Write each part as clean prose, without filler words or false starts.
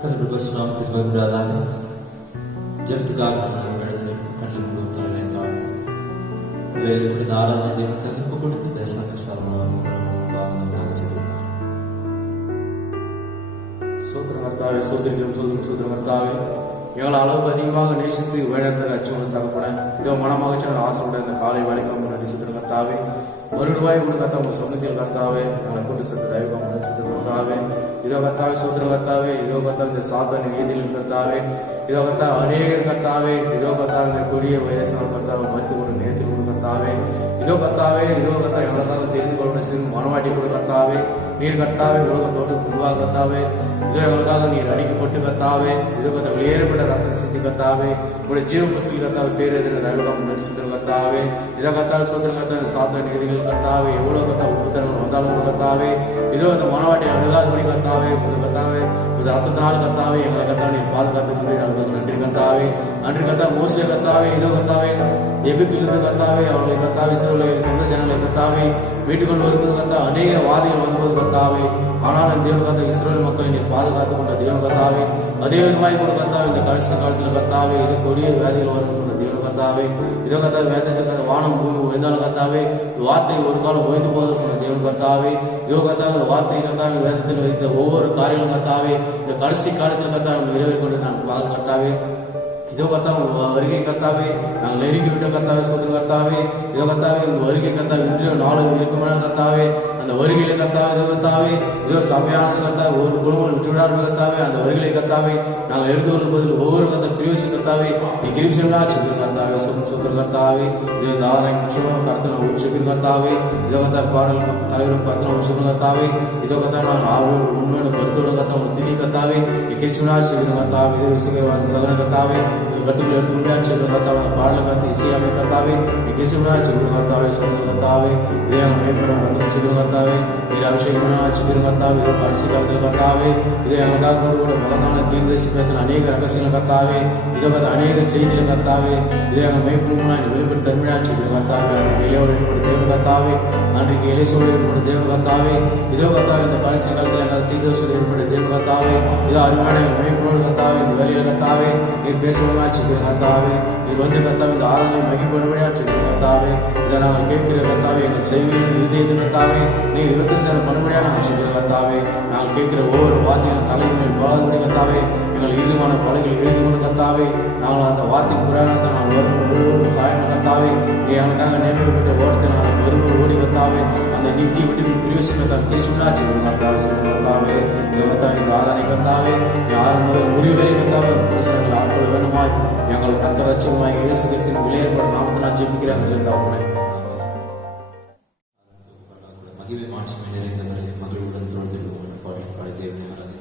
கர்த்தருடைய நாமத்துக்கு மகிமையுண்டாவதாக. ஜெபத்துக்காக நம்ம இடத்துல கண்ணில் முழு தலைமையை தாழ்த்தி வேலை கொடுத்த ஆராதனை தேவனுக்காக ஒப்பு கொடுத்து பேசாக சாதனமாக சோதரகர்த்தாவே சோதரகர்த்தாவே எங்களை அளவுக்கு அதிகமாக நேசித்து வேடத்தில் அச்சுவன் தகப்பன இதோ மனமகிழ்ச்சி ஆசைப்பட இந்த காலை வேலைக்கு நேசிக்கிற கர்த்தாவே மறுவாய் கூட கத்தா உங்கள் சொந்தத்தில் கர்த்தாவே எங்களை கூட்டு சேர்த்து தயவாக நேசிக்கிற கர்த்தாவே இதோ கர்த்தாவே சோதர கர்த்தாவே இதோ கத்தா இந்த சாத்தானின் நீதியில் கர்த்தாவே இதோ கத்தா அநேகர் கர்த்தாவே இதோ கத்தா இந்த கொடிய வைரஸான கர்த்தாவை மறுத்து கொண்டு நேர்த்தி கொண்டு கர்த்தாவே இதோ கர்த்தாவே இதோ கத்தா எங்களுக்காக தெரிந்து கொள்ள செய்து மனவாட்டி கூட கர்த்தாவே நீர் கர்த்தாவே உலக தோட்டத்துக்கு உருவாக கர்த்தாவே இதோ எங்களுக்காக நீர் அடிக்கப்பட்டு கர்த்தாவே இதோ கத்தா வெளியேறப்பட்ட ரத்த சிந்தி கர்த்தாவே உங்களுடைய ஜீவ புஸ்தகத்தில் கர்த்தாவே பேர் எதிர ரவிகம் நடிச்சுக்கிற கர்த்தாவே இதோ கர்த்தாவே சோதர கர்த்தா சாத்த நிதிகள் கர்த்தாவே எவ்வளோ கர்த்தா உப்புத்தனங்கள் வந்தாலும் கர்த்தாவே இதோ அந்த மனவாட்டி அணுகாதபடி கர்த்தாவே கர்த்தாவே இந்த ரத்தத்தினால் கர்த்தாவே எங்களை கர்த்தாவே நீர் பாதுகாத்து நன்றி கர்த்தாவே நன்றி கர்த்தா மோசே கர்த்தாவே இதோ கர்த்தாவே எகிப்திலிருந்து கர்த்தாவே அவர்களை கர்த்தாவே இஸ்ரவேலின் சொந்த ஜனங்களை கர்த்தாவே வீட்டுக்கொண்டு வரும்போது கர்த்தா அநேக வாதிகள் வந்தபோது கர்த்தாவே ஆனால் தேவ கர்த்தா இஸ்ரவேல் மக்களை நீர் பாதுகாத்து கொண்ட தேவ கர்த்தாவே அதே விதமாய் கூட கர்த்தாவே இந்த கடைசி காலத்தில் கர்த்தாவே இது கொடிய வியாதிகள் வரும்னு சொன்ன தேவ கர்த்தாவே இதோ கர்த்தா வேதத்துக்கு வானம் பூமி ஒழிந்தாலும் கர்த்தாவே வார்த்தை ஒரு காலம் ஓய்ந்து போதும் சொன்ன தேவ கர்த்தாவே இதோ கர்த்தாவே வார்த்தை கர்த்தாவே வேதத்தில் வைத்த ஒவ்வொரு காரியங்களும் கர்த்தாவே இந்த கடைசி காலத்தில் கர்த்தாவே நிறைவேறி கொண்டு நான் பார்க்க கர்த்தாவே இதோ கர்த்தா வருகை கர்த்தாவே நாங்கள் நெருங்கி விட்ட கர்த்தாவே சொல்லுங்க கர்த்தாவே இதோ கர்த்தாவே உங்கள் வருகை கர்த்தாவே இன்றைய நாளும் இருக்குமான கர்த்தாவே அந்த வருகையில கர்த்தாவே இதோ கர்த்தாவே இதோ சபையானது கர்த்தாவே ஒரு குடும்பம் விட்டு விடாமல் கர்த்தாவே அந்த வருகையை கர்த்தாவே நாங்கள் எடுத்து கொள்ளும் போதில் ஒவ்வொரு கர்த்தா பிரியோசி கர்த்தாவே நீ கிரிப்சம்னா சொல்லுங்க கர்த்தாவே சுத்திர கர்த்தாவே இதோ இந்த ஆதரவை முக்கியமாக கருத்தில் உற்சகிற கர்த்தாவே இதோ கர்த்தா பாடல் தலைவரும் கருத்தில் உற்சகிற கர்த்தாவே இதோ கர்த்தா நான் ஆர்வம் உண்மையோட கருத்தோட கர்த்தா உங்க திதி கர்த்தாவே நீ கிரிப்சம்னா சொல்லுங்க கர்த்தாவே இதோ விசுக சகல கர்த்தாவே கட்டுக்குள் எடுத்துக்கொண்டே சொல்லுங்க கர்த்தாவே பாடல கருத்து இசையாமை கர்த்தாவே நீ கிரிப்சம்னா சொல்லுங்க கர்த்தாவே சொல்லுங்க கர்த்தாவே இதே மேம்பட கருத்து சொல்லுங்க கர்த்தாவே நீர் அபிஷேகமான ஆட்சிக்கிற கர்த்தாவே இதோ கடைசி காலத்தில் கர்த்தாவே இதோ எங்களுக்காக கூட மகத்தான தீர்தேசி பேசின அநேக ரகசியங்கள் கர்த்தாவே இதோ கர்த்தா அநேக செய்திகள் கர்த்தாவே இதோ எங்கள் மேம்படுமா நீ வெளிப்பட தன்மையான சொல்லுங்க கர்த்தாவே அன்றைக்கு இளையோடு ஏற்படும் தேவ கர்த்தாவே அன்றைக்கு இளைசோடு ஏற்படும் தேவ கர்த்தாவே இதோ கர்த்தாவே இந்த கடைசி காலத்தில் எங்கள் தீர்தோசோடு ஏற்படும் தேவ கர்த்தாவே இதோ அருமையான மேம்படு கர்த்தாவே இந்த வேலையில கர்த்தாவே நீர் பேசுவதா சொல்லுங்க கர்த்தாவே நீர் வந்து கர்த்தாவே இந்த ஆராதனை மகிப்படும்படியா சொல்லுங்க கர்த்தாவே இதை நாங்கள் கேட்கிற கர்த்தாவே எங்கள் செய்தியில் இருதயத்து கர்த்தாவே நீர் இருபத்தி சேர பண்ணும்படியா நாங்கள் சொல்லுங்க கர்த்தாவே நாங்கள் கேட்கிற ஒவ்வொரு வார்த்தையும் தலைமையில் வாழக்கூடிய கர்த்தாவே எங்கள் இறுதிமான பலைகள் எழுதி கொண்டு கர்த்தாவே நாங்கள் அந்த வார்த்தைக்கு புறாணத்தை நாங்கள் வரும் சாயம் கர்த்தாவே நீ எனக்காக நியமிக்கப்பட்ட ஓரத்தை நாங்கள் மறுபடியும் ஓடி கர்த்தாவே அந்த நித்திய விட்டு பிரிவசிக்க கிரிசுனா சொல்லுங்க கர்த்தாவே சொல்லுங்க கர்த்தாவே இந்த கர்த்தாவே இந்த ஆராதனை கர்த்தாவே யாரும் முதல் முடிவு வரை கர்த்தாவே புருஷர்கள் ஆட்கள் வேணுமாய் எங்கள் கர்த்தர் ரட்சகமாய் இயேசு கிறிஸ்துவின் விலையேற்பட நாமத்தை நான் ஜெபிக்கிறேன் சொல்லிட்டாங்க மகிழ்வை மாற்றமே நிறைந்தவரை மகிழ்வுடன் தொடர்ந்து பாடி தேவனை ஆராதனை.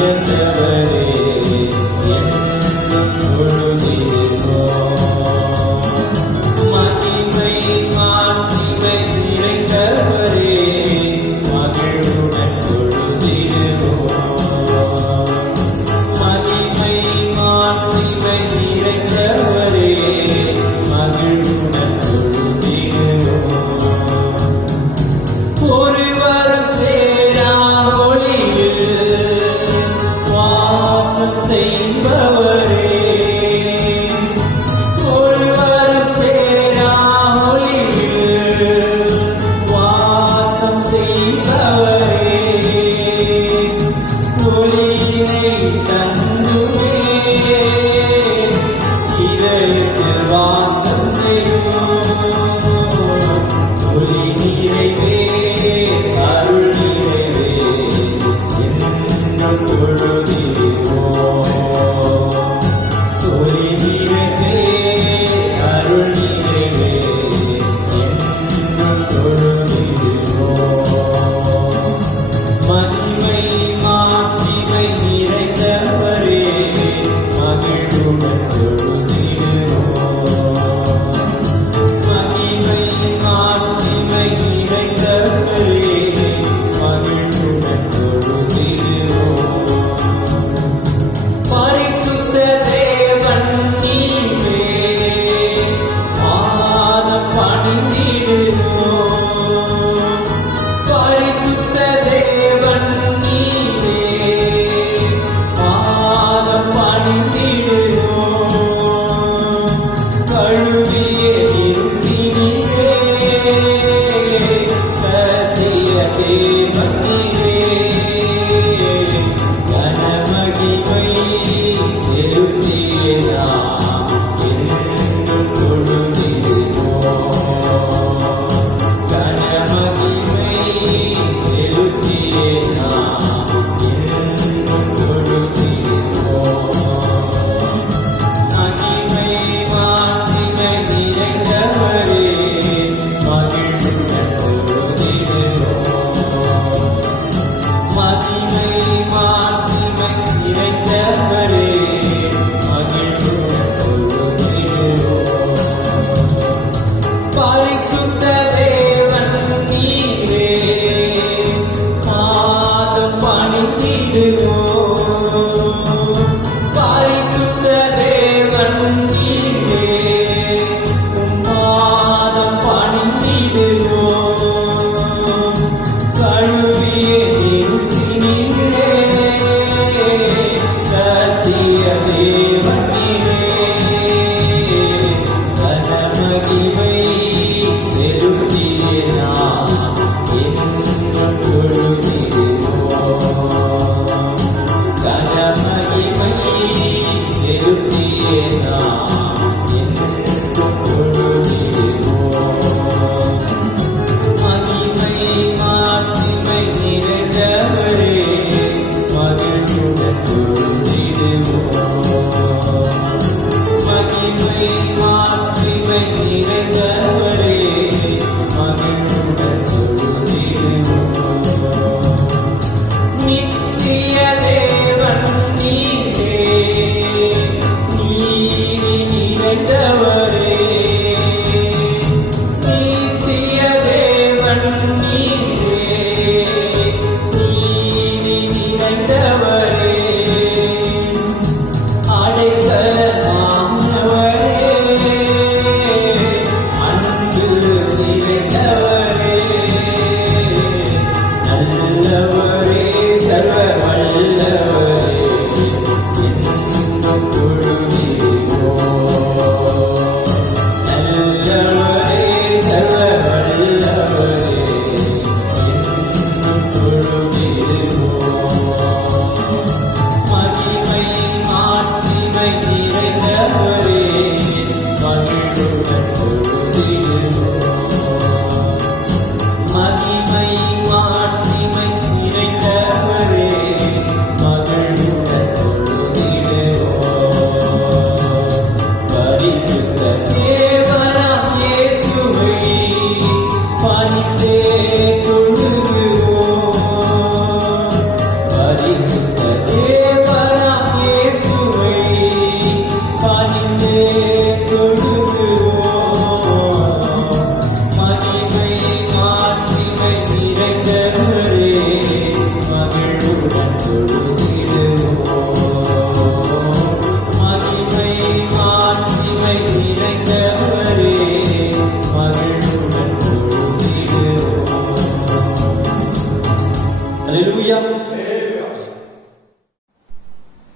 நிறைந்தவரே என்னும் தொழுதிடுவோம். மகிமை மாட்சிமை நிறைந்தவரே மகிழ்வுடன் தொழுதிடுவோம். மகிமை மாட்சிமை நிறைந்தவரே மகிழ்வுடன் தொழுதிடுவோம். ஒருவரும் சேரா ஒளியில் வாசம் செய்பவரே, ஒருவரும் சேரா ஒளியில் வாசம் செய்பவரே, ஒளியினை தந்துமே இதயத்தில் வாசம் செய்யும். ஒளி நிறைவே அருள் நிறைவே என்னும் தொழுதிடுவோம். ஒளி நிறைவே அருள் நிறைவே என்னும் தொழுதிடுவோம். மகிமை மாட்சிமை நிறைந்தவரே மகிழ்வுடன் தொழுதிடுவோம். மகிமை மாட்சிமை நிறைந்தவரே மகிழ்வுடன் தொழுதிடுவோம்.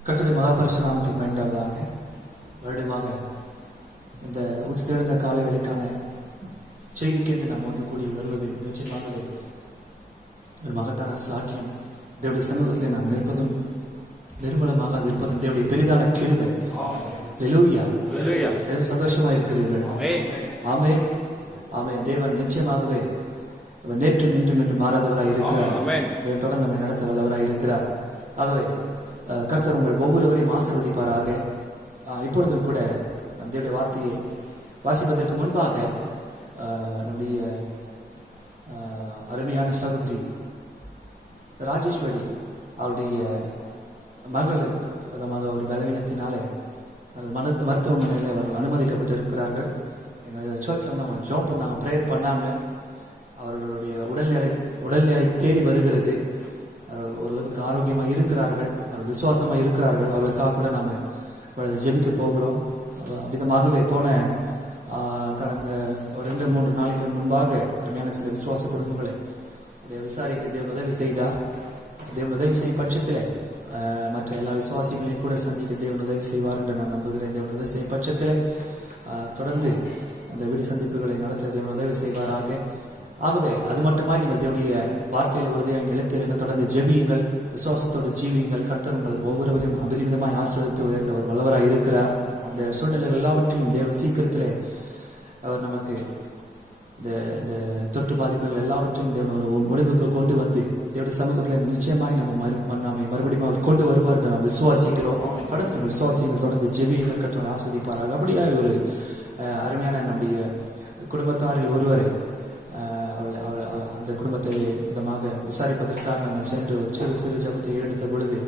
கர்த்தருடைய மகாபரிசுத்த நாமத்துக்கு பயன்படுவதாக. வருடமாக இந்த உயிர்த்தெழுந்த காலைகளுக்கான செய்தி கேட்டு நாம் ஒன்று கூடி வருவது நிச்சயமாக ஒரு மகத்தான சாட்சியம். தேவடைய சமூகத்தில் நாம் நிற்பதும் நிர்மலமாக இருப்பதும் தேவடைய பெரிதான கிருபை. ஹல்லேலூயா. சந்தோஷமாக இருக்கிறீர்கள். ஆமே ஆமே. தேவன் நிச்சயமாகவே நேற்று இன்றும் என்று மாறாதவராக இருக்கிறார். தேவன் தொடர்ந்து நம்மை நடத்த வல்லவராக இருக்கிறார். ஆகவே கர்த்தர் உங்கள் ஒவ்வொருவரையும் ஆசீர்வதிப்பாராக. இப்பொழுதும் கூட தேவனுடைய வார்த்தையை வாசிப்பதற்கு முன்பாக நம்முடைய அருமையான சகோதரி ராஜேஸ்வரி அவருடைய மகள் விதமாக ஒரு பலவீனத்தினாலே மருத்துவமனையில் அவர்கள் அனுமதிக்கப்பட்டிருக்கிறார்கள். எங்கள் சர்ச்சில் நம்ம ஜாப் பண்ணாங்க, ப்ரேயர் பண்ணாமல் அவர்களுடைய உடல்நிலை தேடி வருகிறது. ஓரளவுக்கு ஆரோக்கியமாக இருக்கிறார்கள், விசுவாசமாக இருக்கிறார்கள். அவர்களுக்காக கூட நாம் ஜெபிக்க போகிறோம். விதமாகவே போன கடந்த ஒரு 2-3 நாளைக்கு முன்பாக அருமையான சில விசுவாச குடும்பங்களை விசாரிக்க தேவன் உதவி செய்தார். தேவன் உதவி செய்யும் பட்சத்தில் மற்ற எல்லா விசுவாசிகளையும் கூட சந்திக்க தேவன் உதவி செய்வார் என்று நான் நம்புகிறேன். தேவன் உதவி செய்யும் பட்சத்தில் தொடர்ந்து அந்த வீடு சந்திப்புகளை நடத்த தேவன் உதவி செய்வாராக. ஆகவே அது மட்டுமா நீங்கள் தேவனுடைய வார்த்தையில் உதவியாக இழுத்திருந்த தொடர்ந்து ஜெபியுங்கள், விசுவாசத்தோடு ஜீவியுங்கள். கர்த்தர்கள் ஒவ்வொருவரையும் அபரிமிதமாய் ஆசீர்வதித்து உயர்த்தவர் வல்லவராக இருக்கிறார். அந்த சூழ்நிலைகள் எல்லாவற்றையும் தேவன் சீக்கிரத்தில் அவர் நமக்கு இந்த தொற்று பாதிப்புகள் எல்லாவற்றையும் தேவன் ஒரு முடிவுக்கு கொண்டு வந்து தேவனுடைய சமூகத்தில் நிச்சயமாய் நம்மை மறுபடியும் அவர் கொண்டு வருவார் நாம் விசுவாசிக்கிறோம். தொடர்ந்து விசுவாசிகள் தொடர்ந்து ஜெபியுங்கள், கர்த்தர் ஆசீர்வதிப்பார்கள். அப்படியாக ஒரு அருமையான நம்முடைய குடும்பத்தாரில் ஒருவர் அந்த குடும்பத்தை விதமாக விசாரிப்பதற்காக நம்ம சென்று சிறு ஜபத்தை எடுத்த பொழுது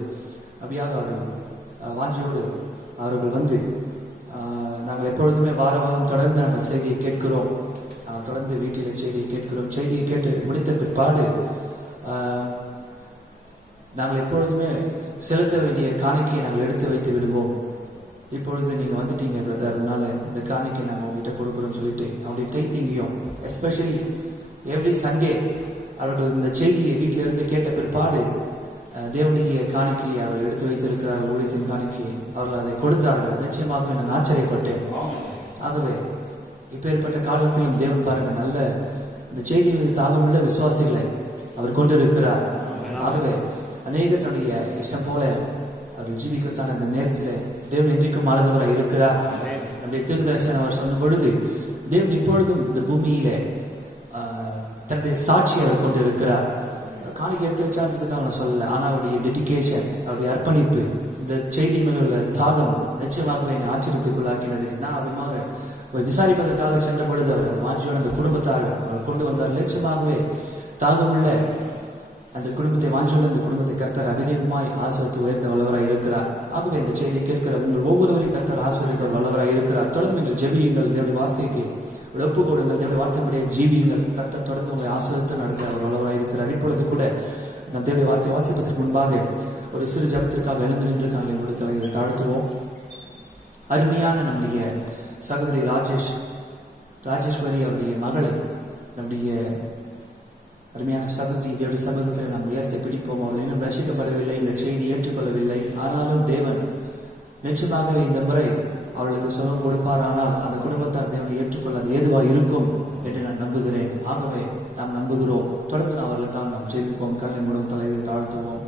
அப்படியாக அவர்கள் வாஞ்சியோடு அவர்கள் வந்து நாங்கள் எப்பொழுதுமே வாரம் தொடர்ந்து அந்த செய்தியை கேட்கிறோம். தொடர்ந்து வீட்டில் செய்தியை கேட்கிறோம். செய்தியை கேட்டு முடித்த பிற்பாடு நாங்கள் எப்பொழுதுமே செலுத்த வேண்டிய காணிக்கையை நாங்கள் எடுத்து வைத்து விடுவோம். இப்பொழுது நீங்கள் வந்துட்டீங்க பிரதர், அதனால இந்த காணிக்கை நாங்கள் உங்கள்கிட்ட கொடுக்குறோம்னு சொல்லிட்டு அப்படி தைத்திங்கியும் எஸ்பெஷலி எவ்ரி சண்டே அவர்கள் இந்த செய்தியை வீட்டிலிருந்து கேட்ட பிற்பாடு தேவனுடைய காணிக்கையை அவர்கள் எடுத்து வைத்திருக்கிறார்கள். ஊழியத்தின் காணிக்கையை அவர்கள் அதை கொடுத்தார்கள். நிச்சயமாக நான் ஆச்சரியப்பட்டேன். ஆகவே இப்பேற்பட்ட காலத்திலும் தேவன் பாருங்கள் நல்ல இந்த செய்திகளில் தாகமுள்ள விசுவாசிகளை அவர் கொண்டிருக்கிறார். ஆகவே அநேக தன்னுடைய இஷ்டம் போல அவர் ஜீவிக்கத்தான அந்த நேரத்தில் தேவன் இன்றைக்கும் மாறுபவராக இருக்கிறார். நம்முடைய தீர்க்கதரிசனம் அவர் சொன்ன பொழுது தேவன் இப்பொழுதும் இந்த பூமியிலே தன்னுடைய சாட்சியை அவர் கொண்டு இருக்கிறார். காணிக்கை எடுத்து வச்சான்றதுக்கு அவனை சொல்லலை, ஆனால் அவருடைய டெடிகேஷன், அவருடைய அர்ப்பணிப்பு, இந்த செய்தி மேலுள்ள தாகம் நிச்சயமாகவே என்னை ஆச்சரியத்துக்குள்ளாக்கினது. நான் அதிகமாக விசாரிப்பதற்காக சென்ற பொழுது அவர்கள் மாற்றியோட அந்த குடும்பத்தார் அவர் கொண்டு வந்தார். நிச்சயமாகவே தாகமுள்ள அந்த குடும்பத்தை வாஞ்சியுள்ள அந்த குடும்பத்தை கர்த்தர் அபிநயமாய் ஆசீர்வதித்து உயர்த்த வல்லவராக இருக்கிறார். ஆகவே இந்த செய்தியை கேட்கிற உங்கள் ஒவ்வொருவரையும் கர்த்தர் ஆசீர்வதிக்க வல்லவராக இருக்கிறார். தொடர்ந்து நீங்கள் ஜெபியுங்கள், தேவனுடைய வார்த்தைக்கு ஒப்பு கொடுங்கள், தேவனுடைய வார்த்தையுடைய ஜீவியுங்கள். கர்த்தர் தொடர்ந்து உங்களை ஆசீர்வதித்து நடத்த அவர் வல்லவராக இருக்கிறார். இப்பொழுது கூட நம் தேவனுடைய வார்த்தை வாசிப்பதற்கு முன்பாக ஒரு சிறு ஜபத்திற்காக எழுந்து நின்று நாங்கள் எங்களுக்கு தாழ்த்துவோம். அருமையான நம்முடைய சகோதரி ராஜேஸ்வரி அவருடைய மகளை நம்முடைய அருமையான சகோதரி தேவனுடைய சமூகத்தில் நாம் உயர்த்தி பிடிப்போம். அவர்கள் இன்னும் ரசிக்கப்படவில்லை, இந்த செய்தி ஏற்றுக்கொள்ளவில்லை. ஆனாலும் தேவன் நிச்சயமாகவே இந்த முறை அவளுக்கு சுகம் கொடுப்பார். ஆனால் அந்த குடும்பத்தார் தேவனை ஏற்றுக்கொள்ள அது ஏதுவாக இருக்கும் என்று நான் நம்புகிறேன். ஆகவே நாம் நம்புகிறோம். தொடர்ந்து அவர்களுக்காக நாம் ஜெபிப்போம். கண்ணை மூடும், தலையை தாழ்த்துவோம்.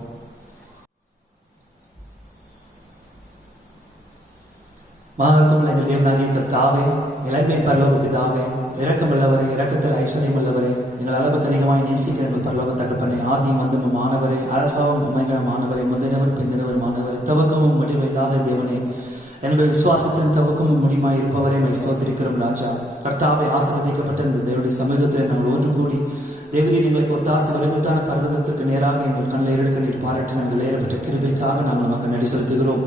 மகாத்மா எங்கள் தேவனாகிய கர்த்தாவே, இளமையின் பரலோக பிதாவே, இரக்கமுள்ளவரே, இரக்கத்தில் ஐஸ்வர்யம் உள்ளவரே, எங்கள் அளவுக்கு அதிகமாய் நேசிக்கிற எங்கள் பரலோக தகப்பனே, ஆதியும் அந்தமும் மாணவரே, அல்பாவும் உண்மைகள் மாணவரே, முந்தினவர் பிந்தினவர் மாணவரே, துவக்கமும் முடிவு இல்லாத தேவனே, எங்கள் விசுவாசத்தின் துவக்கமும் முடியுமாய் இருப்பவரே ஸ்தோத்திரிக்கிறோம் ராஜா. கர்த்தாவை ஆசீர்வதிக்கப்பட்ட இந்த தேவனுடைய சமூகத்தில் நாங்கள் ஒன்று கூடி தேவரீர் எங்களுக்கு ஒத்தாசை வருவதான பர்வதத்திற்கு நேராக எங்கள் கண்ணில் ஏறெடுக்க நீர் பாராட்டி நாங்கள் ஏறப்பட்ட கிருபைக்காக நாம் நமக்கு நடி செலுத்துகிறோம்.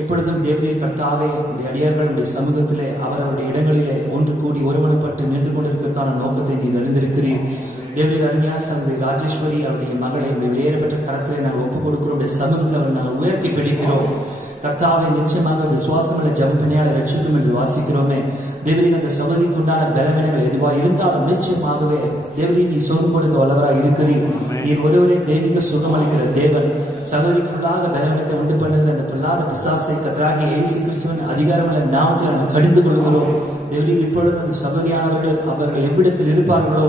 எப்பொழுதும் தேவரீர் கர்த்தாவே உடைய அடியார்களுடைய சமூகத்திலே அவரவருடைய இடங்களிலே ஒன்று கூடி ஒருமனப்பட்டு நின்று கொண்டிருக்கிறதான நோக்கத்தை நீர் அறிந்திருக்கிறீர். தேவரீர் அருமையான சகோதரி ராஜேஸ்வரி அவருடைய மகளை வெளியேறப்பட்ட கரத்திலே நாங்கள் ஒப்புக் கொடுக்கிறோம். சமூகத்தில் அவரை நாங்கள் உயர்த்தி பிடிக்கிறோம். கர்த்தாவை நிச்சயமாக விசுவாசங்களை ஜபப்பினையால் ரட்சிக்கும் என்று வாசிக்கிறோமே. தேவரின் அந்த சகோதரிக்கு உண்டான பலவீனங்கள் எதுவாக இருந்தாலும் நிச்சயமாகவே தேவரின் நீ சுகம் கொடுக்க வல்லவராக இருக்கிறீர். நீர் ஒருவரே தெய்வீக சுகம் அளிக்கிற தேவன். சகோதரிக்குண்டாக பலவீனத்தை உண்டு பண்ணுகிற அந்த பொல்லாத பிசாசை கர்த்தராகிய இயேசு கிறிஸ்துவின் அதிகாரமுள்ள நாமத்தில் நாம் கடிந்து கொள்கிறோம். தேவரீர் இப்பொழுது அந்த சகோதரியானவர்கள் அவர்கள் எவ்விடத்தில் இருப்பார்களோ,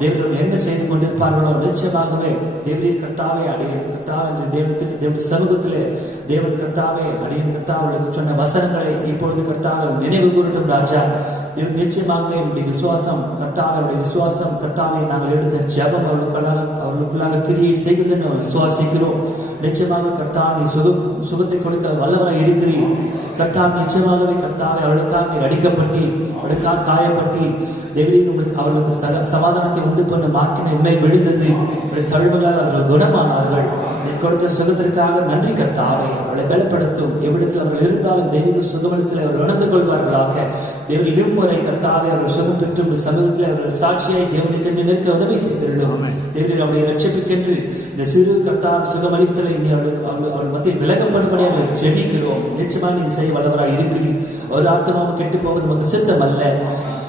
தேவர்கள் என்ன செய்து கொண்டிருப்பார்களோ, நிச்சயமாகவே தேவரீர் கர்த்தாவே அடைய கர்த்தாவே தேவனுடைய சமூகத்திலே தேவன் கர்த்தாவே அடைய கர்த்தாவர்களுக்கு சொன்ன வசனங்களை இப்பொழுது கர்த்தாவை நினைவு கூறட்டும் ராஜா. தேவன் நிச்சயமாகவே என்னுடைய விசுவாசம் கர்த்தாவுடைய விசுவாசம் கர்த்தாவை நாங்கள் எடுத்த ஜெபம் அவர்களுக்குள்ளாக கிரியை செய்கிறது நாங்கள் விசுவாசிக்கிறோம். நிச்சயமாக கர்த்தாவை நீ சுகத்தை கொடுக்க வல்லவராக இருக்கிறீர். கர்த்தாவை நிச்சயமாகவே கர்த்தாவை அவளுக்காக நீர் அடிக்கப்பட்டு அவளுக்காக காயப்பட்டு தேவரீர் உங்களுக்கு அவர்களுக்கு சமாதானத்தை உண்டு பண்ண மாக்கின இன்மை விழுந்தது. தழுவுகளால் அவர்கள் குணமானார்கள். நீர் கொடுத்த சுகத்திற்காக நன்றி கர்த்தாவை. அவளை பலப்படுத்தும். எவ்விடத்தில் அவர்கள் இருந்தாலும் தெய்வீக சுகமளத்தில் அவர்கள் உணர்ந்து கொள்வார்களாக. தேவன் இருமுறை கர்த்தாவை அவர்கள் சுகம் பெற்று சமூகத்தில் அவர்கள் சாட்சியாய் தேவனுக்கென்று நிற்க உதவி செய்திருந்தோம். தேவரீர் அவருடைய ரட்சிப்புக்கென்று இந்த சிறு கர்த்தாவை சுகமளித்தலை அவர்கள் மத்தியில் விலகப்படும்படி அவர்கள் ஜெபிக்கிறோம். நிச்சயமாக நீ செய்ய வல்லவராக இருக்கிறீர். ஒரு ஆத்மாவும் கெட்டு போவது நமக்கு சித்தம் அல்ல.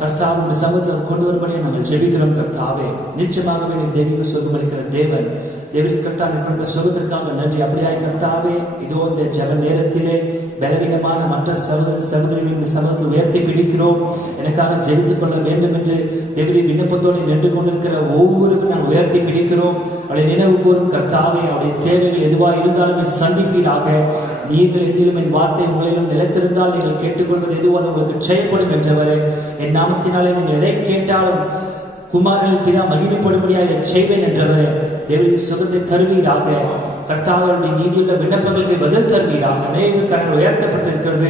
கர்த்தாவுடைய சமூகத்தில் கொண்டு வரும்படியே நாங்கள் ஜெபிக்கிறோம் கர்த்தாவே. நிச்சயமாகவே நீ தெய்வீக சுகமளிக்கிற தேவன். தேவரின் கர்த்தாவை கொடுத்த சுகத்திற்காக நன்றி. அப்படியாய் கர்த்தாவே, இதோ இந்த ஜெப நேரத்திலே பலவீனமான மற்ற சகோதரிகளின் சமூகத்தில் உயர்த்தி பிடிக்கிறோம். எனக்காக ஜெபித்துக் கொள்ள வேண்டும் என்று தேவரின் விண்ணப்பத்தோடு நின்று கொண்டிருக்கிற ஒவ்வொருவரும் நான் உயர்த்தி பிடிக்கிறோம். அவளை நினைவு கூறும் கர்த்தாவே, அவருடைய தேவைகள் எதுவாக இருந்தாலும் சந்திப்பீராக. நீங்கள் எங்கிலும் என் வார்த்தை உங்களிலும் நிலைத்திருந்தால் நீங்கள் கேட்டுக்கொள்வது எதுவாக உங்களுக்கு செய்யப்படும் என்றவரே. என் நாமத்தினாலே நீங்கள் எதை கேட்டாலும் குமாரனின் பிதா மகிமைப்படும்படியாக செய்வேன் என்றவரே. தேவரின் சுகத்தை தருவீராக. கர்த்தாவருடைய நீதியுள்ள விண்ணப்பங்களுக்கு பதில் தருவீராக. அநேக கரங்கள் உயர்த்தப்பட்டிருக்கிறது.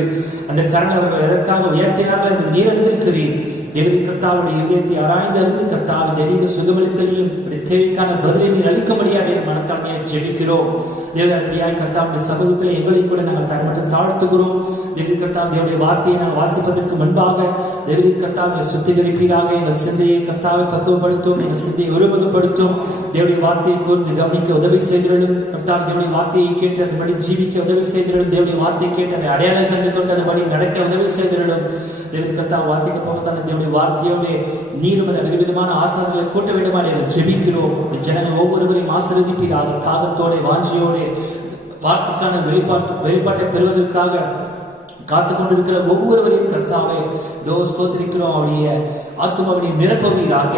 அந்த கரங்கள் அவர்கள் எதற்காக உயர்த்தினார்கள் என்று நீர் அறிந்திருக்கிறீர். தேவரின் கர்த்தாவுடைய இதயத்தை ஆராய்ந்து அறிந்து கர்த்தாவின் தெய்வீக சுகமளித்தலையும் தேவைக்கான பதிலை நீர் அளிக்கும்படியாக மனத்தாழ்மையாக ஜெபிக்கிறோம். தேவதாய் கர்த்தாவுடைய சமூகத்தில் எங்களை கூட நாங்கள் தரமட்டும் தாழ்த்துகிறோம். தேவரின் கர்த்தா தேவனுடைய வார்த்தையை நாங்கள் வாசிப்பதற்கு முன்பாக தேவரின் கர்த்தாவை சுத்திகரிப்பீராக. எங்கள் சிந்தையை கர்த்தாவை பக்குவப்படுத்தும். எங்கள் சிந்தையை ஒருமுகப்படுத்தும். தேவனுடைய வார்த்தையை கூர்ந்து கவனிக்க உதவி செய்திருளும். கர்த்தாவை தேவனுடைய வார்த்தையை கேட்டு அதன்படி ஜீவிக்க உதவி செய்திருளும். தேவனுடைய வார்த்தையை கேட்டு அதை அடையாளம் கண்டு கொண்டு அதன்படி நடக்க உதவி செய்திருளும். தேவன் கர்த்தாவை வாசிக்க போகத்தான் தேவனுடைய வார்த்தையோடு நீரும் அதை விதவிதமான ஆசீர்வாதங்களை கூட்ட வேண்டுமா என்று ஜெபிக்கிறோம். ஜனங்கள் ஒவ்வொருவரையும் ஆசீர்வதிப்பீராக. தாகத்தோட வாஞ்சியோட வார்த்தைக்கான வெளிப்பாட்டை பெறுவதற்காக காத்து கொண்டிருக்கிற ஒவ்வொருவரையும் கர்த்தாவை ஸ்தோத்திரிக்கிறோம். அவருடைய ஆத்துமாவுடைய நிரப்பவீராக.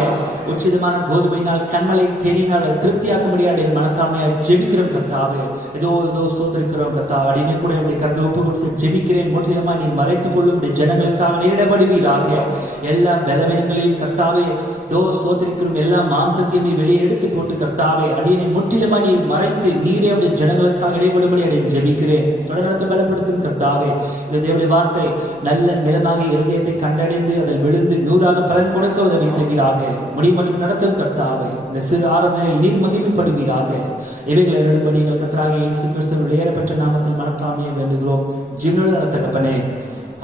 உச்சிதமான கோதுமையினால் கண்ணலை தேடினால் திருப்தியாக்க முடியாத மனத்தாமையாக ஜெபிக்கிறோம் கர்த்தாவே. ஏதோ ஸ்தோத்திரிக்கிறோம் கர்த்தாவை. அடினே கூட என்னுடைய கருத்தை ஒப்பு கொடுத்து ஜெபிக்கிறேன். முற்றிலுமா நீ மறைத்துக் கொள்ளும் ஜனங்களுக்காக நேரிடப்படுவீராக. எல்லா பலவீனங்களையும் கர்த்தாவே ஸ்தோத்திரிக்கிறோம். எல்லா மாம்சத்தையும் நீ வெளியே எடுத்து போட்டு கர்த்தாவே அடியனை முற்றிலுமா நீ மறைத்து நீரே அவருடைய ஜனங்களுக்காக இடைபடும்படி அதை ஜெபிக்கிறேன். தொடர்ந்து பலப்படுத்தும் கர்த்தாவே. இந்த தேவனுடைய வார்த்தை நல்ல நிலமாக இருதயத்தை கண்டடைந்து அதில் விழுந்து 100ஆக பலன் கொடுக்க உதவி செய்வீராக. முடி மற்றும் நடத்தும் கர்த்தாவே. இந்த சிறு ஆராதனையில் நீர் மகிமைப்படுவீராக. இவைகளை எழுதும்படி எங்கள் கர்த்தராகிய இயேசு கிறிஸ்துவின் ஏறப்பட்ட நாமத்தில் மனத்தாமையை வேண்டுகிறோம் ஜீவனுள்ள தகப்பனே.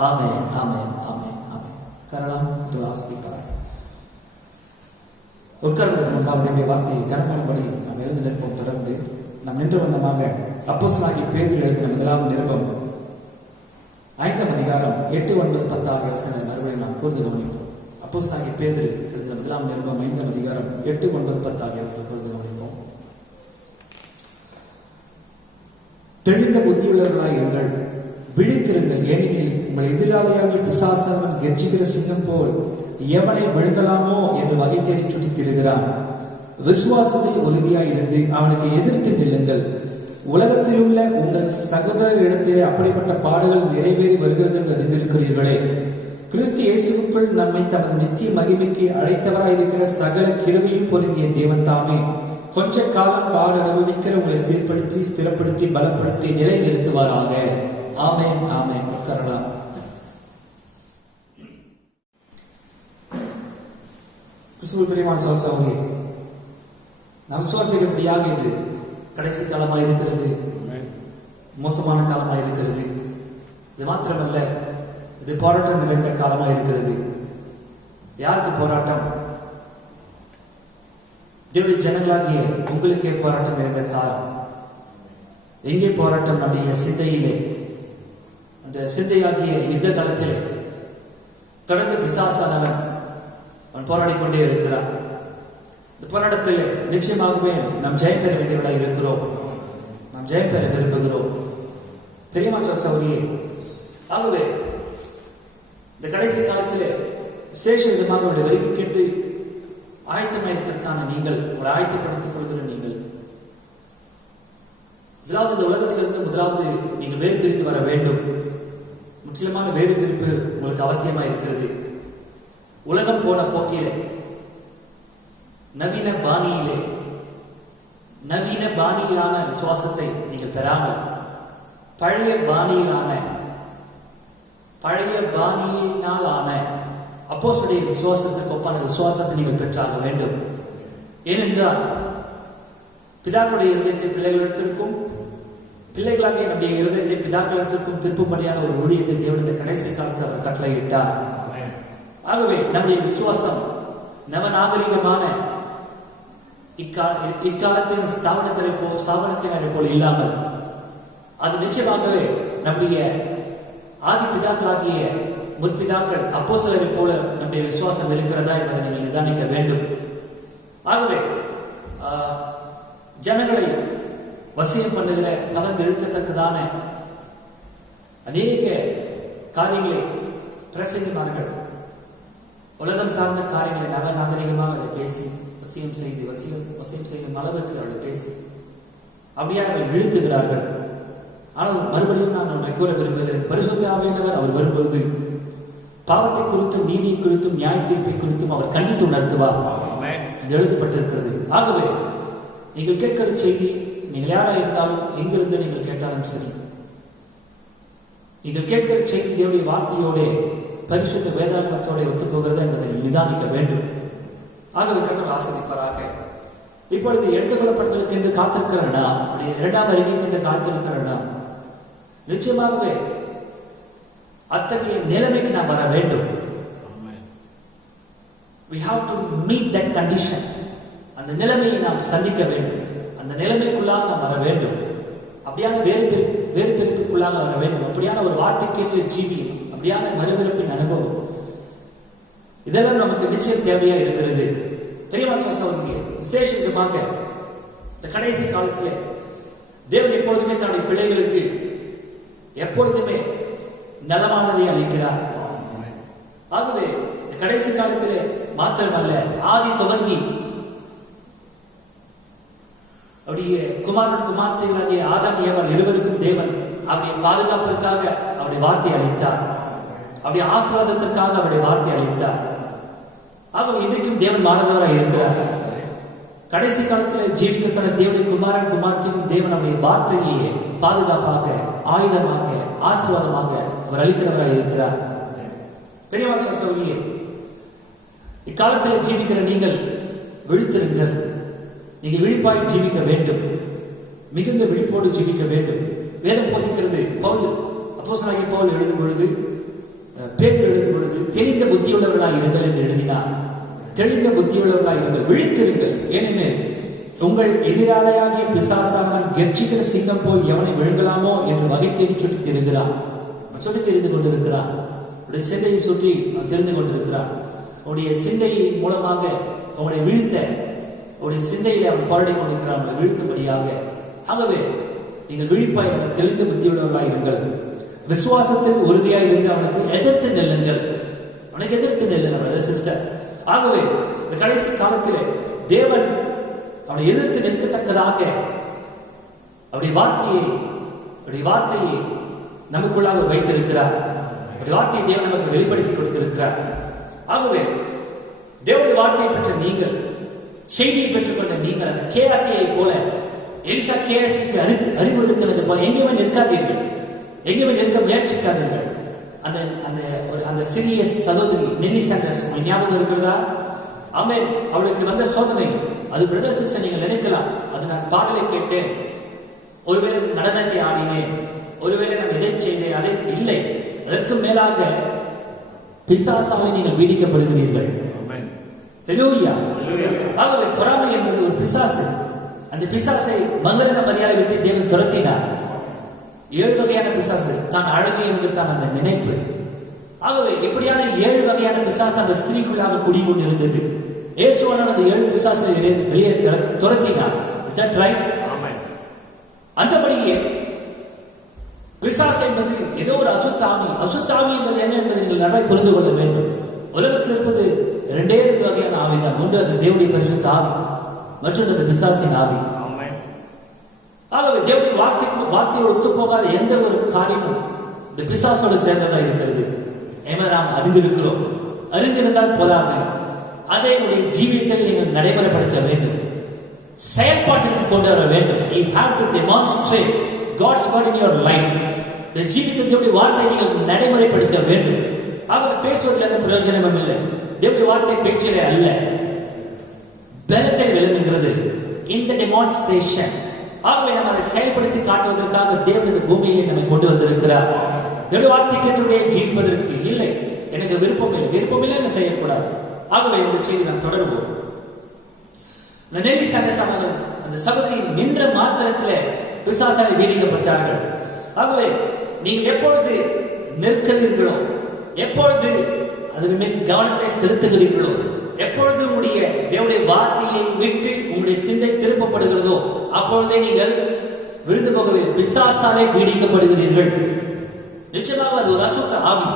ஆமென், ஆமென், ஆமென், ஆமென். கரலாம் ஆஸ்திப்பார். உட்கார்ந்ததற்கு முன்பாக தேவனுடைய வார்த்தையை கனமானபடி நாம் எழுந்து நிற்போம். தொடர்ந்து நாம் நின்று வந்தமாக அப்போஸ்தலனாகிய பேதுரு எழுதின முதலாம் நிருபம் 5ஆம் அதிகாரம் 8, 9, 10 ஆகிய வசனங்களை மறுபடியும் நாம் கூர்ந்து கவனிப்போம். அப்போஸ்தலனாகிய பேதுரு எழுதின முதலாம் நிருபம் 5ஆம் அதிகாரம் 8, 9, 10 ஆகிய வசனங்களை கூர்ந்து கவனிப்போம். தெளிந்த புத்தியுள்ளவர்களாய் இருங்கள், விழித்திருங்கள். ஏனெனில் உங்கள் எதிராளியாகிய பிசாசானவன் கெர்ச்சிக்கிற சிங்கம் போல் எவனை விழுங்கலாமோ என்று வகை தேடி சுற்றித் திரிகிறான். விசுவாசத்தில் உறுதியாய் இருந்து அவனுக்கு எதிர்த்து நில்லுங்கள். உலகத்தில் உள்ள உங்கள் சகோதரரிடத்திலே அப்படிப்பட்ட பாடுகள் நிறைவேறி வருகிறது என்று அறிந்திருக்கிறீர்களே. கிறிஸ்து இயேசுவுக்குள் நம்மை தமது நித்திய மகிமைக்கு அழைத்தவராயிருக்கிற சகல கிருபையும் பொருந்திய தேவன் தாமே கொஞ்ச காலம் பாடு அனுபவிக்கிற உங்களை சீர்படுத்தி ஸ்திரப்படுத்தி பலப்படுத்தி நிலை நிறுத்துவாராக. ஆமென், ஆமென். உட்காரலாம். கிறிஸ்துவின் சகோதரி, நாம் விசுவாசிக்கிறபடியாக இது கடைசி காலமாக இருக்கிறது, மோசமான காலமாக இருக்கிறது. இது மாத்திரமல்ல, இது போராட்டம் நிறைந்த காலமாக இருக்கிறது. யாருக்கு போராட்டம்? தேவனுடைய ஜனங்களாகிய உங்களுக்கே போராட்டம் நிறைந்த காலம். எங்கே போராட்டம்? நம்முடைய சிந்தையிலே. அந்த சிந்தையாகிய யுத்த காலத்திலே தொடர்ந்து பிசாசானவன் அவன் போராடி கொண்டே இருக்கிறான். இந்த போராட்டத்தில் நிச்சயமாகவே நாம் ஜெயம் பெற வேண்டியவர்களாக இருக்கிறோம். நாம் ஜெயம் பெற விரும்புகிறோம். பெரியம்மா சௌரியே. ஆகவே இந்த கடைசி காலத்திலே விசேஷ விதமாக அவருடைய வருகை கேட்டு ஆயத்தமாக இருக்கிறதான நீங்கள், உங்களை ஆயத்தப்படுத்திக் கொள்கிற நீங்கள், முதலாவது இந்த உலகத்திலிருந்து முதலாவது நீங்கள் வேறு பிரிந்து வர வேண்டும். முற்றிலுமான வேறு பிரிப்பு உங்களுக்கு அவசியமா இருக்கிறது. உலகம் போன போக்கிலே, நவீன பாணியிலான விசுவாசத்தை நீங்கள் பெறாமல் பழைய பாணியினாலான அப்போஸ்தலருடைய விசுவாசத்திற்கு ஒப்பான விசுவாசத்தை நீங்கள் பெற்றாக வேண்டும். ஏனென்றால் பிதாக்களுடைய இருதயத்தை பிள்ளைகளிடத்திற்கும், பிள்ளைகளாகிய நம்முடைய இருதயத்தை பிதாக்களிடத்திற்கும் திருப்பும்படியான ஒரு ஊழியத்தை தேவனுடைய கடைசி காலத்தில் அவர் கட்டளையிட்டார். ஆகவே நம்முடைய விசுவாசம் நவநாகரிகமான இக்காலத்தின் ஸ்தாபனத்தினரை போல் இல்லாமல், அது நிச்சயமாகவே நம்முடைய ஆதி பிதாக்களாகிய முற்பிதாக்கள் அப்போஸ்தலரை போல நம்முடைய விசுவாசம் இருக்கிறதா என்பதை நீங்கள் நிதானிக்க வேண்டும். ஆகவே ஜனங்களை வசியம் பண்ணுகிற, கவர்ந்து இழுக்கத்தக்கதான அநேக காரியங்களை பிரசங்கிமார்கள் உலகம் சார்ந்த காரியங்களை நவநாகரிகமாக அதை பேசி வசியம் செய்யும் அளவுக்கு அவர்கள் பேசி அப்படியே அவர்களை இழுத்துகிறார்கள். ஆனால் மறுபடியும் நான் உன்னை கூற விரும்புகிறேன், பரிசுத்த ஆவியானவர் அவர் வரும்பொழுது பாவத்தை குறித்தும் நீதியை குறித்தும் நியாய தீர்ப்பை குறித்தும் அவர் கண்டித்து உணர்த்துவார். இது எழுதப்பட்டிருக்கிறது. ஆகவே நீங்கள் கேட்கிற செய்தி, நீங்கள் யாராக இருந்தாலும் எங்கிருந்து நீங்கள் கேட்டாலும் சரி, நீங்கள் கேட்கிற செய்தி தேவனுடைய வார்த்தையோட பரிசுத்த வேதாகமத்தோட ஒத்து போகிறதா என்பதை நிதானிக்க வேண்டும். ஆகவே கர்த்தர் ஆசீர்வதிப்பாராக. இப்பொழுது எடுத்துக்கொள்ளப்படுவதற்கு என்று காத்திருக்கிறனா, இரண்டாம் அறிக்கைக்கு என்று காத்திருக்கிறனா, நிச்சயமாகவே அத்தகைய நிலைமைக்கு நாம் வர வேண்டும். We have to meet that condition. அந்த நிலைமையை நாம் சந்திக்க வேண்டும். அந்த நிலைமைக்குள்ளாக நாம் வர வேண்டும். அப்படியான வேறு பிரிப்புக்குள்ளாக வர வேண்டும். அப்படியான ஒரு வார்த்தைக்கேற்ற ஜீவியம், அப்படியான மறுபிறப்பின் அனுபவம், இதெல்லாம் நமக்கு நிச்சயம் தேவையா இருக்கிறது. பெரியவாசவங்க விசேஷமாக இந்த கடைசி காலத்தில் தேவன் எப்பொழுதுமே தன்னுடைய பிள்ளைகளுக்கு எப்பொழுதுமே நலமானதை அளிக்கிறார். ஆகவே இந்த கடைசி காலத்தில் மாத்திரமல்ல, ஆதி துவங்கி அவருடைய குமார்த்தைகளாகிய ஆதாம் ஏவாள் இருவருக்கும் தேவன் அவருடைய பாதுகாப்பிற்காக அவருடைய வார்த்தை அளித்தார். அவருடைய ஆசீர்வாதத்திற்காக அவருடைய வார்த்தை அளித்தார். ஆகவே இன்றைக்கும் தேவன் மாறந்தவராக இருக்கிறார். கடைசி காலத்தில் ஜீவிக்கிறதான தேவனுடைய குமார்த்திக்கும் தேவன் அவருடைய வார்த்தையை பாதுகாப்பாக, ஆயுதமாக, ஆசீர்வாதமாக அவர் அளிக்கிறவராக இருக்கிறார். பெரியவாச சொல்லியே, இக்காலத்தில் ஜீவிக்கிற நீங்கள் விழித்திருங்கள். நீங்கள் விழிப்பாய் ஜீவிக்க வேண்டும். மிகுந்த விழிப்போடு ஜீவிக்க வேண்டும். வேதம் போதிக்கிறது. அப்போஸ்தலனாகிய பவுல் எழுதும் பொழுது, பேதுரு எழுதும் பொழுது, தெளிந்த புத்தியுள்ளவர்களாக இருங்கள் என்று எழுதினார். தெளிந்த புத்தியுள்ளவர்களாக இருங்கள், விழித்திருங்கள். ஏனெனில் உங்கள் எதிராளியாகிய பிசாசானவன் கெர்ச்சிக்கிற சிங்கம் போல் எவனை விழுங்கலாமோ என்று வகை தேடி சுற்றி திரிகிறான். சொல்லி தெரிந்து கொண்டிருக்கிறான். உடைய சிந்தையை சுற்றி தெரிந்து கொண்டிருக்கிறான். உடைய சிந்தையின் மூலமாக அவனை வீழ்த்த, உடைய சிந்தையிலே அவன் போராடி கொண்டிருக்கிறான், அவனை வீழ்த்தும்படியாக. ஆகவே நீங்கள் விழிப்பாய் தெளிந்த புத்தியுள்ளவர்களாக இருங்கள். விசுவாசத்தில் உறுதியாக இருந்து அவனுக்கு எதிர்த்து நெல்லுங்கள். அவனுக்கு எதிர்த்து நெல்லுங்கள் சிஸ்டர். ஆகவே இந்த கடைசி காலத்திலே தேவன் அவனை எதிர்த்து நிற்கத்தக்கதாக அவருடைய வார்த்தையை நமக்குள்ளாக வைத்திருக்கிறார். அவருடைய வார்த்தையை தேவன் நமக்கு வெளிப்படுத்தி கொடுத்திருக்கிறார். ஆகவே தேவனுடைய வார்த்தையை பெற்ற நீங்கள், செய்தியை பெற்றுக்கொண்ட நீங்கள், அந்த கேயாசியை போல, எலிசா கேயாசிக்கு அறிவுறுத்தினது போல எங்கேயுமே நிற்காதீர்கள், எங்கேயுமே நிற்க முயற்சிக்காதீர்கள். அந்த சிறிய சகோதரி மினி சாண்டர்ஸ் ஞாபகம் இருக்கிறதா? ஆமென். அவளுக்கு வந்த சோதனை, அது பிரதர் சிஸ்டர் நீங்கள் நினைக்கலாம், அது நான் பாடலை கேட்டேன், ஒருவேளை நடனத்தை ஆடினேன், ஒருவேளை நான் இதை செய்தேன், அதை இல்லை. அதற்கு மேலாக பிசாசாக நீங்கள் பீடிக்கப்படுகிறீர்கள். ஆகவே பொறாமை என்பது ஒரு பிசாசு. அந்த பிசாசை மகரன மரியாதை விட்டு தேவன் துரத்தினார். 7 வகையான பிசாசு தான் அழகு என்கிறதான் அந்த நினைப்பு. ஆகவே இப்படியான 7 வகையான பிசாசு அந்த ஸ்திரீக்குள்ளாக குடிகொண்டு இருந்தது. இயேசுவானவர் அந்த 7 பிசாசுகளை வெளியே துரத்தினார். Is that right? ஆமென். அந்தபடியே பிசாசு என்பது ஏதோ ஒரு அசுத்தாமி. அசுத்தாமி என்பது என்ன என்பதை நீங்கள் நன்றாய் புரிந்து கொள்ள வேண்டும். உலகத்தில் இருப்பது 2 வகையான ஆவிதான். ஒன்று அது தேவனுடைய பரிசுத்த ஆவி, மற்றொன்று அது பிசாசின் ஆவி. ஆகவே தேவனுடைய வார்த்தையோடு ஒத்து போகாத எந்த ஒரு காரியமும் இந்த பிசாசோடு சேர்ந்ததாக இருக்கிறது. நாம் அறிந்திருக்கிறோம். அறிந்திருந்தால் போதாது, அதை உடைய ஜீவியத்தில் நீங்கள் நடைமுறைப்படுத்த வேண்டும், செயல்பாட்டிற்கு கொண்டு வர வேண்டும். You have to demonstrate God's word in your life. இந்த ஜீவியத்தில் தேவனுடைய வார்த்தை நீங்கள் நடைமுறைப்படுத்த வேண்டும். அவர் பேசுவதில் எந்த பிரயோஜனமும் இல்லை. தேவனுடைய வார்த்தை பேச்சிலே அல்ல, பலத்தில் விளங்குகிறது. இந்த டெமான்ஸ்ட்ரேஷன். ஆகவே நம்ம அதை செயல்படுத்தி காட்டுவதற்காக தேவன் இந்த பூமியிலே நம்மை கொண்டு வந்திருக்கிறார். தேவனுடைய வார்த்தை கேட்டவுடைய ஜீவிப்பதற்கு இல்லை. எனக்கு விருப்பமில்லை என்ன செய்யக்கூடாது. ஆகவே இந்த செய்தி நாம் தொடருவோம். அந்த நெறி சங்கசமாக அந்த சகோதரி நின்ற மாத்திரத்திலே பிசாசாலை வீடிக்கப்பட்டார்கள். ஆகவே நீங்கள் எப்பொழுது நிற்கிறீர்களோ, எப்பொழுது அதன் மேல் கவனத்தை செலுத்துகிறீர்களோ, எப்பொழுது உங்களுடைய தேவனுடைய வார்த்தையை விட்டு உங்களுடைய சிந்தை திருப்பப்படுகிறதோ அப்பொழுதே நீங்கள் விழுந்து போகவில்லை, பிசாசாலே பீடிக்கப்படுகிறீர்கள். நிச்சயமாக அது ஒரு அசுத்த ஆவி.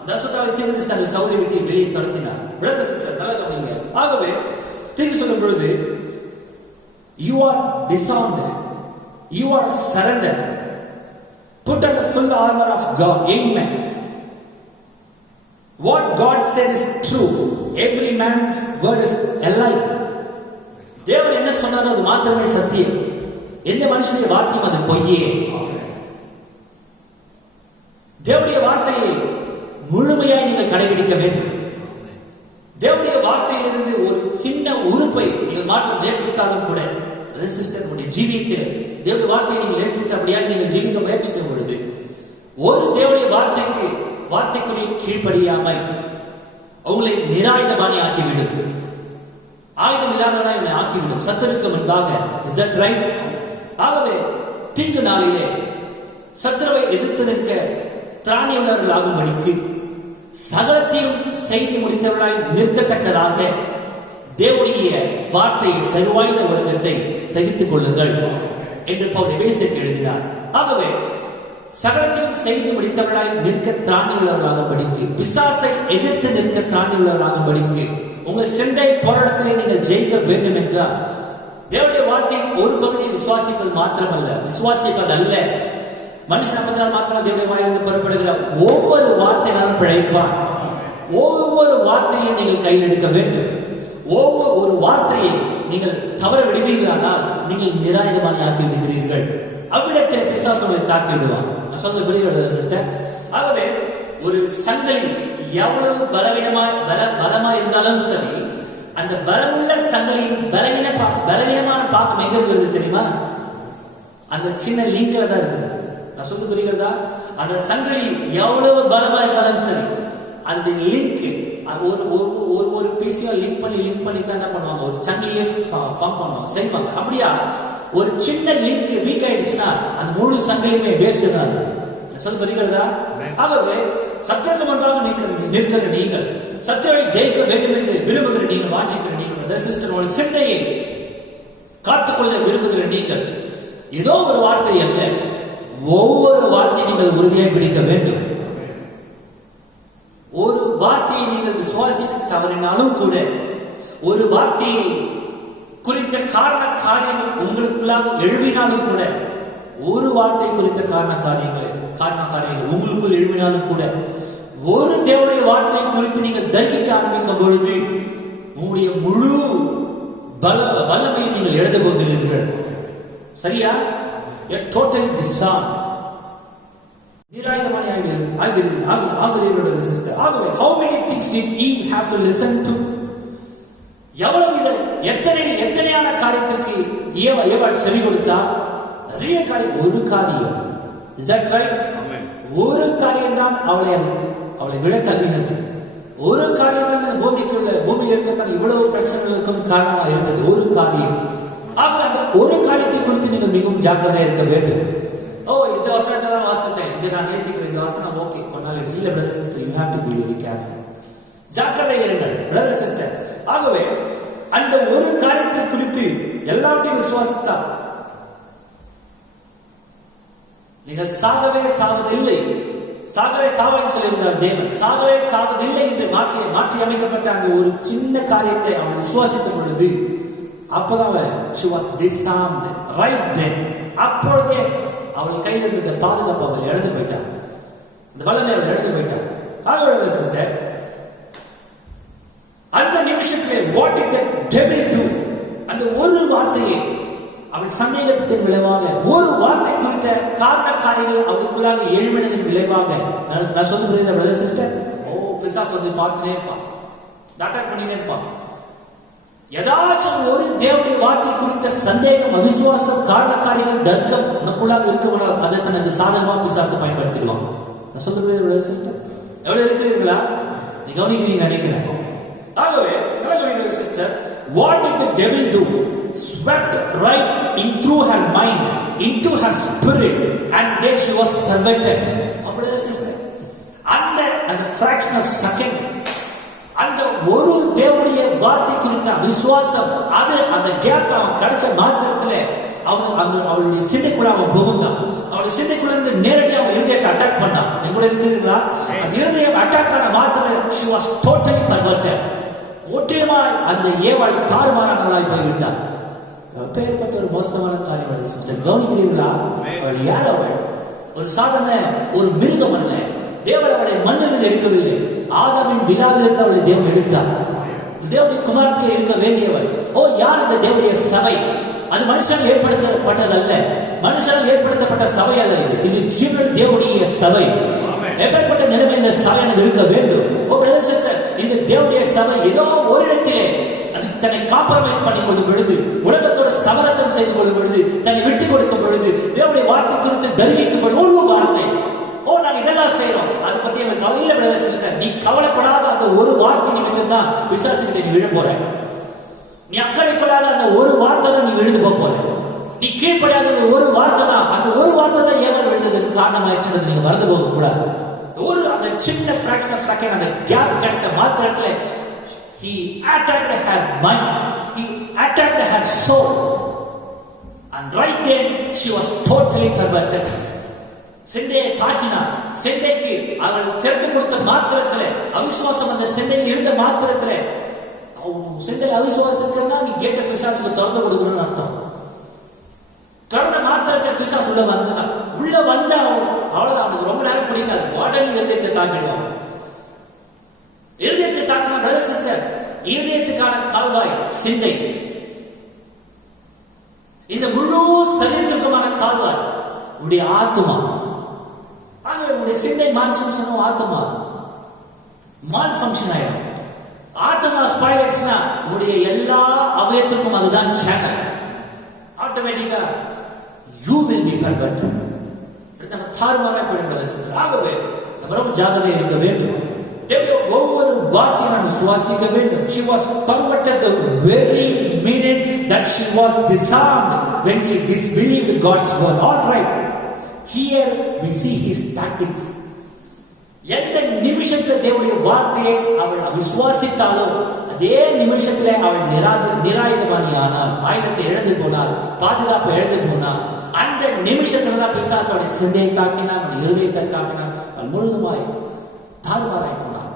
இந்த அசுத்தாவை தீர்த்து அந்த சகோதரி விட்டு வெளியே கடத்தினார். ஆகவே திரும்பி சொல்லும் பொழுது you are disarmed, you are surrendered, put on the full armor of God. Amen. What God said is true. Every man's word is alive. தேவன் என்ன சொன்னாரோ அது மாத்திரமே சத்தியம். எந்த மனுஷனுடைய வார்த்தையும் அது பொய்யே. தேவனுடைய வார்த்தையை முழுமையாய் நீங்கள் கடைபிடிக்க வேண்டும். தேவனுடைய வார்த்தையிலிருந்து ஒரு சின்ன உறுப்பை நீங்கள் மாற்ற முயற்சித்தாலும் கூட உங்களுடைய ஜீவியத்தில் தேவனுடைய வார்த்தையை நீங்கள் நேசித்தபடியாக நீங்கள் ஜீவிக்க முயற்சிக்கும் பொழுது ஒரு தேவனுடைய வார்த்தைக்குரிய கீழ்ப்படியாமல் உங்களை நிராயுதபாணி ஆக்கிவிடும். ஆயுதம் இல்லாதவனாய் உங்களை ஆக்கிவிடும் சத்துருக்கு முன்பாக. Is that right? ஆகவே தீங்கு நாளிலே சத்துருவை எதிர்த்து நிற்க திராணியுள்ளவர்களாகும்படிக்கு சகலத்தையும் செய்து முடித்தவர்களாய் நிற்கத்தக்கதாக தேவனுடைய வார்த்தையை சரிவாய்ந்த உலகத்தை தரித்துக் கொள்ளுங்கள் என்று பவுல் எபேசியருக்கு எழுதினார். ஆகவே சகலத்தையும் செய்து முடித்தவர்களாய் நிற்க திராணியுள்ளவர்களாகும்படிக்கு, பிசாசை எதிர்த்து நிற்க திராணியுள்ளவர்களாகும்படிக்கு உங்கள் சிந்தை போராட்டத்திலே நீங்கள் ஜெயிக்க வேண்டும் என்றால் தேவனுடைய வார்த்தையின் ஒரு பகுதியை விசுவாசிப்பது மாத்திரமல்ல, விசுவாசிப்பதல்ல, மனுஷன் அப்பதான் மாத்திரம் தேவனுடைய வாயிலிருந்து புறப்படுகிற ஒவ்வொரு வார்த்தையினாலும் பிழைப்பான். ஒவ்வொரு வார்த்தையும் நீங்கள் கையில் எடுக்க வேண்டும். ஒவ்வொரு வார்த்தையை நீங்கள் தவற விடுவீர்களானால் நீங்கள் நிராயுதபாணி ஆக்கி விடுகிறீர்கள். அவ்விடத்தில் பிசாசு உங்களை தாக்கி விடுவான். நான் சொல்றது புரிகிறது சிஸ்டர்? ஆகவே ஒரு சங்கிலி எவ்வளவு பலமாய் இருந்தாலும் சரி, அந்த பலமுள்ள சங்கிலியின் பலவீனமான பாகம் எங்க இருக்கிறது தெரியுமா? அந்த சின்ன லிங்க்ல தான் இருக்குது. நான் சொல்றது புரிகிறதா? அந்த சங்கிலி எவ்வளவு பலமா இருந்தாலும் சரி, அந்த லிங்க் ஒரு பீஸையும் லிங்க் பண்ணி தான் என்ன பண்ணுவாங்க, ஒரு சங்கிலியை ஃபார்ம் பண்ணுவாங்க, செய்வாங்க. அப்படியா ஒரு சின்ன லிங்க் வீக் ஆயிடுச்சுன்னா அந்த முழு சங்கிலியுமே வேஸ்ட் தான். சொல்ல புரிகிறதா? ஆகவே சத்திரக்கு முன்பாக நிற்கிற நீங்கள், சத்திரவை ஜெயிக்க வேண்டும் என்று விரும்புகிற நீங்கள், வாஞ்சிக்கிற நீங்கள், சிஸ்டரோட சிந்தையை காத்துக்கொள்ள விரும்புகிற நீங்கள், ஏதோ ஒரு வார்த்தை அல்ல, ஒவ்வொரு வார்த்தையை நீங்கள் உறுதியாக பிடிக்க வேண்டும். ஒரு வார்த்தையை நீங்கள் விசுவாசிக்க தவறினாலும் கூட, ஒரு வார்த்தையை குறித்த காரண காரியங்கள் உங்களுக்குள்ளாக எழுப்பினாலும் கூட, ஒரு வார்த்தை குறித்த காரண காரியங்கள் உங்களுக்குள் எழுப்பினாலும் கூட, ஒரு தேவனுடைய வார்த்தை குறித்து நீங்கள் தரிக்க ஆரம்பிக்கும் பொழுது உங்களுடைய முழு வல்லமையை நீங்கள் எழுத போகிறீர்கள். சரியா? டோட்டலி டிஸ்ஆர்ம், நிராயுதபாணி ஆகிறீர்கள் சிஸ்டர். ஆகவே how many things did Eve have to listen to? எவ்வளவு எத்தனையான காரியத்திற்கு ஏவாள் செவி கொடுத்தா? நிறைய காரியம். ஒரு காரியம், is that right? ஒரு காரியம் தான் அவளை விட தள்ளினது. ஒரு காரியம் தான் பூமியில் இருக்கத்தான் இவ்வளவு பிரச்சனைகளுக்கும் காரணமாக இருந்தது. ஒரு காரியம். ஆகவே அந்த ஒரு காரியத்தை குறித்து நீங்கள் மிகவும் ஜாக்கிரதையா இருக்க வேண்டும். இந்த வசனத்தை தான் வாசிட்டேன், இதை நான் நேசிக்கிறேன், இந்த வசனம் ஓகே பண்ணாலும் இல்லை. Brother sister, you have to be very careful. ஜாக்கிரதை இருங்கள் பிரதர் சிஸ்டர். ஆகவே அந்த ஒரு காரியத்தை குறித்து எல்லாவற்றையும் விசுவாசித்தார். நீங்கள் சாகவே சாவதில்லை, சாகவே சாவான்னு சொல்லியிருந்தார் தேவன். சாகவே சாவதில்லை என்று மாற்றி அமைக்கப்பட்ட அந்த ஒரு சின்ன காரியத்தை அவன் விசுவாசித்த பொழுது அப்பதான் she was disarmed right then. அப்பொழுதே அவள் கையில் இருந்த பாதுகாப்பு அவள் இழந்து போயிட்டான், அந்த வல்லமை அவள் இழந்து போயிட்டான். ஆகவே சிஸ்டர், அந்த நிமிஷத்திலே what did the devil do? அந்த ஒரு வார்த்தையை அவள் சந்தேகத்தின் விளைவாக, ஒரு வார்த்தை குறித்த காரண காரியங்கள் அவளுக்குள்ளாக எழுமினதின் விளைவாக, நான் சொல்ல புரியுதா பிரதர் சிஸ்டர்? பிசாசு வந்து பார்த்துனே இருப்பான், அட்டாக் பண்ணினே இருப்பான். ஏதாச்சும் ஒரு தேவனுடைய வார்த்தை குறித்த சந்தேகம், அவிசுவாசம், காரண காரியங்கள், தர்க்கம் உனக்குள்ளாக இருக்கவனால் அதை தனக்கு சாதகமா பிசாசு பயன்படுத்திடுவான். நான் சொல்ல புரியுதா சிஸ்டர்? எவ்வளவு இருக்கிறீர்களா? நீ கவனிக்கிறீங்க நினைக்கிறேன். ஆகவே sister, what did the devil do? Swept right in through her mind, into her spirit, and then she was perverted. அப்படியே சிஸ்டர், அந்த fraction of second, அந்த ஒரு தேவனுடைய வார்த்தை குறித்த விசுவாசம், அது அந்த கேப் அவன் கிடைச்ச மாத்திரத்திலே அவளுடைய சிந்தைக்குள்ள அவன் புகுந்தான். அவளுடைய சிந்தைக்குள்ள இருந்து நேரடியாக அவன் இருதயத்தை அட்டாக் பண்ணான். என் கூட இருக்கிறீங்களா? அந்த இருதயம் அட்டாக் ஆன மாத்திரம் she was totally perverted. முற்றிலுமாய் அந்த ஏவாள் தாறுமாறானவளாய் போய்விட்டான். பெயர்பட்ட ஒரு மோசமான காரியம் சிஸ்டர், கவனிக்கிறீர்களா? அவள் யார்? அவள் ஒரு சாதாரண ஒரு மிருகம் அல்ல. தேவன் அவளை மண்ணிலிருந்து எடுக்கவில்லை, ஆதாமின் விழாவிலிருந்து அவளை தேவன் எடுத்தார். தேவனுடைய குமாரத்திலே இருக்க வேண்டியவள். யார் இந்த தேவனுடைய சபை? அது மனுஷனால் ஏற்படுத்தப்பட்டதல்ல, மனுஷனால் ஏற்படுத்தப்பட்ட சபை அல்ல. இது ஜீவன் தேவனுடைய சபை. எப்பேற்பட்ட நிலைமை இந்த சபையானது இருக்க வேண்டும்? இந்த தேவனுடைய சபை ஏதோ ஒரு இடத்திலே அதுக்கு தன்னை காம்ப்ரமைஸ் பண்ணி கொள்ளும் பொழுது, உலகத்தோட சமரசம் செய்து கொள்ளும் பொழுது, தன்னை விட்டு கொடுக்கும் பொழுது, தேவனுடைய வார்த்தை குறித்து தரிகிக்கும் பொழுது ஒரு வார்த்தை, நாங்க இதெல்லாம் செய்யறோம், அதை பத்தி எனக்கு கவலை இல்லை பிரதர் சிஸ்டர். நீ கவலைப்படாத அந்த ஒரு வார்த்தை நிமித்தம் தான் விசுவாசிக்கிட்ட நீ விழ போற. நீ அக்கறை கொள்ளாத அந்த ஒரு வார்த்தை தான் நீ விழுந்து போற. நீ கீழ்ப்படாத ஒரு வார்த்தை தான், அந்த ஒரு வார்த்தை தான் ஏவல் விழுந்ததுக்கு காரணமாயிடுச்சு. நீங்க மறந்து போக கூடாது. ஒரு அந்த சின்ன fraction of second அந்த கேப் கிடைத்த மாத்திரத்துல he attacked her mind, he attacked her soul, and right then she was totally perverted. செந்தையை தாக்கினார். செந்தைக்கு அவள் திறந்து கொடுத்த மாத்திரத்துல அவிசுவாசம் அந்த செந்தையில் இருந்த மாத்திரத்துல, செந்தையில் அவிசுவாசத்துக்கு நீ கேட்ட பிசாசுக்கு திறந்து கொடுக்கணும்னு அர்த்தம். திறந்த மாத்திரத்தில் பிசாசு உள்ள வந்தான். உள்ள வந்த அவ்வளவுதான், அவனுக்கு ரொம்ப நேரம் பிடிக்காது, உடனே இருதயத்தை தாக்கிடுவான். இருதயத்தை தாக்கின பிரதர் சிஸ்டர், இருதயத்துக்கான கால்வாய் சிந்தை. இந்த முழு சரீரத்துக்குமான கால்வாய் உடைய ஆத்மா. உடைய சிந்தை மாற்றம் சொன்ன ஆத்மா மால் ஃபங்க்ஷன் ஆயிடும். ஆத்மா ஸ்பாயில் ஆயிடுச்சுன்னா உடைய எல்லா அவயத்துக்கும் அதுதான் சேனல். ஆட்டோமேட்டிக்கா you will be perverted. நம்ம தாறுமாறாக போயிடும். ஆகவே நம்ம ரொம்ப ஜாகிரதையாக இருக்க வேண்டும். ஒவ்வொரு வார்த்தையும் நாம் சுவாசிக்க வேண்டும். She was perverted the very minute that she was disarmed, when she disbelieved God's word. All right, here we see his tactics. எந்த நிமிஷத்துல தேவனுடைய வார்த்தையை அவள் விசுவாசித்தாலோ அதே நிமிஷத்துல அவள் நிராயுதபாணி ஆனால், ஆயுதத்தை இழந்து போனால், பாதுகாப்பை இழந்து போனால், அந்த நிமிஷத்துல தான் பிசாசோட சிந்தையை தாக்கினார், அவனுடைய இருதயத்தை தாக்கினார். அவள் முழுதுமாய் தாறுமாறாய் போனார்.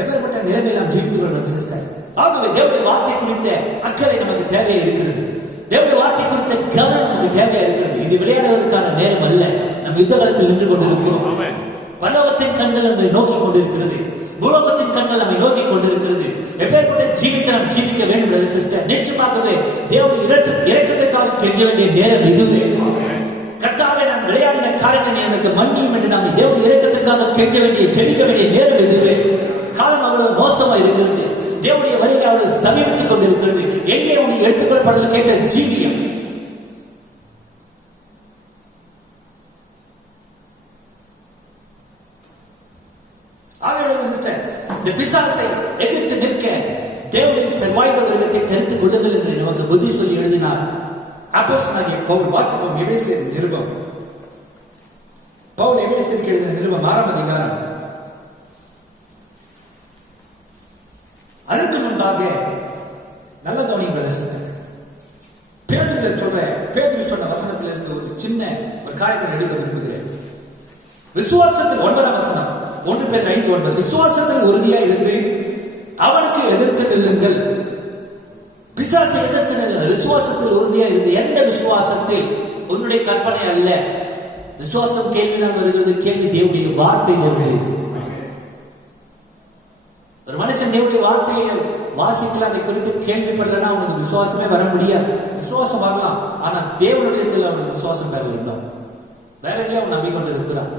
எப்பேற்பட்ட நிலைமையில் நாம் ஜீவித்துக் கொள்வது சிஸ்டர். ஆகவே தேவனுடைய வார்த்தை குறித்த அக்கறை நமக்கு தேவையா இருக்கிறது. தேவனுடைய வார்த்தை குறித்த கவனம் நமக்கு தேவையா இருக்கிறது. இது விளையாடுவதற்கான நேரம் அல்ல. நம் யுத்த காலத்தில் நின்று கொண்டிருக்கிறோம். பரலோகத்தின் கண்கள் நம்மை நோக்கி கொண்டிருக்கிறது, பூலோகத்தின் கண்கள் நம்மை நோக்கி கொண்டிருக்கிறது. எப்பேற்பட்ட ஜீவித்தை நாம் ஜீவிக்க வேண்டும் சிஸ்டர். நிச்சயமாகவே தேவனுடைய இரக்கத்திற்காக கெஞ்ச வேண்டிய நேரம் இதுவே. கர்த்தாவே, நான் விளையாடின காரியத்தை எனக்கு மன்னியும் என்று நாம் தேவனுடைய இரக்கத்திற்காக கெஞ்ச வேண்டிய ஜெபிக்க வேண்டிய நேரம் இதுவே. காலம் அவ்வளவு மோசமா இருக்கிறது. தேவனுடைய வருகை அவ்வளவு சமீபித்துக் கொண்டிருக்கிறது. எங்கே உனக்கு எடுத்துக்கொள்ளப்படுதல் கேட்ட ஜீவியம். இந்த பிசாசை எதிர்த்து நிற்க தேவனின் சர்வாயுத வர்க்கத்தை தெரிந்து கொள்ளுங்கள் என்று நமக்கு புத்தி சொல்லி எழுதினார் அப்போஸ்தலனாகிய பவுல். வாசிப்போம் எபேசியர் நிருபம். பவுல் எபேசியருக்கு எழுதின நிருபம் 6ஆம் அதிகாரம். அதற்கு முன்பாக நல்ல கவனியும் பிரதர் சிஸ்டர், பேதுருவிலே சொல்ற பேதுரு சொன்ன ஒரு காரியத்தை எடுக்க விரும்புகிறேன். விசுவாசத்தில் 9ஆம் வசனம் 1 Pétரு 5:9 விசுவாசத்தில் உறுதியா இருந்து அவனுக்கு எதிர்த்து நில்லுங்கள். பிசாசை எதிர்த்து நில்லுங்கள். விசுவாசத்தில் உறுதியா இருந்து. எந்த விசுவாசத்தில்? உன்னுடைய கற்பனை அல்ல. விசுவாசம் கேள்விதான் வருகிறது. கேள்வி தேவனுடைய வார்த்தையிலிருந்து. ஒரு மனுஷன் தேவனுடைய வார்த்தையை வாசிக்கல, அதை குறித்து கேள்விப்படலன்னா அவனுக்கு விசுவாசமே வர முடியாது. விசுவாசம் வரலாம், ஆனா தேவனுடையத்தில் அவனுக்கு விசுவாசம் பெற வேண்டும். வேற எங்கேயும் அவன் நம்பிக்கொண்டு இருக்கிறான்.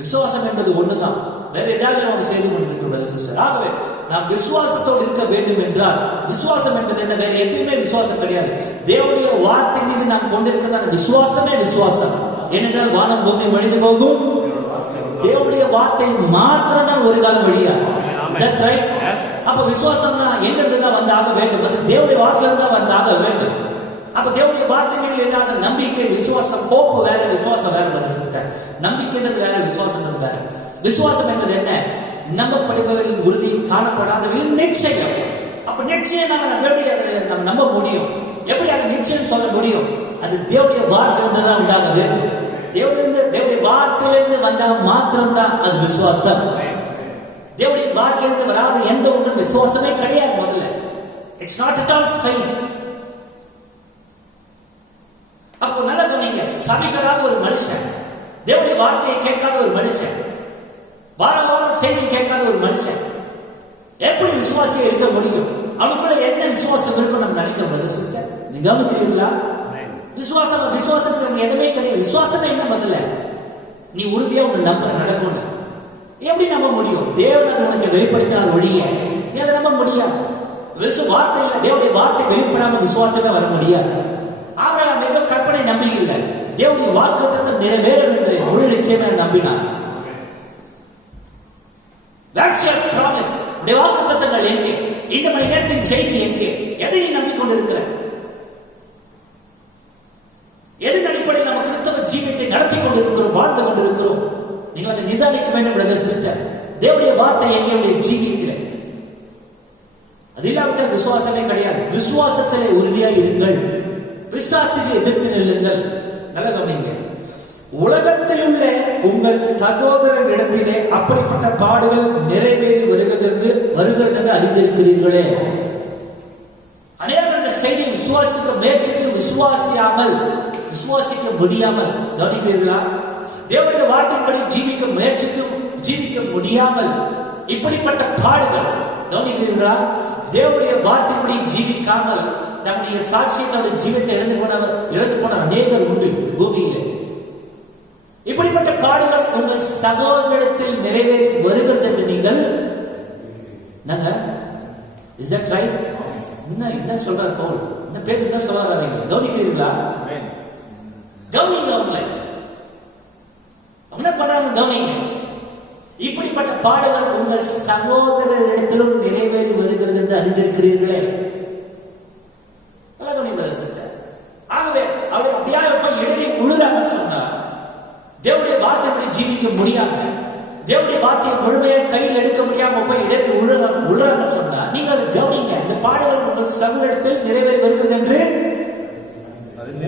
விசுவாசம் என்பது ஒண்ணுதான், வேற எதாவது அவன் செய்து கொண்டிருக்கிறது சிஸ்டர். ஆகவே நாம் விசுவாசத்தோடு இருக்க வேண்டும் என்றால், விசுவாசம் என்பது என்ன? வேற எதுவுமே விசுவாசம் கிடையாது. தேவனுடைய வார்த்தை மீது நாம் கொண்டிருக்கிறதான விசுவாசமே விசுவாசம். ஏனென்றால் வானம் பூமி மழிந்து போகும், தேவனுடைய வார்த்தை மாத்திரம் தான் ஒரு காலம் வழியாது. அப்ப விசுவாசம்னா எங்க இருந்து தான் வந்தாக வேண்டும்? அது தேவனுடைய வார்த்தையிலிருந்து தான் வந்தாக வேண்டும். அப்ப தேவனுடைய வார்த்தை மீது இல்லாத நம்பிக்கை, விசுவாசம், ஹோப் வேற, விசுவாசம் வேற. நம்பிக்கைன்றது வேற, விசுவாசம் வேற. விசுவாசம் என்பது என்ன? நம்பப்படுபவர்களின் உறுதி, காணப்படாதவர்களின் நிச்சயம். அப்ப நிச்சயம் நம்ம எப்படி அதை நம்ம நம்ப முடியும்? எப்படி அதை நிச்சயம் சொல்ல முடியும்? அது தேவனுடைய வார்த்தையிலிருந்து தான் உண்டாக வேண்டும். தேவனுடைய வார்த்தையிலிருந்து வந்தா மாத்திரம் தான் அது விசுவாசம். தேவனுடைய வார்த்தையிலிருந்து வராத எந்த ஒன்றும் விசுவாசமே கிடையாது. முதல்ல it's not at all faith. அப்போ நல்லா சொன்னீங்க, சபிக்காத ஒரு மனுஷன், தேவனுடைய வார்த்தையை கேட்காத ஒரு மனுஷன், வாரம் வாரம் செய்தி கேட்காத ஒரு மனுஷன் எப்படி விசுவாசியா இருக்க முடியும்? அவனுக்குள்ள என்ன விசுவாசம் இருக்கும் நம்ம நினைக்கிறோம் சிஸ்டர்? நீங்க கவனிக்கிறீங்களா? விசுவாசத்துக்கு இடமே கிடையாது. விசுவாசம் என்ன? முதல்ல நீ உறுதியா உன்னை நம்புற நடக்கும். எப்படி நம்ப முடியும்? தேவன் அதை உனக்கு வெளிப்படுத்தினால் ஒழிய நீ அதை நம்ப முடியாது. வார்த்தை இல்லை, தேவனுடைய வார்த்தை வெளிப்படாம விசுவாசமே வர முடியாது. ஆபிரகாம் ஏதோ கற்பனை நம்பிக்கை இல்லை, தேவனுடைய வாக்குத்தத்தம் நிறைவேறும் என்று முழு நிச்சயமா நம்பினார். That's your promise. உடைய வாக்குத்தத்தங்கள் எங்கே? இந்த மணி நேரத்தின் செய்தி எங்கே? எதை நீ நம்பிக்கொண்டிருக்கிற? எதன் அடிப்படையில் நம்ம கிறிஸ்தவ ஜீவியத்தை நடத்தி கொண்டிருக்கிறோம், வாழ்ந்து கொண்டிருக்கிறோம்? நீங்க அதை நிதானிக்க வேண்டும் பிரதர் சிஸ்டர். தேவனுடைய வார்த்தை எங்கே உடைய ஜீவியத்தில்? அது இல்லாவிட்டால் விசுவாசமே கிடையாது. விசுவாசத்திலே உறுதியாக இருங்கள், பிசாசுக்கு எதிர்த்து நில்லுங்கள். நல்லா கவனிங்க. உலகத்தில் உள்ள உங்கள் சகோதரர் இடத்திலே அப்படிப்பட்ட பாடுகள் நிறைவேறி வருகிறது என்று அறிந்திருக்கிறீர்களே. அநேகர்கள் செய்தி விசுவாசிக்க முயற்சித்து விசுவாசிக்க முடியாமல், கவனிக்கிறீர்களா? தேவனுடைய வார்த்தையின்படி ஜீவிக்க முயற்சித்தும் ஜீவிக்க முடியாமல் இப்படிப்பட்ட பாடுகள், கவனிக்கிறீர்களா? தேவனுடைய வார்த்தையின்படி ஜீவிக்காமல் தன்னுடைய சாட்சியத்தோட ஜீவத்தை இழந்து போன அநேகர் உண்டு பூமியிலே. இப்படிப்பட்ட பாடுகள் உங்கள் சகோதரத்தில் நிறைவேறி வருகிறது என்று நீங்கள் என்ன சொல்றாரு பவுல்? இந்த பேர் என்ன சொல்றாரு? கவனிக்கிறீர்களா? கவனிங்க. அவங்களை என்ன பண்றாங்க கவனிங்க. இப்படிப்பட்ட பாடுகள் உங்கள் சகோதரரிடத்திலும் நிறைவேறி வருகிறது என்று அறிந்திருக்கிறீர்களே. ஆகவே அவளை அப்படியாக போய் இடறி உழுறாங்கன்னு சொன்னா, தேவனுடைய வார்த்தைப்படி ஜீவிக்க முடியாம, தேவனுடைய வார்த்தையை முழுமையாக கையில் எடுக்க முடியாம போய் இடறி உழுறாங்கன்னு சொன்னா, நீங்க அதை கவனிங்க. இந்த பாடுகள் உங்கள் சகோதரத்தில் நிறைவேறி வருகிறது என்று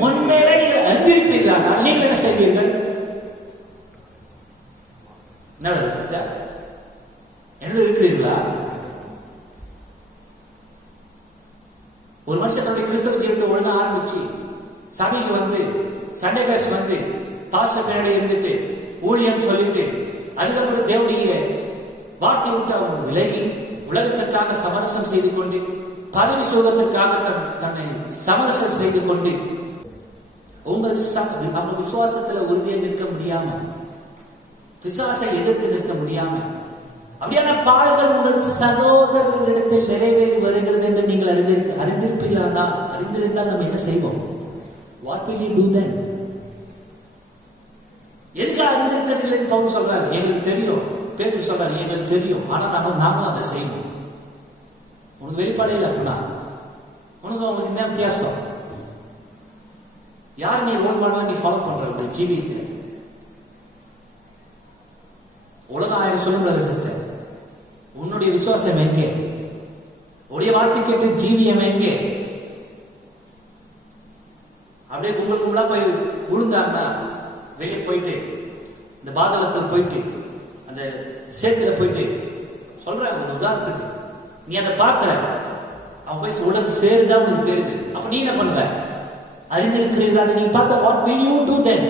உண்மையிலே நீங்கள் அறிந்திருப்பீர்களா? நீங்கள் என்ன செய்வீர்கள்? என்ன இருக்கிறீர்களா? ஒரு மனுஷன் தன்னுடைய கிறிஸ்தவ ஜீவிதத்தை ஒழுங்கா ஆரம்பிச்சு சபைக்கு வந்து சண்டே கிளாஸ் வந்து பாஸ்டர் பின்னாடி இருந்துட்டு ஊழியம் சொல்லிட்டு அதுக்கப்புறம் தேவனுடைய வார்த்தை விட்டு அவன் விலகி உலகத்திற்காக சமரசம் செய்து கொண்டு பதவி சுகத்திற்காக தன்னை சமரசம் செய்து கொண்டு உங்கள் விசுவாசத்துல உறுதியை நிற்க முடியாம, பிசாசை எதிர்த்து நிற்க முடியாம, அப்படியான பாடுகள் உங்கள் சகோதரர்களிடத்தில் நிறைவேறி வருகிறது என்று நீங்கள் அறிந்திருப்பீர்களா? அறிந்திருந்தால் நம்ம என்ன செய்வோம்? What will you do then? எதுக்கு அறிந்திருக்கிறீர்கள் பவுல் சொல்றாரு? எங்களுக்கு தெரியும். பேதுரு சொல்றாரு, எங்களுக்கு தெரியும், ஆனா நாமும் அதை செய்வோம். உனக்கு வெளிப்பாடு இல்லை அப்படின்னா உனக்கு என்ன வித்தியாசம்? யார் நீ ரோல் மாடலா நீ ஃபாலோ பண்ற ஜீவியத்தில்? உலகம் ஆயிரம் சொல்லுங்க சிஸ்டர், உன்னுடைய விசுவாசம் எங்கே? உடைய வார்த்தை கேட்டு ஜீவியம் எங்கே? அப்படியே கும்பல் கும்பலா போய் விழுந்தான்னா வெளியே போயிட்டு இந்த பாதளத்தில் போயிட்டு அந்த சேத்துல போயிட்டு சொல்றேன் ஒரு உதாரணத்துக்கு, நீ அதை பார்க்கிற, அவன் போய் உலகத்து சேருதான் உனக்கு தெரியுது. அப்ப நீ என்ன பண்ணுவ? அறிந்திருக்கிறீர்கள் அதை நீ பார்த்தா what will you do then?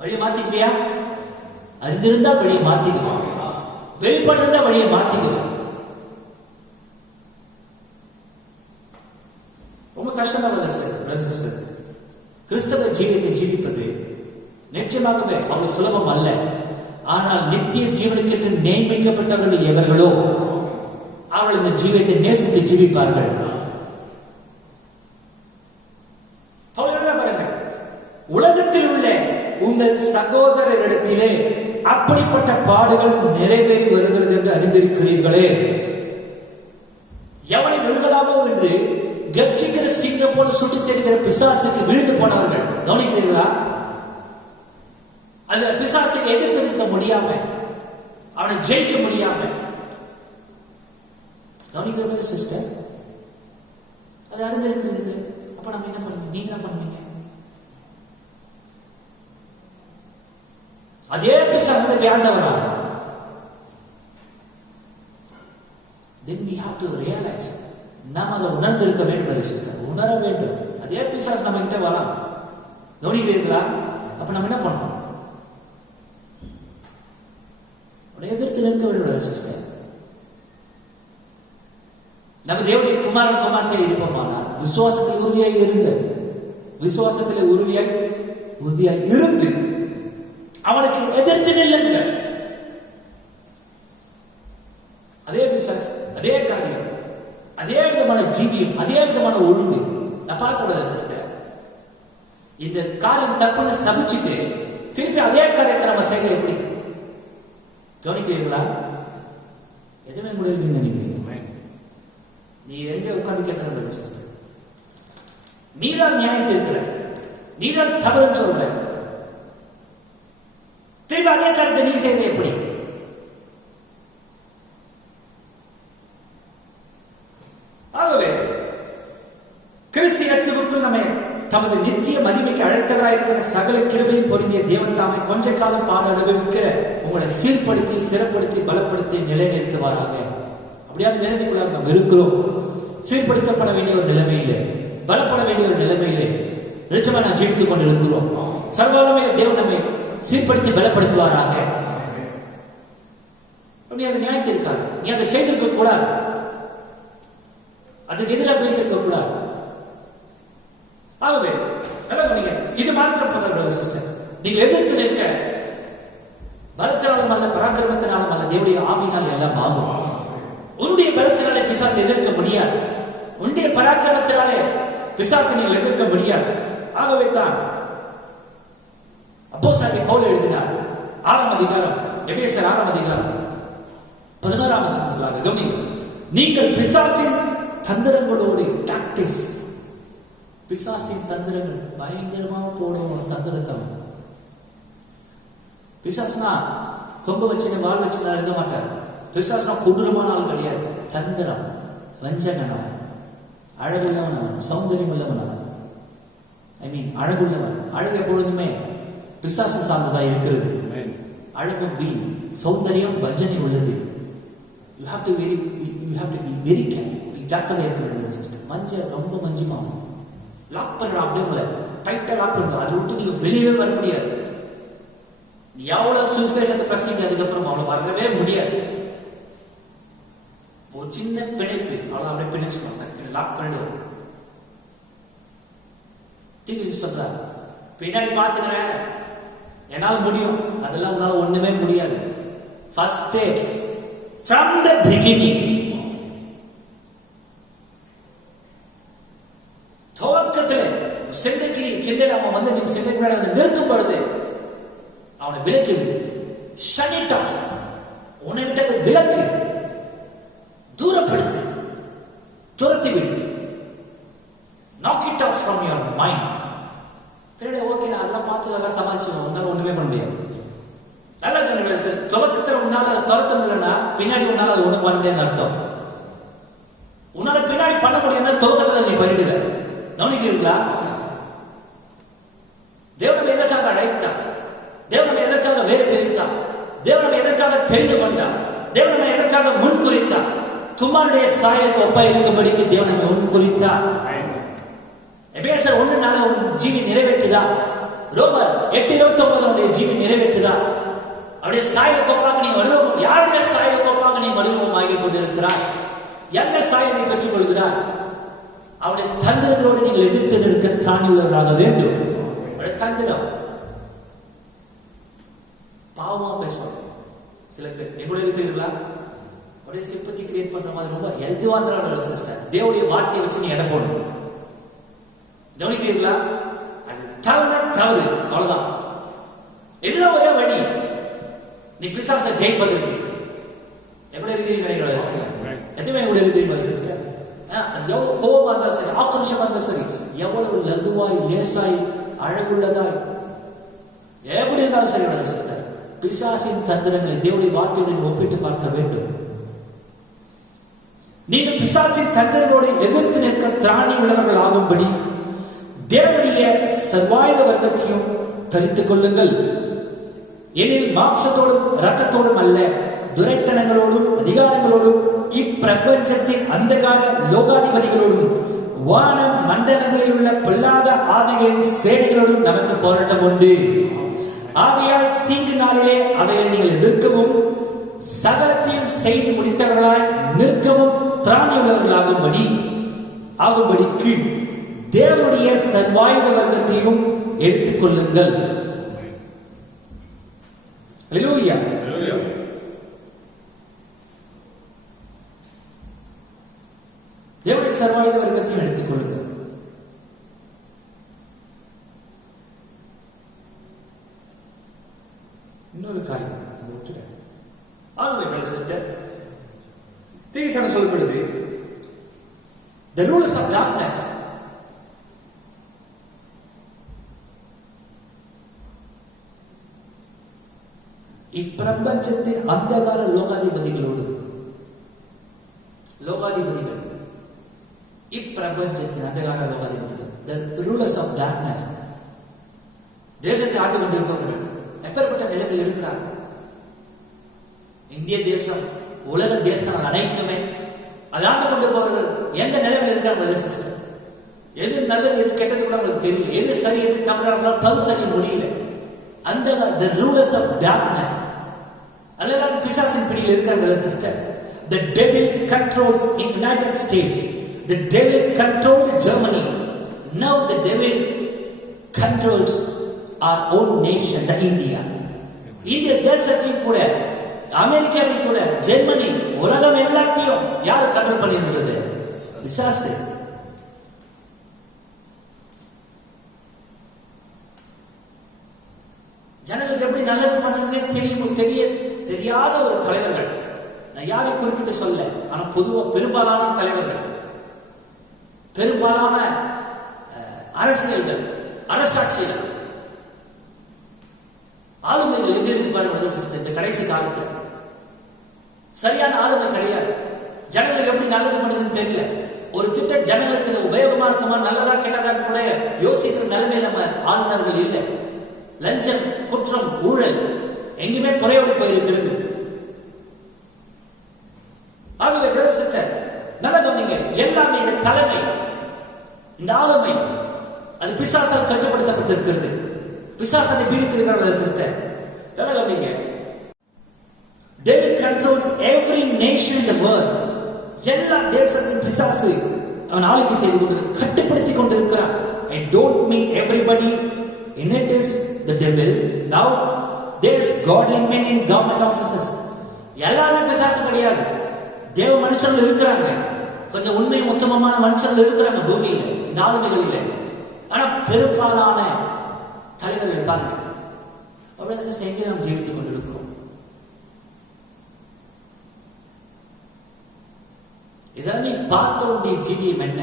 வழியை மாத்திக்குவியா? அறிந்திருந்தா வழியை மாத்திக்குவான், வெளிப்படுறதா வழியை மாத்திக்குவான். ரொம்ப கஷ்டமா வருது சார். கிறிஸ்தவ ஜீவியத்தை ஜீவிப்பது நிச்சயமாகவே அவ்வளவு சுலபம் அல்ல. ஆனால் நித்திய ஜீவனுக்கு நியமிக்கப்பட்டவர்கள் எவர்களோ அவர்கள் இந்த ஜீவியத்தை நேசித்து ஜீவிப்பார்கள். பாருங்க, உலகத்தில் உள்ள உங்கள் சகோதரரிடத்திலே அப்படிப்பட்ட பாடுகள் நிறைவேறி வருகிறது என்று அறிந்திருக்கிறீர்களே. எவனை விழுகலாமோ என்று கர்ஜிக்கிற சிங்கம் போல சுட்டி தெரிகிற பிசாசுக்கு விழுந்து போனவர்கள் கவனிக்கிறீர்களா? அந்த பிசாசை எதிர்த்து நிற்க முடியாம, அவனை ஜெயிக்க முடியாம கவனிக்கிறீங்க சிஸ்டர், அது அறிந்திருக்கிறீர்கள். அப்ப நம்ம என்ன பண்ணுவீங்க? நீங்க என்ன பண்ணுவீங்க? அதே பிசாசை பேர்ந்தவனா? Then we have to realize, நாம் அதை உணர்ந்திருக்க வேண்டும் சிஸ்டர், உணர வேண்டும். அதே பிசாசு நம்ம கிட்ட வரலாம், கவனிக்கிறீர்களா? அப்ப நம்ம என்ன பண்ணணும்? எதிர்த்து நிற்க வேண்டும் சிஸ்டர். நம்ம தேவனுடைய குமாரன் குமார்த்தே இருப்போமானால் விசுவாசத்தில் உறுதியாய் இருங்கள். விசுவாசத்தில் உறுதியாய் இருந்து அவனுக்கு எதிர்த்து நில்லுங்கள். அதே பிசாசு, அதே காரியம், அதே விதமான ஜீவியம், அதே விதமான ஒழுங்கு. நான் பார்க்க சிஸ்டர், இந்த காரியம் தப்புன்னு சபிச்சுட்டு திருப்பி அதே காரியத்தை நம்ம செய்ய எப்படி? கவனிக்கிறீங்களா? எதுவுமே முடியல நினைக்கிறீங்க. நீ எங்கே உட்கார்ந்து கேட்ட சிஸ்டர், நீதான் நியாயத்தை இருக்கிற, நீதான் தவறுன்னு சொல்ற, திருப்பி அதே காரியத்தை நீ செய்த எப்படி? ஆகவே கிறிஸ்து இயேசுவுக்குள் நம்மை தமது நித்திய மகிமைக்கு அழைத்தவராயிருக்கிற சகல கிருபையும் பொருந்திய தேவன் தாமே கொஞ்ச காலம் பாட அனுபவிக்கிற உங்களை சீர்படுத்தி ஸ்திரப்படுத்தி பலப்படுத்தி நிலைநிறுத்துவாராக. அப்படியா நிலைமைக்குள்ள நாம் இருக்கிறோம். சீர்படுத்தப்பட வேண்டிய ஒரு நிலைமையிலே, பலப்பட வேண்டிய ஒரு நிலைமையிலே நிச்சயமா நான் ஜீவித்துக் கொண்டிருக்கிறோம். சர்வவல்லமையுள்ள தேவன் நம்மை சீர்படுத்தி பலப்படுத்துவாராக. நீ அதை நியாயத்தை இருக்காது, நீ அதை செய்திருக்க கூடாது, அதுக்கு எதிராக பேசியிருக்க கூடாது. ஆகவே நீங்க இது மாத்திரம் பதர்கள் சிஸ்டர், நீங்க எதிர்த்து நிற்க பலத்தினாலும் அல்ல, பராக்கிரமத்தினாலும் அல்ல, தேவனுடைய ஆவியினால் எல்லாம் ஆகும். உன்னுடைய பலத்தினாலே பிசாசை எதிர்க்க முடியாது, உன்னுடைய பராக்கிரமத்தினாலே பிசாசை நீங்கள் எதிர்க்க முடியாது. ஆகவே தான் அப்போஸ்தலனாகிய பவுல் எழுதினார் 6ஆம் அதிகாரம், எபேசியர் 6ஆம் அதிகாரம் 16ஆம் வசனத்திலாக கவனியுங்கள். நீங்கள் பிசாசின் தந்திரங்களோடு டாக்டிக்ஸ், பிசாசின் தந்திரங்கள் பயங்கரமாக போடும் தந்திரத்தை. பிசாசுனா கொம்பு வச்சுன்னு வால் வச்சுனா இருக்க மாட்டார். பிசாசுனா கொடூரமான ஆள் கிடையாது. தந்திரம், வஞ்சகனான், அழகுள்ளவன், சௌந்தரியம் உள்ளவன், அழகுள்ளவன். அழகு எப்பொழுதுமே பிசாசு சார்ந்ததா இருக்கிறது. அழகு வீண், சௌந்தரியம் வஞ்சனை உள்ளது. You have to be very careful. ஜாக்கிரதை இருக்க வேண்டும் சிஸ்டர். மஞ்சள் ரொம்ப மஞ்சுமாகும், லாக் பண்ணிடும், அப்படியே உங்களை டைட்டா லாக் பண்ணிடும். அதை விட்டு நீங்க வெளியவே வர முடியாது. நீ எவ்வளவு சுவிசேஷத்தை பிரசங்க அதுக்கப்புறம் அவளை வரவே முடியாது. ஒரு சின்ன பிணைப்பு அவளை அப்படியே பிணைச்சுக்கணும், லாக் பண்ணிடுவோம். தீங்கு சொல்ற பின்னாடி பாத்துக்கிறேன், என்னால் முடியும், அதெல்லாம் உன்னால ஒண்ணுமே முடியாது. First day from the beginning, துவக்கத்தில் சிந்தைக்கு அவன் வந்து நீங்க சிந்தைக்கு மேல வந்து நிற்கும் பொழுது அவனை விலக்கி விடு. shut it off. உன்னை விட்டது விலக்கு, தூரப்படுத்து, துரத்தி விடு. knock it off from your mind. பின்னாடி ஓகே நான் அதெல்லாம் பார்த்து அதெல்லாம் சமாளிச்சுவேன், உன்னால ஒண்ணுமே பண்ண முடியாது. நல்லா துவக்கத்தில் உன்னால அதை துரத்த முடியலன்னா பின்னாடி உன்னால அது ஒண்ணும் பண்ண முடியாதுன்னு அர்த்தம். உன்னால பின்னாடி பண்ண முடியும்னா துவக்கத்தில் நீ பண்ணிடுவ. கவனிக்கிறீங்களா? சாயலுக்கு ஒப்பா இருக்கும்படிக்கு தேவன் நம்மை முன்குறித்தார். எபேசர் 1:4 உன் ஜீவி நிறைவேற்றுதா? ரோமர் 8:29 உன்னுடைய ஜீவி நிறைவேற்றுதா? அவருடைய சாயலுக்கு ஒப்பாக நீ மறுரூபம், யாருடைய சாயலுக்கு ஒப்பாக நீ மறுரூபம் ஆகி கொண்டிருக்கிறாய்? எந்த சாயலை பெற்றுக் கொள்கிறாய்? அவருடைய தந்திரங்களோடு நீங்கள் எதிர்த்து நிற்க திராணி உள்ளவர்களாக வேண்டும். அவருடைய தந்திரம் பாவமா பேசுவாங்க சில பேர். என் கூட இருக்கிறீர்களா? ஒரே சிம்பத்தி கிரியேட் பண்ற மாதிரி ரொம்ப எதுவாந்திரம் சிஸ்டர். தேவனுடைய வார்த்தையை வச்சு நீ இடம் போடணும். கவனிக்கிறீர்களா? அது தவறு, அவ்வளவுதான். இதுதான் ஒரே வழி நீ பிசாசை ஜெயிப்பதற்கு. எப்படி இருக்கிறீங்க? எதுவுமே கூட இருக்கிறீங்களா சிஸ்டர்? எவ்வளவு கோபமா இருந்தாலும் சரி, ஆக்ரோஷமா இருந்தாலும் சரி, எவ்வளவு லகுவாய் லேசாய் அழகுள்ளதாய் எப்படி இருந்தாலும் சரி சிஸ்டர், பிசாசின் தந்திரங்களை தேவனுடைய வார்த்தையுடன் ஒப்பிட்டு பார்க்க வேண்டும். நீங்கள் பிசாசின் தந்திரங்களோடு எதிர்த்து நிற்க திராணி உள்ளவர்கள் ஆகும்படி தேவனுடைய சர்வாயுத வர்க்கத்தையும் தரித்துக் கொள்ளுங்கள். எனில் மாம்சத்தோடும் இரத்தத்தோடும் அல்ல, துரைத்தனங்களோடும் அதிகாரங்களோடும் இப்பிரபஞ்சத்தின் அந்தகார லோகாதிபதிகளோடும் வான மண்டலங்களில் உள்ள பொல்லாத ஆவிகளின் சேனைகளோடும் நமக்கு போராட்டம் உண்டு. ஆகையால் தீங்கு நாளிலே அவைகளை நீங்கள் எதிர்க்கவும் சகலத்தையும் செய்து முடித்தவர்களாய் நிற்கவும் திராணி உள்ளவர்களாகும்படிக்கு தேவனுடைய சர்வாயுத வர்க்கத்தையும் எடுத்துக் கொள்ளுங்கள். அல்லேலூயா. தேவனுடைய சர்வாயுத வர்க்கத்தையும் எடுத்துக் கொள்ளுங்கள். இன்னொரு காரியம் அதை விட்டுட்டேன். சொல்லப்படுது the rulers of darkness, இப்பிரபஞ்சத்தின் அந்தகார லோகாதிபதிகளோடு இப்பிரபஞ்சத்தின் அந்தகார லோகாதிபதிகள் the rulers of darkness, தேசத்தை ஆண்டு கொண்டிருப்பவர்கள் எப்பேற்பட்ட நிலைமையில் இருக்கிறார்கள்? இந்திய தேசம், உலக தேசம் அனைத்துமே அதை ஆண்டு கொண்டிருப்பவர்கள் எந்த நிலைமையில் இருக்கிறார்கள்? எது நல்லது எது கெட்டது கூட அவங்களுக்கு தெரியல. எது சரி எது தவறாக பகுத்தறிய முடியல. அந்த the rulers of darkness அல்லதான் பிசாசின் பிடியில் இருக்கிற sister. The devil controls in United States. The devil controlled Germany. Now the devil controls our own nation, the India. இந்திய தேசத்தையும் கூட, அமெரிக்காவையும் கூட, ஜெர்மனி, உலகம் எல்லாத்தையும் யார் கண்ட்ரோல் பண்ணி இருக்கிறது? பிசாசு. ஜனங்களுக்கு எப்படி நல்லது பண்ணுறதே தெரியாத ஒரு தலைவர்கள். நான் யாரையும் குறிப்பிட்டு சொல்ல, ஆனா பொதுவா பெரும்பாலான தலைவர்கள், பெரும்பாலான அரசியல்கள், அரசாட்சிகள், ஆளுமைகள் எப்படி இருக்கு பாருங்க சிஸ்டர். இந்த கடைசி காலத்துல சரியான ஆளுமை கிடையாது. ஜனங்களுக்கு எப்படி நல்லது பண்ணுறதுன்னு தெரியல. ஒரு திட்டம் ஜனங்களுக்கு இது உபயோகமா இருக்குமா, நல்லதா கெட்டதா கூட யோசிக்கிற நிலைமையில நம்ம ஆளுநர்கள் இல்லை. லஞ்சம், குற்றம், ஊழல் எங்குமே புறையோடு போயிருக்கிறது. ஆகவே சிஸ்டர் நல்லா சொன்னீங்க, எல்லாமே இந்த தலைமை, இந்த ஆளுமை அது பிசாசால் கட்டுப்படுத்தப்பட்டிருக்கிறது. பிசாசனை பீடித்திருக்கிறது சிஸ்டர். நல்லா சொன்னீங்க. Devil controls every nation in the world. எல்லா தேசத்தின் பிசாசு அவன் ஆளுகை செய்து கொண்டு கட்டுப்படுத்தி கொண்டிருக்கிறான். I don't mean everybody in it is the devil. Now there's godly men in government offices. எல்லாரும் பிசாசு கிடையாது. தேவ மனுஷர்கள் இருக்கிறாங்க. கொஞ்சம் உண்மை உத்தமமான மனுஷர்கள் இருக்கிறாங்க பூமியில, இந்த ஆளுமைகளில. ஆனா பெரும்பாலான தலைவர்கள் பாருங்க, அவ்வளவு சிஸ்டர் எங்கே நாம் ஜீவித்துக் கொண்டிருக்கிறோம்? இதெல்லாம் நீ பார்த்த உடைய ஜீவியம் என்ன?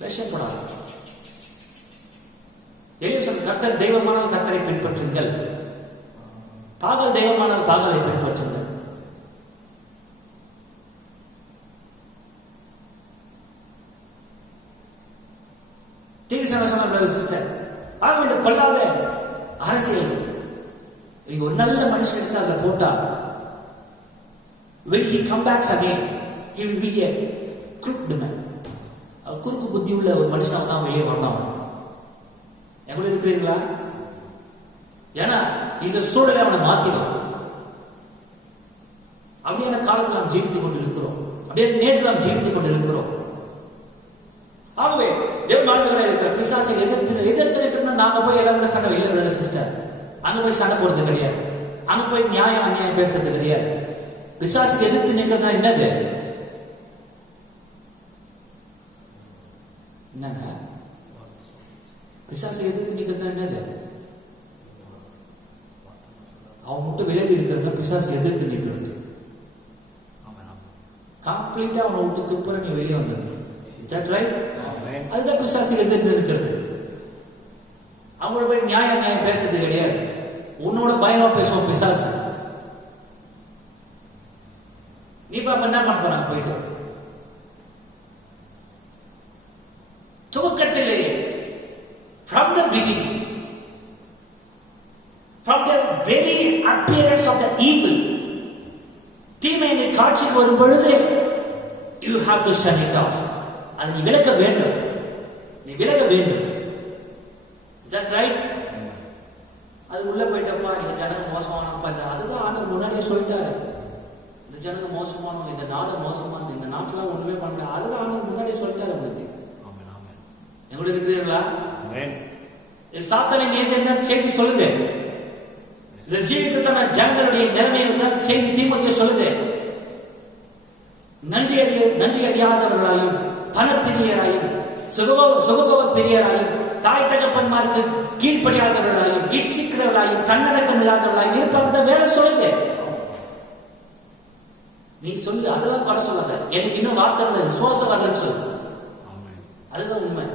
வேஷப்படாது. கர்த்தர் தெய்வமானால் கர்த்தரை பின்பற்றுங்கள், பாகல் தெய்வமானால் பாகலை பின்பற்றுங்கள். சிஸ்டர், ஆக இந்த பொல்லாத அரசியல் ஒரு நல்ல மனுஷன் எடுத்து அதை போட்டா when he comes back again, he will be a crooked man. குறுக்கு புத்தி உள்ள ஒரு மனுஷன் தான் வெளியே வரலாம். எவ்வளவு இருக்கிறீங்களா? ஏன்னா இந்த சூழலை அவனை மாத்திடும். அப்படியான காலத்தில் நாம் ஜீவித்துக் கொண்டு இருக்கிறோம். அப்படியே நேற்று நாம் ஜீவித்துக் கொண்டு இருக்கிறோம். ஆகவே தேவன் ஆளுநராக இருக்கிற பிசாசை எதிர்த்து இருக்கிறோம்னா நாங்க போய் எல்லாரும் சண்டை இல்லை சிஸ்டர், அங்க போய் சண்டை போடுறது கிடையாது. அங்க போய் நியாயம் அநியாயம் பேசுறது கிடையாது. பிசாசுக்கு எதிர்த்து நிற்கிறதா என்னது? என்னங்க பிசாசை எதிர்த்து நிற்கிறதா என்னது? அவன் மட்டும் விலகி இருக்கிறதா பிசாசு எதிர்த்து நிற்கிறது. கம்ப்ளீட்டா அவனை விட்டு துப்புற நீ வெளியே வந்தது. அதுதான் பிசாசு எதிர்த்து இருக்கிறது. அவங்களோட போய் நியாயம் பேசுறது கிடையாது. உன்னோட பயமா பேசுவோம் பிசாசு. நீ பாப்ப என்ன பண்ண போறாங்க போயிட்டு துவக்கத்திலே from the beginning, from the very appearance of the evil, தீமையை காட்சிக்கு வரும் பொழுது you have to shut it off. அதை நீ விலக்க வேண்டும். நீ விலக வேண்டும். Is that right? அது உள்ள போயிட்டப்பா இந்த ஜனங்க மோசமானப்பா, அதுதான் ஆண்டவர் முன்னாடியே சொல்லிட்டாரு. இந்த ஜனங்க மோசமானவங்க, இந்த நாடு மோசமானது, இந்த நாட்டுல ஒண்ணுமே பண்ணல. அதுதான் ஆண்டவர் முன்னாடியே சொல்லிட்டாரு உங்களுக்கு. எங்க இருக்கிறீர்களா? சாத்தானை நேற்று என்ன செய்தி சொல்லுது? இந்த ஜீவிதத்தான ஜனங்களுடைய நிலைமையை செய்தி தீமோத்தேயு சொல்லுது. நன்றி அறியாதவர்களாயும் பணப்பிரியராயும் சுகபோக பிரியராயும் தாய் தகப்பன்மார்க்கு கீழ்ப்படியாதவர்களாயும் இச்சிக்கிறவர்களாயும் தன்னடக்கம் இல்லாதவர்களாயும் இருப்பாங்க வேலை சொல்லுங்க. நீ சொல்லு, அதெல்லாம் கடை சொல்லாத. எனக்கு இன்னும் வார்த்தை விசுவாசம் வரலன்னு சொல்லு. அதுதான் உண்மை.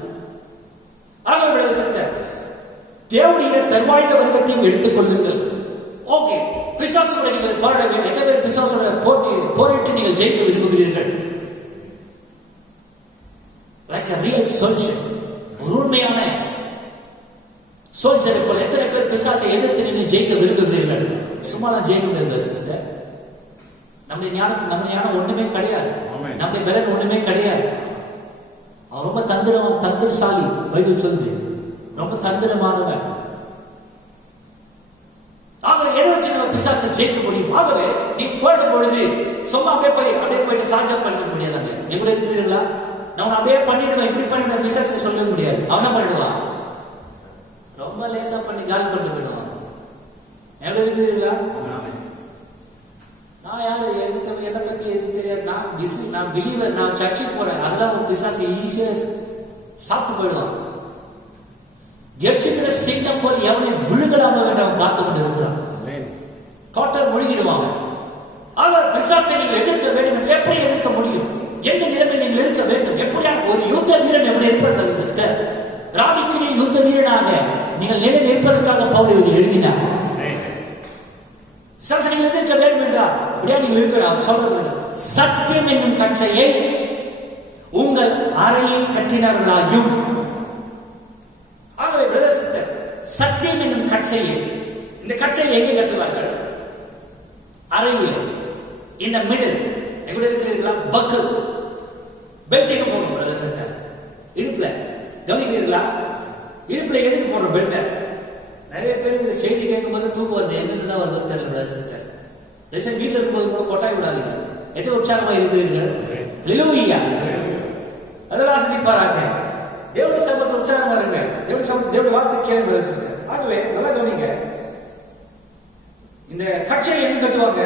தேவனுடைய சர்வாயுத வர்க்கத்தையும் எடுத்துக் கொள்ளுங்கள். ஓகே, பிசாசோட நீங்கள் போராட வேண்டும். எத்தனை பேர் பிசாசோட போரிட்டு நீங்கள் ஜெயிக்க விரும்புகிறீர்கள்? லைக் a real soldier, ஒரு உண்மையான சோல்ஜரை போல எத்தனை பேர் பிசாசை எதிர்த்து நீங்கள் ஜெயிக்க விரும்புகிறீர்கள்? சும்மாலாம் ஜெயிக்க முடியாது சிஸ்டர். நம்முடைய ஞானம் ஒண்ணுமே கிடையாது. நம்முடைய பலன் ஒண்ணுமே கிடையாது. அவன் ரொம்ப தந்திரசாலி. பைபிள் சொல்லுது ரொம்ப தந்திரமானவன். ஆகவே எதை வச்சு நம்ம பிசாசை ஜெயிக்க முடியும்? ஆகவே நீ போயிடும் பொழுது சும்மா அப்படியே போயிட்டு சாட்சா பண்ண முடியாது. எவ்வளவு இருக்கிறீர்களா? நான் அப்படியே பண்ணிடுவேன், இப்படி பண்ணிடுவேன் பிசாசுக்கு சொல்ல முடியாது. அவன் பண்ணிடுவான், ரொம்ப லேசா பண்ணி காலி பண்ணி விடுவான். எவ்வளவு இருக்கிறீர்களா? நான் யாரு என்னை பத்தி எதுவும் தெரியாது. நான் பிலீவர், நான் சர்ச்சுக்கு போறேன். அதெல்லாம் ஒரு பிசாசு ஈஸியா சாப்பிட்டு போயிடுவான். எச்சிக்கிற சிங்கம் போல் எவனை விழுகலாம வேண்டாம் காத்து கொண்டு இருக்கிறான். டோட்டல் முழுகிடுவாங்க. ஆனால் பிசாசை நீங்கள் எதிர்க்க வேண்டும். எப்படி எதிர்க்க முடியும்? எந்த நிலைமையில் நீங்கள் இருக்க வேண்டும்? எப்படியான ஒரு யுத்த வீரன் எப்படி இருப்பது சிஸ்டர்? ராவிக்கு யுத்த வீரனாக நீங்கள் நிலை நிற்பதற்காக பவுல் எழுதினார். பிசாசை நீங்கள் எதிர்க்க வேண்டும் என்றால் அப்படியா நீங்கள் இருக்க சொல்றது. சத்தியம் என்னும் கச்சையை உங்கள் அறையில் கட்டினார்களாயும். ஆகவே பிரதர் சிஸ்டர், சத்தியம் என்னும் கச்சையை, இந்த கச்சையை எங்கே கட்டுவார்கள்? அறையில், இந்த மிடில். எங்க இருக்கிறீர்களா? பக்கல் பெல்ட் எங்க போடணும் பிரதர் சிஸ்டர்? இடுப்புல. கவனிக்கிறீர்களா? இடுப்புல எதுக்கு போடுற பெல்ட்? நிறைய பேருக்கு இந்த செய்தி கேட்கும் போது தூக்கம் வருது. எங்கிருந்து தான் வருது தெரியல பிரதர் சிஸ்டர். தேசம் வீட்டில் இருக்கும்போது கூட கொட்டாய் விடாதீங்க. எத்தனை உற்சாகமா இருக்கிறீர்கள்? ஹல்லேலூயா. அதெல்லாம் சிந்திப்பாராங்க. தேவனுடைய சமூகத்தில் உற்சாகமா இருங்க. தேவனுடைய வார்த்தை கேளுங்க பிரதர் சிஸ்டர். ஆகவே நல்லா கவனிங்க. இந்த கச்சையை எங்க கட்டுவாங்க?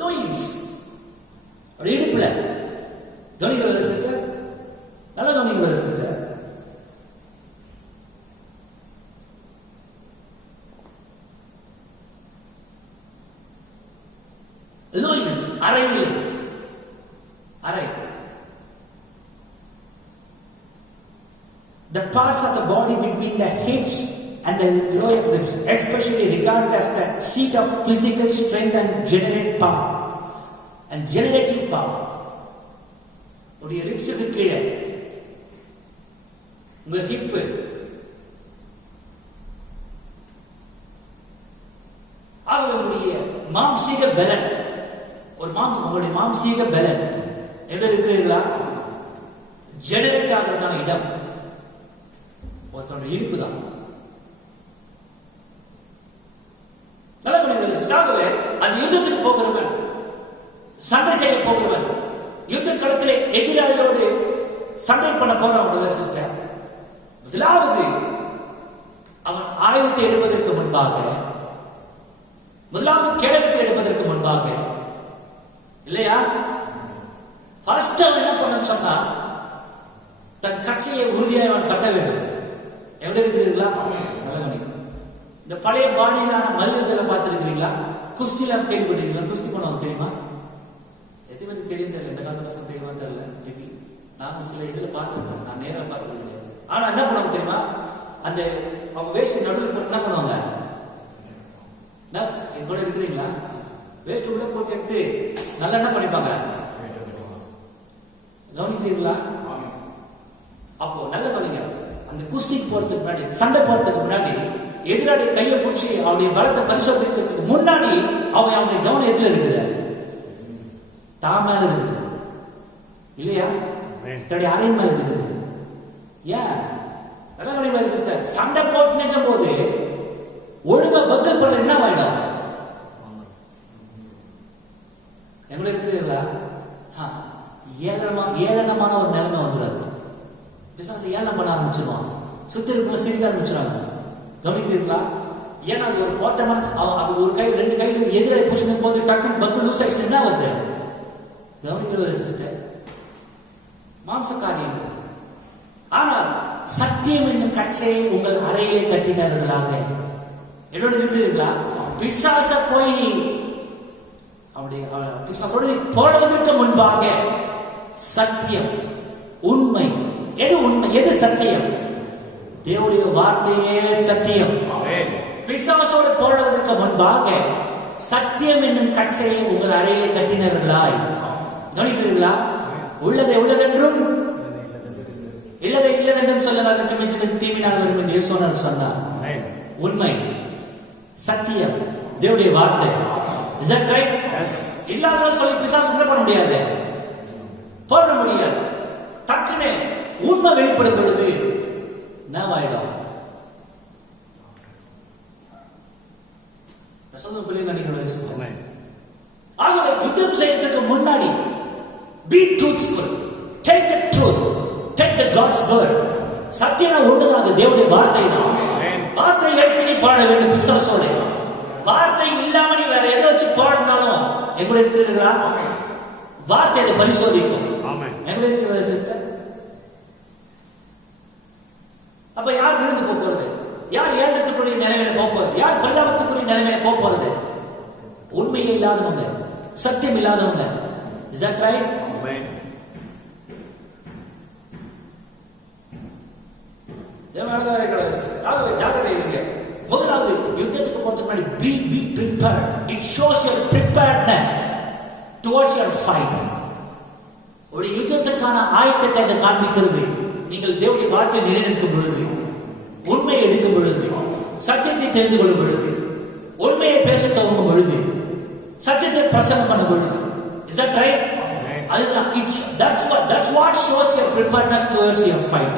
லோயின்ஸ், ஒரு இடுப்புல. கவனிங்க பிரதர் சிஸ்டர், நல்லா கவனிங்க பிரதர் சிஸ்டர். லோயின்ஸ், அறையிலே. அறை. The parts of the body between the hips and the lower ribs, especially regarded as the seat of physical strength and generating power. உடைய ரிப்ஸுக்கு கீழே உங்க ஹிப், ஆகவே உடைய மாம்சீக பலன், உங்களுடைய மாம்சீக பலன் எங்க இருக்கிறீர்களா? ஜெனரேட் ஆகிறதான இடம் ஒருத்தனுடைய இடுப்பு தான். ஆகவே அந்த யுத்தத்துக்கு போகிறவன், சண்டை செய்ய போகிறவன், யுத்த களத்திலே எதிராளியோடு சண்டை பண்ண போறவன் சிஸ்டர், முதலாவது அவன் ஆயுதத்தை எடுப்பதற்கு முன்பாக, முதலாவது கேடகத்தை எடுப்பதற்கு முன்பாக, இல்லையா, ஃபர்ஸ்ட் அவன் என்ன பண்ண சொன்னா தன் கட்சியை உறுதியாக அவன் கட்ட வேண்டும். எവിടെ இருக்கிறீர்களா? இந்த பழைய பாணியிலான மல்யுத்தத்தை பார்த்துருக்கிறீங்களா? குஸ்தில கேள்விப்பட்டிருக்கீங்களா? குஸ்தி பண்ணுவாங்க தெரியுமா? எத்தனை பேருக்கு தெரியும் தெரியல, இந்த காலத்துல சந்தேகமா தெரியல. மேபி நாங்கள் சில இதுல பார்த்துருக்கோம், நான் நேராக பார்த்தது கிடையாது. ஆனா என்ன பண்ணுவாங்க தெரியுமா? அந்த அவங்க வேஸ்ட் நடுவில் போட்டு என்ன பண்ணுவாங்க? என் கூட இருக்கிறீங்களா? வேஸ்ட் உள்ள போட்டு எடுத்து நல்லா என்ன பண்ணிப்பாங்க? கவனிக்கிறீங்களா? அப்போ நல்ல கவனிங்க. அந்த குஸ்திக்கு போறதுக்கு முன்னாடி, சண்டை போறதுக்கு முன்னாடி எதிராளி கையை பிடிச்சி அவருடைய பலத்தை பரிசோதிக்கிறதுக்கு முன்னாடி அவனுடைய கவனம் எதுல இருக்குது? தான் மேல இருக்குது, இல்லையா? தன்னுடைய அறையின் மேல இருக்குது. ஏன் நல்லா கவனிங்க சிஸ்டர், சண்டை போட்டு நிற்கும் போது ஒழுங்கா பக்கல் பண்ண என்ன ஆயிடும்? எங்களுக்கு இருக்கிறீங்களா? ஏளனமான ஒரு நிலைமை வந்துடாது. பிசாசு ஏளனம் பண்ண ஆரம்பிச்சிருவான், சுத்தி இருக்கிற சிரிக்க ஆரம்பிச்சிருவாங்க. கவனிக்கிறீங்களா? ஏன்னா அது ஒரு போட்டமான ஒரு கை ரெண்டு கையில எதிராளி புஷினும் போது டக்குன்னு பக்கு லூஸ் ஆயிடுச்சு, என்ன வருது? கவனிக்கிறது சிஸ்டர், மாம்ச காரியம். ஆனால் சத்தியம் என்னும் கச்சையை உங்கள் அறையிலே கட்டினார்களாக. என்னோட இருக்கிறீர்களா? பிசாச போய் அவருடைய பிசாசோடு போடுவதற்கு முன்பாக சத்தியம், உண்மை. எது உண்மை, எது சத்தியம்? தேவனுடைய வார்த்தையே சத்தியம். பிசாசோடு போடுவதற்கு முன்பாக சத்தியம் என்னும் கச்சையை உங்கள் அறையிலே கட்டினர்களாய். கவனிக்கிறீர்களா? உள்ளதை உள்ளதென்றும் இல்லதை இல்லதென்றும் சொல்லுவதற்கு மிச்சம் தீவினால் வரும் என்று இயேசுவானவர் சொன்னார். உண்மை, சத்தியம், தேவனுடைய வார்த்தை. Is that right? Yes. இல்லாத சொல்லி பிசாசு என்ன பண்ண முடியாது, போட முடியாது. டக்குனே உண்மை வெளிப்படும் பொழுது என்னவாயிடும்? ஆகவே யுத்தம் செய்யறதுக்கு முன்னாடி be truthful, take the truth, take the God's word. சத்தியம் ஒன்றுதான், அது தேவனுடைய வார்த்தை தான். வார்த்தை எடுத்து நீ பாட வேண்டும் பிசாசோட. வார்த்தை இல்லாம நீ வேற எதை வச்சு பாடினாலும் எங்க இருக்கிறீர்களா? வார்த்தை அதை பரிசோதிக்கும். எங்க இருக்கிற சிஸ்டர்? அப்ப யார் விழுந்து போறது? யார் ஏழத்துக்குரிய நிலைமையில போறது? யார் பரிதாபத்துக்குரிய நிலைமையில போறது? உண்மை இல்லாதவங்க, சத்தியம் இல்லாதவங்க. Is that right? ஜாக்கிரதை இருங்க. முதலாவது யுத்தத்துக்கு போறதுக்கு முன்னாடி be prepared. It shows your preparedness towards your fight. ஒரு யுத்தத்துக்கான ஆயத்தத்தை அதை காண்பிக்கிறது. நீங்கள் தேவனுடைய வார்த்தையை நிலைநிற்கும் பொழுது, உண்மையை எடுக்கும் பொழுது, சத்தியத்தை தெரிந்து கொள்ளும் பொழுது, உண்மையை பேச துவங்கும் பொழுது, சத்தியத்தை பிரசங்கம் பண்ணும் பொழுது. Is that right? அதுதான் that's what shows your preparedness towards your fight.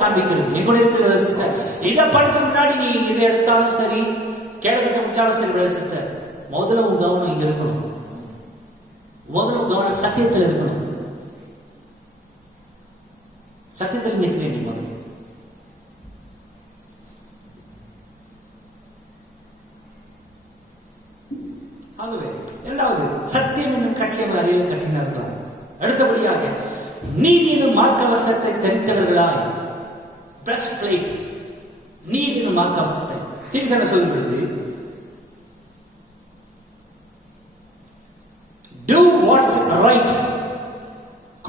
காண்பிக்கிறது. எங்கூட இருக்கிற சிஸ்டர், இதை படிக்கிறதுக்கு முன்னாடி நீ இதை எடுத்தாலும் சரி, கேடகத்தை முடிச்சாலும் சரி சிஸ்டர், முதல்ல உன் கவனம் இங்க இருக்கணும். முதல்ல உன் கவனம் சத்தியத்தில் இருக்கணும். சத்தியத்தில் நிற்கிறேன் நீ முதல்ல. ஆகவே இரண்டாவது சத்தியம் என்னும் கட்சியை அறையில் கட்டினார்கள். அடுத்தபடியாக நீதி என்னும் மார்க்கவசத்தை தரித்தவர்களாய், பிரஸ்ட் பிளேட், நீதி என்னும் மார்க்கவசத்தை. தீர்க்க என்ன சொல்லுகிறது? Do what's right.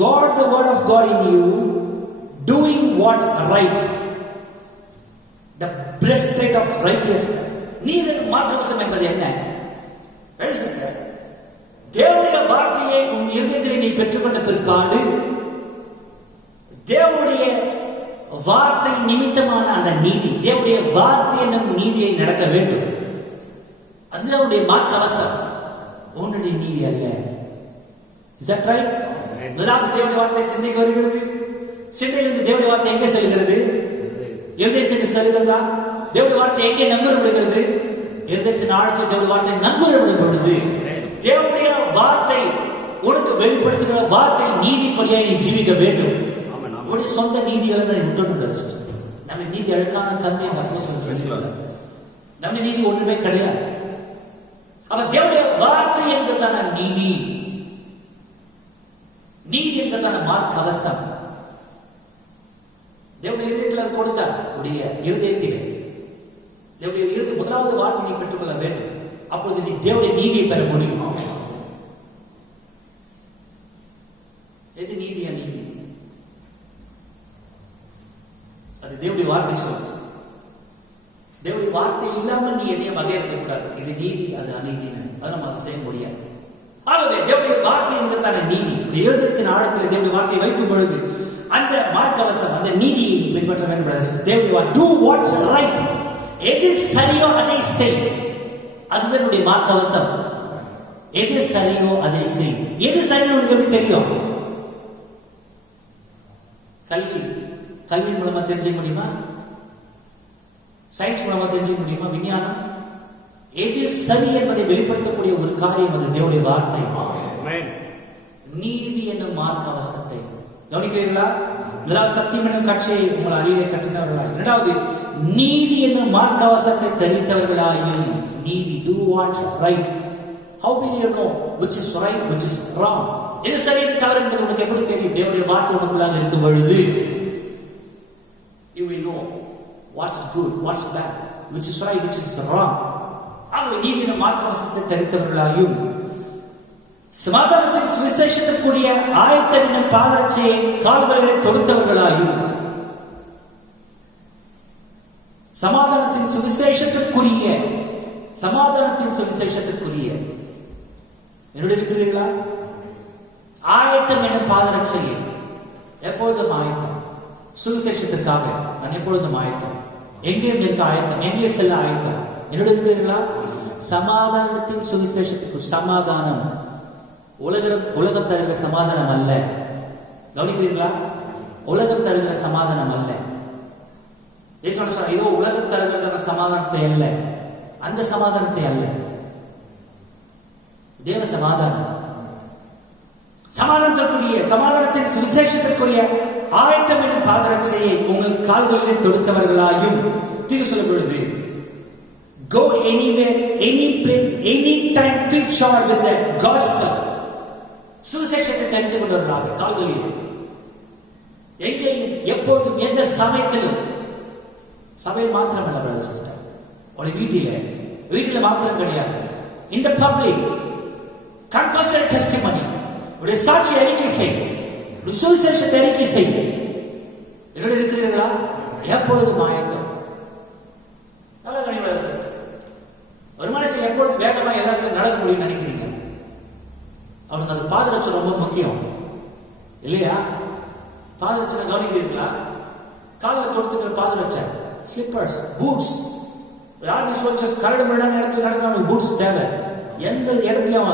God, the word of God in you, doing what's right. The breastplate of righteousness. நீதி என்னும் மார்க்கவசம் என்பது என்ன? தேவனுடைய வார்த்தையை உன் இருதயத்தில் நீ பெற்றுக்கொண்ட பிற்பாடு, தேவனுடைய வார்த்தை நிமித்தமான அந்த நீதி, தேவனுடைய வார்த்தை என்னும் நீதியை நடக்க வேண்டும். அதுதான் மார்க்க அவசரம். உன்னுடைய நீதி அல்ல. Is that right? முதலாவது தேவனுடைய வார்த்தை சிந்தைக்கு வருகிறது. சிந்தையிலிருந்து தேவனுடைய வார்த்தை எங்கே செல்கிறது? இருதயத்துக்கு செல்கிறதா? தேவனுடைய வார்த்தை எங்கே நங்கூரம் விடுகிறது? இருதயத்தின் ஆழத்தில் தேவனுடைய வார்த்தை நங்கூரம் விடும் பொழுது தேவனுடைய வார்த்தை உனக்கு வெளிப்படுத்துகிற வார்த்தை நீதிப்படியாய் நீ ஜீவிக்க வேண்டும். உன்னுடைய சொந்த நீதிகளை விட்டு நம்ம நீதி அழுக்கான கந்தை சொல்லுவாங்க. நம்ம நீதி ஒன்றுமே கிடையாது. அப்ப தேவனுடைய வார்த்தை என்கிறதான நீதி, நீதி என்கிறதான மார்க் அவசம் தேவனுடைய இருதயத்தில் கொடுத்தார். உடைய இருதயத்தில் தேவனுடைய இருதய முதலாவது வார்த்தை நீ பெற்றுக்கொள்ள வேண்டும். அப்பொழுது நீ தேவனுடைய நீதியை பெற முடியும். எது நீதியா? நீதி அது தேவனுடைய வார்த்தை சொல்லும். தேவனுடைய வார்த்தை இல்லாமல் நீ எதையும் வகையிருக்க கூடாது. இது நீதி, அது அநீதின்னு அதை நம்ம அதை செய்ய முடியாது. ஆகவே தேவனுடைய வார்த்தை என்கிறதான நீதி இருதயத்தின் ஆழத்தில் தேவனுடைய வார்த்தையை வைக்கும் பொழுது அந்த மார்க்கவசம், அந்த நீதியை நீ பின்பற்ற வேண்டும். தேவனுடைய do what's right, எது சரியோ அதை செய். அதுதான் என்னுடைய மார்க்கவசம். எது சரியோ அதை செய். எது சரியோ உனக்கு எப்படி தெரியும்? கல்வி மூலமா தெரிஞ்சுக்க முடியுமா? சயின்ஸ் மூலமா தெரிஞ்சுக்க முடியுமா? விஞ்ஞானம் எது சரி என்பதை வெளிப்படுத்தக்கூடிய ஒரு காரியம் அது தேவனுடைய வார்த்தை. நீதி என்னும் மார்க்கவசத்தை கவனிக்கிறீர்களா? முதலாவது சத்தியம் என்னும் கட்சியை உங்கள் அறிவை கற்றினவர்களாய், இரண்டாவது நீதி என்னும் மார்க்கவசத்தை தரித்தவர்களாயும். நீதி, do what's right. How will you know which is right, which is wrong? எது சரி எது தவறு என்பது உனக்கு எப்படி தெரியும்? தேவனுடைய வார்த்தை உனக்குள்ளாக இருக்கும் பொழுது you will know what's good, what's bad, which is right, which is wrong. ஆகவே நீதி என்னும் மார்க்கவசத்தை தரித்தவர்களாயும் சமாதானத்தின் சுவிசேஷத்திற்குரிய ஆயத்தம் என்னும் பாதரட்சையை கால்களை தொடுத்தவர்களாயும். சமாதானத்தின் சுவிசேஷத்திற்குரிய என்னுடைய இருக்கிறீர்களா? ஆயத்தம் என்னும் பாதரட்சையை எப்பொழுதும் ஆயத்தம். சுவிசேஷத்திற்காக நான் எப்பொழுதும் ஆயத்தம். எங்கேயும் இருக்க ஆயத்தம், எங்கே செல்ல ஆயத்தம். என்னுடைய இருக்கிறீர்களா? சமாதானத்தின் சுவிசேஷத்துக்கு. சமாதானம் உலகம் தருகிற சமாதானம் அல்ல. கவனிக்கிறீர்களா? உலகம் தருகிற சமாதானம் அல்ல. இதோ உலகம் தருகிற சமாதானத்தை அல்ல, அந்த சமாதானத்தை அல்ல. தேவ சமாதானம், சமாதானத்தின் சுவிசேஷத்திற்குரிய ஆயத்தம் என்னும் பாதரட்சையை உங்கள் கால்களில் தொடுத்தவர்களாயும். திரு சொல்லும் பொழுது go anywhere, any place, any time, feet shod with the gospel. சுவிசேஷத்தை தரித்துக் கொண்டவர்களாக கால்களில் எங்கேயும் எப்பொழுதும் எந்த சமயத்திலும். சபையில் மாத்திரமல்ல பிரதர் சிஸ்டர், உடைய வீட்டில மாத்திரம் கிடையாது. இந்த பப்ளிக் confess your testimony, உடைய சாட்சி அறிக்கை செய், சுவிசேஷத்தை அறிக்கை செய். என்னோட இருக்கிறீர்களா? எப்பொழுதும் ஆயத்தம். நல்லா கவனிங்க சிஸ்டர். ஒரு மனுஷன் எப்பொழுதும் வேகமா எல்லாத்தையும் நடக்க முடியும்னு நினைக்கிறீங்க? அவனுக்கு அது பாதரட்சை ரொம்ப முக்கியம் இல்லையா? பாதரட்சை கவனிக்கிறீங்களா? காலில் தொடுத்துக்கிற பாதரட்சை, ஸ்லிப்பர்ஸ், பூட்ஸ். ஆர்மி சோல்ஜர்ஸ் கரடு முரடான இடத்துல நடக்கணும், பூட்ஸ் தேவை. எந்த இடத்துலயும்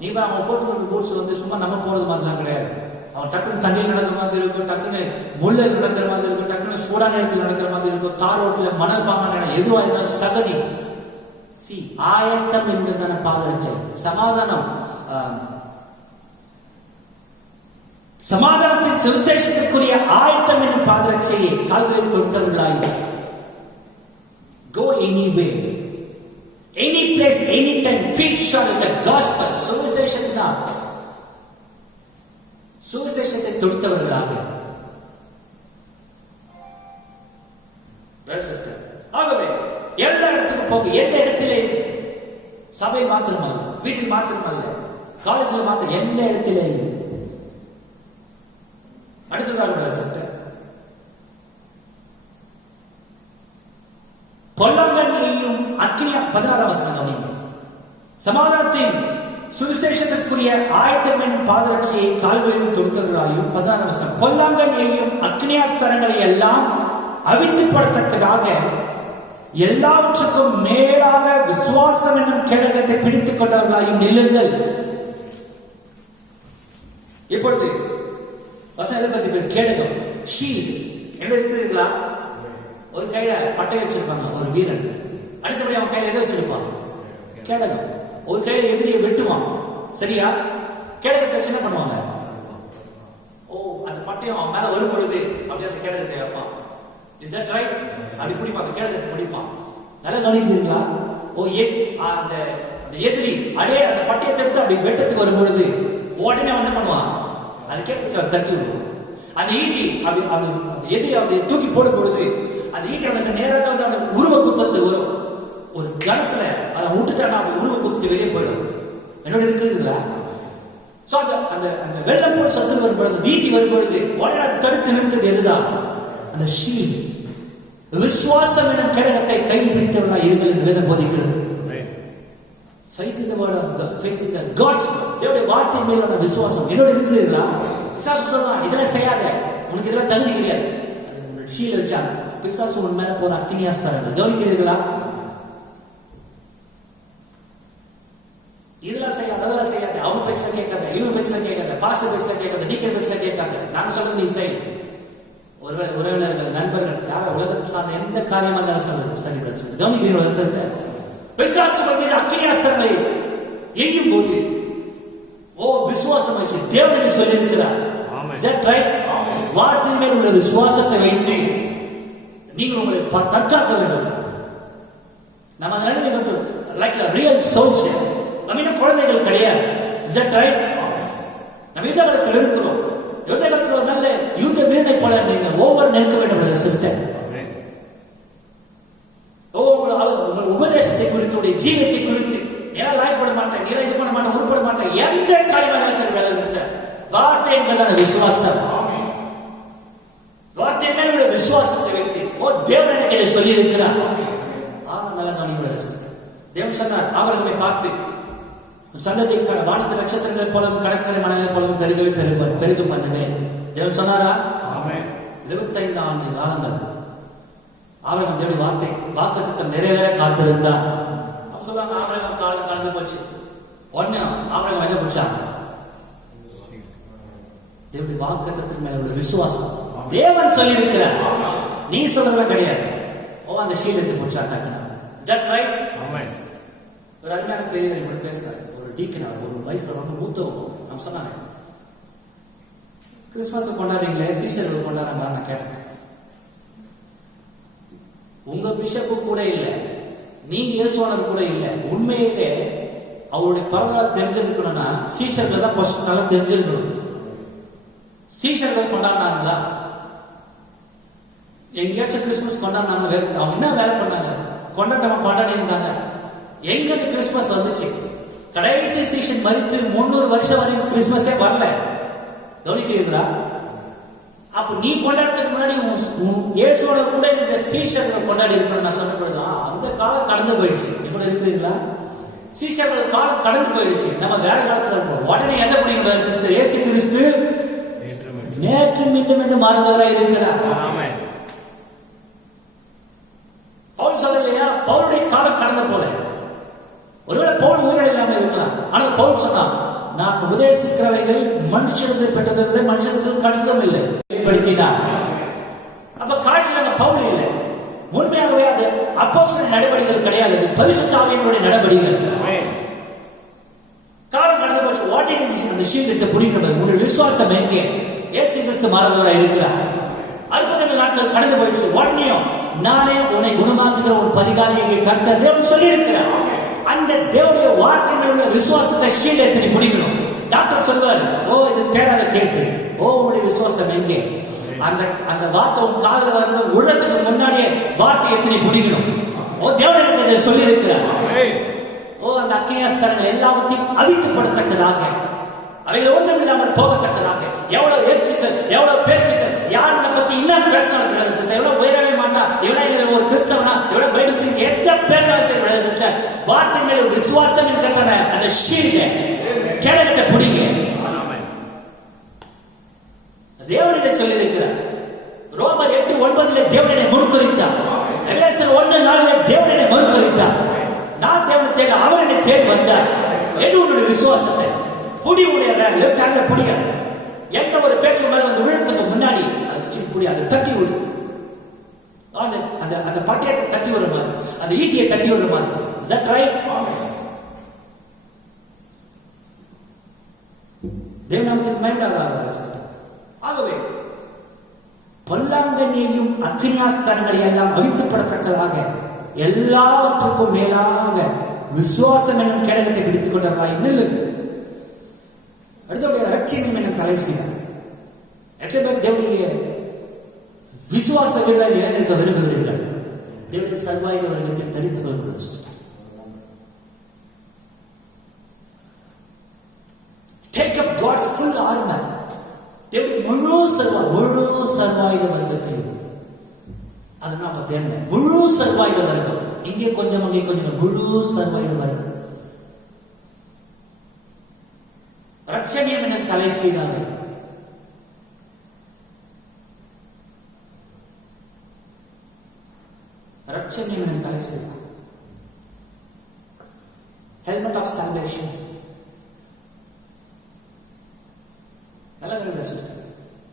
நீ அவன் போட்டு பூட்ஸ் வந்து சும்மா நம்ம போறது மாதிரிலாம் கிடையாது. அவன் டக்குனு தண்ணியில் நடக்கிற மாதிரி இருக்கும், டக்குனு முள்ளில் நடக்கிற மாதிரி இருக்கும், டக்குனு சூடான இடத்துல நடக்கிற மாதிரி இருக்கும், தார் ரோட்ல மணல் பாங்க எதுவா இருந்தாலும் சகதி. ஆயத்தம் என்கிறதான பாதரட்சை. சமாதானத்தின் சுவிசேஷத்திற்குரிய ஆயத்தம் என்னும் பாதரட்சையை கால்களில் தொடுத்தவர்களாய். Go anywhere, any place, any time, feet shod with the gospel. சுவிசேஷத்தை தொடுத்தவர்களாக. ஆகவே எல்லா இடத்துக்கும் போக, எந்த இடத்திலே, சபையில் மாத்திரமல்ல, வீட்டில் மாத்திரமல்ல, காலேஜில் மாத்திரம், எந்த இடத்திலே. அடுத்ததாக சட்ட பொல்லாங்கண்ணியையும் அக்கினியா 16 வசனம். சமாதானத்தின் சுவிசேஷத்திற்குரிய ஆயத்தம் என்னும் பாதரட்சியை கால்களில் தொடுத்தவர்களாயும். 16 வசனம். பொல்லாங்கண்ணியையும் அக்கினியாஸ்தரங்களை எல்லாம் அவித்து படத்தக்கதாக எல்லாவற்றுக்கும் மேலாக விசுவாசம் என்னும் கேடகத்தை பிடித்துக் கொண்டவர்களாயும் நில்லுங்கள். இப்பொழுது வசனத்தை பத்தி பேச கேடகம் ஷீல்ட் என்ன இருக்கிறீர்களா? ஒரு கையில பட்டை வச்சிருப்பாங்க ஒரு வீரன், அடுத்தபடி அவன் கையில எதை வச்சிருப்பான்? கேடகம். ஒரு கையில எதிரியை வெட்டுவான், சரியா? கேடகத்தை என்ன பண்ணுவாங்க? அந்த பட்டயம் அவன் மேல வரும் பொழுது அப்படி அந்த கேடகத்தை வைப்பான். Is that right? அப்படி பிடிப்பாங்க, கேடகத்தை பிடிப்பான். நல்லா கவனிக்கிறீங்களா? அந்த எதிரி அடே அந்த பட்டயத்தை எடுத்து அப்படி வெட்டத்துக்கு வரும் பொழுது உடனே என்ன பண்ணுவான்? அது கேடகத்தை தட்டி விடுவான். அந்த ஈட்டி அப்படி அந்த எதிரி அப்படி தூக்கி போடும் பொழுது அந்த ஈட்டி அவனுக்கு நேராக வந்து அந்த உருவ குத்துறதுக்கு வரும். ஒரு கணத்துல அதை விட்டுட்டானா அப்படி உருவ குத்துட்டு வெளியே போயிடும். என்னோட இருக்குங்களா? சோ அந்த வெள்ளம் போல் சத்து வரும்பொழுது, ஈட்டி வரும்பொழுது உடனே தடுத்து நிறுத்தது எதுதான்? அந்த ஷீல்ட். விசுவாசம் எனும் கேடகத்தை கையில் பிடித்தவர்களா இருங்கள் என்று வேதம் போதிக்கிறது. Faith in the word of God, faith in the God's word. தேவனுடைய வார்த்தை மேலான விசுவாசம் என்னோட இருக்கிறீர்களா? பிசாசு சொல்றான் இதெல்லாம் செய்யாத, உனக்கு இதெல்லாம் தகுதி கிடையாது. அது ஷீல்ட் வச்சாங்க, பிசாசு உன் மேல போற அக்கினியாஸ்தாரங்கள். கவனிக்கிறீர்களா? இதெல்லாம் செய்யாத, அதெல்லாம் செய்யாத, அவங்க பேச்சுல கேட்காத, இவங்க பேச்சுல கேட்காத, பாஸ்டர் பேச்சுல கேட்காத, டீக்கர் பேச்சுல கேட்காத, நாங்க சொல்றது நீ செய். ஒருவேளை உறவினர்கள், நண்பர்கள், யார உலகத்துக்கு சார்ந்த எந்த காரியமா இருந்தாலும் சொல்றது சரி. கவனிக்கிறீர்கள்? விசுவாசங்கள் மீது அக்கினியாஸ்திரங்களை எய்யும் போது விசுவாசம் வச்சு தேவனுக்கு சொல்லி இருக்கிறார். வார்த்தையின் மேல் உள்ள விசுவாசத்தை வைத்து நீங்கள் உங்களை தற்காக்க வேண்டும். நம்ம நிலைமை லைக் a real soldier. நம்ம இன்னும் குழந்தைகள் கிடையாது. Is that right? நம்ம யுத்த காலத்தில் இருக்கிறோம். யுத்த காலத்தில் ஒரு நல்ல யுத்த வீரனை போல நீங்க ஒவ்வொரு நிற்க வேண்டும் சிஸ்டர். உங்கள் உபதேசத்தை குறித்து, உடைய ஜீவத்தை குறித்து ஏன் லாய்ப்பட மாட்டேன், நீ இது பண்ண மாட்டேன், உருப்பட மாட்டேன், எந்த காரியமாக சரி சிஸ்டர், வார்த்தை என்பதான விசுவாசம். வார்த்தை மேல விசுவாசத்தை வைத்து தேவன் எனக்கு இதை சொல்லி இருக்கிறார். நல்லா கவனிக்க சிஸ்டர். தேவன் சொன்னார் ஆபிரகாமை பார்த்து, சந்ததி வானத்து நட்சத்திரங்களை போலவும் கடற்கரை மணலை போலவும் பெருக பண்ணுவேன். தேவன் சொன்னாரா? 25 ஆண்டு காலங்கள் ஆபிரகாம் தேவனுடைய வார்த்தை வாக்குத்தத்தம் நிறைவேற காத்திருந்தான். அவன் சொல்லுவாங்க ஆபிரகாம் காலம் கலந்து போச்சு. உடனே ஆபிரகாம் என்ன பிடிச்சாங்க? தேவனுடைய வாக்குத்தத்தத்தின் மேல உள்ள விசுவாசம். தேவன் சொல்லி இருக்கிறார், நீ சொல்றதெல்லாம் கிடையாது. அந்த ஷீல்ட் எடுத்து பிடிச்சாட்டாங்க. That right? ஒரு அருமையான பெரியவர் கூட பேசுறாரு. ஒரு டீக்கன், ஒரு வயசுல ரொம்ப மூத்தவங்க. நம்ம சொன்னாங்க கிறிஸ்துமஸ் கொண்டாடுறீங்களே, சீசர்கள் கொண்டாடுறாங்க. நான் கேட்டேன், உங்க பிஷப்பு கூட இல்லை, நீங்க இயேசுவானவர் கூட இல்லை. உண்மையிலே அவருடைய பரவலாக தெரிஞ்சிருக்கணும்னா சீஷர்கள் தான் ஃபர்ஸ்ட் நல்லா தெரிஞ்சிருக்கணும். சீஷர்கள் கொண்டாடினாங்களா? எங்கேயாச்சும் கிறிஸ்துமஸ் கொண்டாடினாங்க? வேறு அவங்க என்ன வேலை பண்ணாங்க? கொண்டாடி இருந்தாங்க. எங்க இந்த கிறிஸ்துமஸ் வந்துச்சு? கடைசி சீசன் மறித்து 300 வருஷம் வரைக்கும் கிறிஸ்துமஸே வரல. கவனிக்கிறீங்களா? அப்போ நீ கொண்டாடுறதுக்கு முன்னாடி இயேசுவோட கூட இந்த சீஷர்கள் கொண்டாடி இருக்கணும். நான் சொன்ன பொழுதுதான் அந்த காலம் கடந்து போயிடுச்சு. இப்படி இருக்கிறீங்களா? சீஷர்கள் காலம் கடந்து போயிடுச்சு. நம்ம வேற காலத்துல இருக்கோம். உடனே எந்த முடியும் சிஸ்டர்? இயேசு கிறிஸ்து நேற்று மீண்டும் என்று மாறுதவராக இருக்கிறார். பவுல் சொல்லலையா? பவுலுடைய காலம் கடந்து போல. ஒருவேளை பவுல் உயிரிழ இல்லாம இருக்கலாம். ஆனால் பவுல் சொன்னா, நான் உபதேசிக்கிறவைகள் மனுஷனத்தை பெற்றதில்லை, மனுஷனத்தில் கற்றதும் இல்லை வெளிப்படுத்தினார். அப்ப காட்சியாக பவுல் இல்லை. உண்மையாகவே அது அப்போஸ்தலர் நடவடிக்கைகள் கிடையாது, அது பரிசுத்த ஆவியினுடைய நடவடிக்கைகள். காலம் கடந்து போச்சு. வாட்டிங் அந்த ஷீல்டை புரிகிறது. உங்களுடைய விசுவாசம் எங்கே? இயேசு கிறிஸ்து மாறுதவராக இருக்கிறார். 40 நாட்கள் கடந்து போயிடுச்சு. உடனேயும் நானே உன்னை குணமாக்குகிற ஒரு பரிகாரி எங்கே கர்த்தர் தேவன் சொல்லி இருக்கிறார். அந்த தேவனுடைய வார்த்தைகளுடைய விசுவாசத்தை ஷீல்ட் எடுத்து பிடிக்கணும். டாக்டர் சொல்வார், இது தேடாத கேஸ். உங்களுடைய விசுவாசம் எங்கே? அந்த வார்த்தை உன் காதுல வந்து உள்ளத்துக்கு முன்னாடியே வார்த்தை எடுத்து பிடிக்கணும். தேவன் எனக்கு இதை சொல்லி இருக்கிறார். அந்த அக்கினியாஸ்திரங்கள் எல்லாவற்றையும் அழித்துப்படத்தக்கதாக, அவைகள் ஒன்றும் இல்லாமல் போகத்தக்கதாக, எவ்வளவு ஏச்சுக்கள், எவ்வளவு பேச்சுக்கள், யாருனை பத்தி இன்னும் பேசினாங்க. எவ்வளவு உயரவே மாட்டா, இவன் ஒரு கிறிஸ்தவனா, எவ்வளவு பைபிள் எந்த பேசாத சிஸ்டர், வார்த்தை மேல விசுவாசம் என்கிற அந்த ஷீல்ட கேடகத்தை பிடிங்க. தேவனுக்கு சொல்லி இருக்கிறார். ரோமர் 8:9 தேவனை முன்குறித்தார். 1:4 அப்படி அதை தட்டி விடு. அந்த அந்த அந்த பட்டையை தட்டி விடுற மாதிரி, அந்த ஈட்டியை தட்டி விடுற மாதிரி. Is that right? தேவநாமத்துக்கு மகிமை. ஆகவே பொல்லாங்கனையும் அக்னியாஸ்திரங்களை எல்லாம் அழித்துப்படத்தக்கதாக எல்லாவற்றுக்கும் மேலாக விசுவாசம் என்னும் கேடகத்தை பிடித்துக் கொண்டவர்களாய் நில்லுங்க. அடுத்தபடியாக ரட்சியம் என்னும் தலை செய்தார். எத்தனை பேர் தேவனுடைய விசுவாச வீரர்கள் இழந்திருக்க விரும்புகிறீர்கள்? தேவனுடைய சர்வாயுத வர்க்கத்தில் தரித்துக் கொள்ளப்படுகிறது. Take up God's full armor. தேவனுடைய முழு சர்வாயுத வர்க்கத்தையும் அதனால நம்ம தேவை முழு சர்வாயுத வர்க்கம். இங்கே கொஞ்சம் அங்கே கொஞ்சம், முழு சர்வாயுத வர்க்கம். ரட்சணியம் என தலை செய்தார்கள். ரட்சணியம் என தலை செய்தார். Helmet of salvation.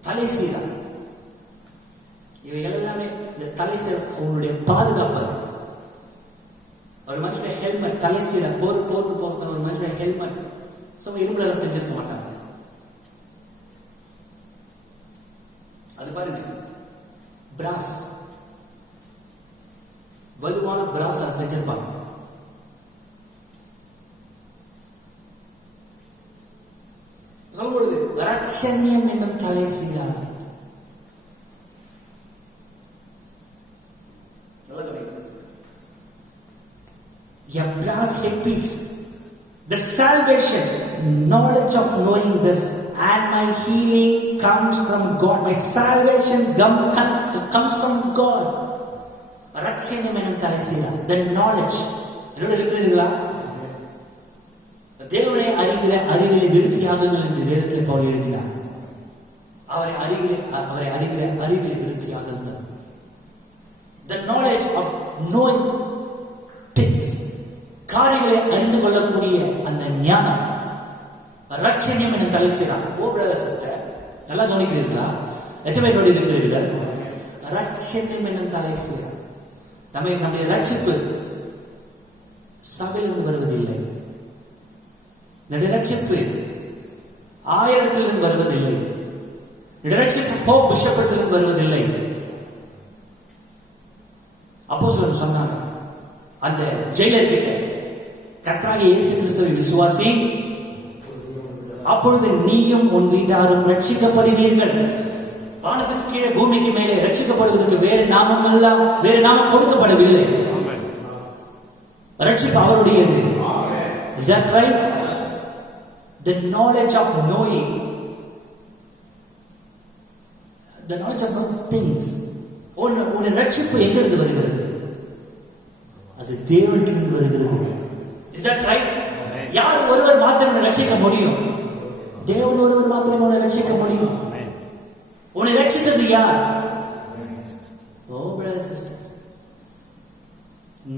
தலை செய்தார். இவைகள் எல்லாமே இந்த தலை செய்ய அவங்களுடைய பாதுகாப்பு. ஒரு மனுஷனுடைய ஹெல்மெட் தலை செய்ய போருக்கு போறது ஒரு மனுஷனுடைய ஹெல்மெட் சும்மா இரும்புல செஞ்சிருக்க மாட்டாங்க. அது பாருங்க, பிராஸ், வலுவான பிராஸ் அதை செஞ்சிருப்பாங்க. சொல்லும்பொழுது ரட்சண்யம் என்னும் தலை செய்கிறார்கள். A brass headpiece, the salvation, knowledge of knowing this, and my healing comes from God. My salvation comes from God. ரட்சண்யம் என்னும் தலை செய்கிறார். The knowledge, என்னோட இருக்கிறீர்களா? தேவனை அறிகிற அறிவிலே விருத்தியாகுங்கள் என்று வேதத்தில் பவுல் எழுதினார். அவரை அறிகிற அறிவிலே விருத்தியாகுங்கள். The knowledge of knowing things, காரியங்களை அறிந்து கொள்ளக்கூடிய அந்த ஞானம் ரட்சண்யம் என தலை செய்கிறார். ஓ பிரதர் சிஸ்டர், நல்லா கவனிக்கிறீர்களா? எத்தனை பேரோடு இருக்கிறீர்கள்? ரட்சண்யம் என தலை செய்கிறார். நம்முடைய ரட்சிப்பு சபையிலிருந்து வருவதில்லை. ரட்சிப்பு ஆயிரத்திலிருந்து வருவதில்லை. ரட்சிப்பு போப் பிஷப்பிலிருந்து வருவதில்லை. அப்போஸ்தலர் சொன்னார் அந்த ஜெயிலர் கிட்ட, கர்த்தராகிய இயேசு கிறிஸ்துவை விசுவாசி, அப்பொழுது நீயும் உன் வீட்டாரும் ரட்சிக்கப்படுவீர்கள். வானத்துக்கு கீழே பூமிக்கு மேலே ரட்சிக்கப்படுவதற்கு வேறு நாமம் எல்லாம் வேறு நாமம் கொடுக்கப்படவில்லை. ரட்சிப்பு அவருடையது. Is that right? The knowledge of knowing, the knowledge of knowing things. உன் ரட்சிப்பு எங்கிருந்து வருகிறது? அது தேவனிடமிருந்து வருகிறது. Is that right? யார் ஒருவர் மாத்திரம் ரட்சிக்க முடியும்? தேவன் ஒருவர் மாத்திரம் உன்னை ரட்சிக்க முடியும். உன்னை ரட்சித்தது யார்? Oh brother sister,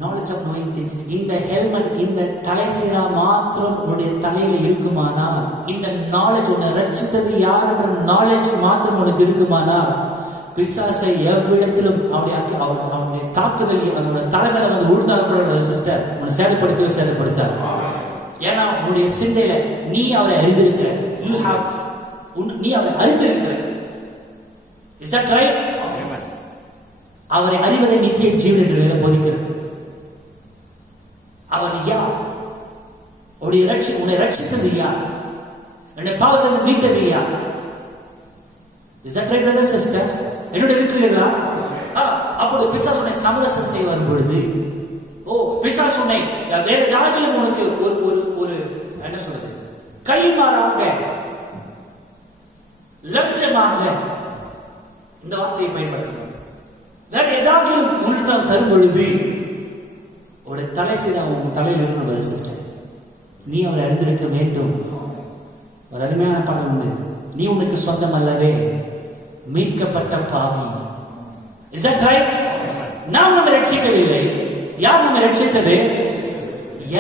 knowledge of knowing things. இந்த ஹெல்மெட், இந்த தலை செய்யறா மாத்திரம் உன்னுடைய தலையில இருக்குமானால், இந்த நாலேஜ், உன்னை ரட்சித்தது யார் என்ற நாலேஜ் மாத்திரம் உனக்கு இருக்குமானால், பிசாசை எவ்விடத்திலும் அவனுடைய தாக்குதல் அவனுடைய தலைமையில வந்து விழுந்தால் கூட சிஸ்டர் உன்னை சேதப்படுத்தார். ஏன்னா உன்னுடைய சிந்தையில நீ அவரை அறிந்திருக்கிற, நீ அவரை அறிந்திருக்கிற. Is that right? அவரை அறிவதை நித்திய ஜீவன் என்று வேதம் போதிக்கிறது. அவர் யார்? உன்னை ரட்சித்தது யார்? என்னுடைய பாவத்தை மீட்டது யார்? Is that right, brothers and sisters? என்னோட இருக்கிறீர்களா? அப்போது பிசாசு உன்னை சமரசம் செய்ய வரும் பொழுது, பிசாசு உன்னை வேற யாருக்கும் உனக்கு ஒரு என்ன சொல்றது, கைமாறாக, லட்சமாக, இந்த வார்த்தையை பயன்படுத்தணும், வேற ஏதாவது உன்னிடம் தரும் பொழுது உடைய தலை செய்த உன் தலையில் இருக்கணும். சிஸ்டர், நீ அவரை அறிந்திருக்க வேண்டும். ஒரு அருமையான பாடல் உண்டு, நீ உனக்கு சொந்தம் அல்லவே, மீட்கப்பட்ட பாவி. Is that right? நாம் நம்ம ரட்சிக்கவில்லை. யார் நம்ம ரட்சித்தது?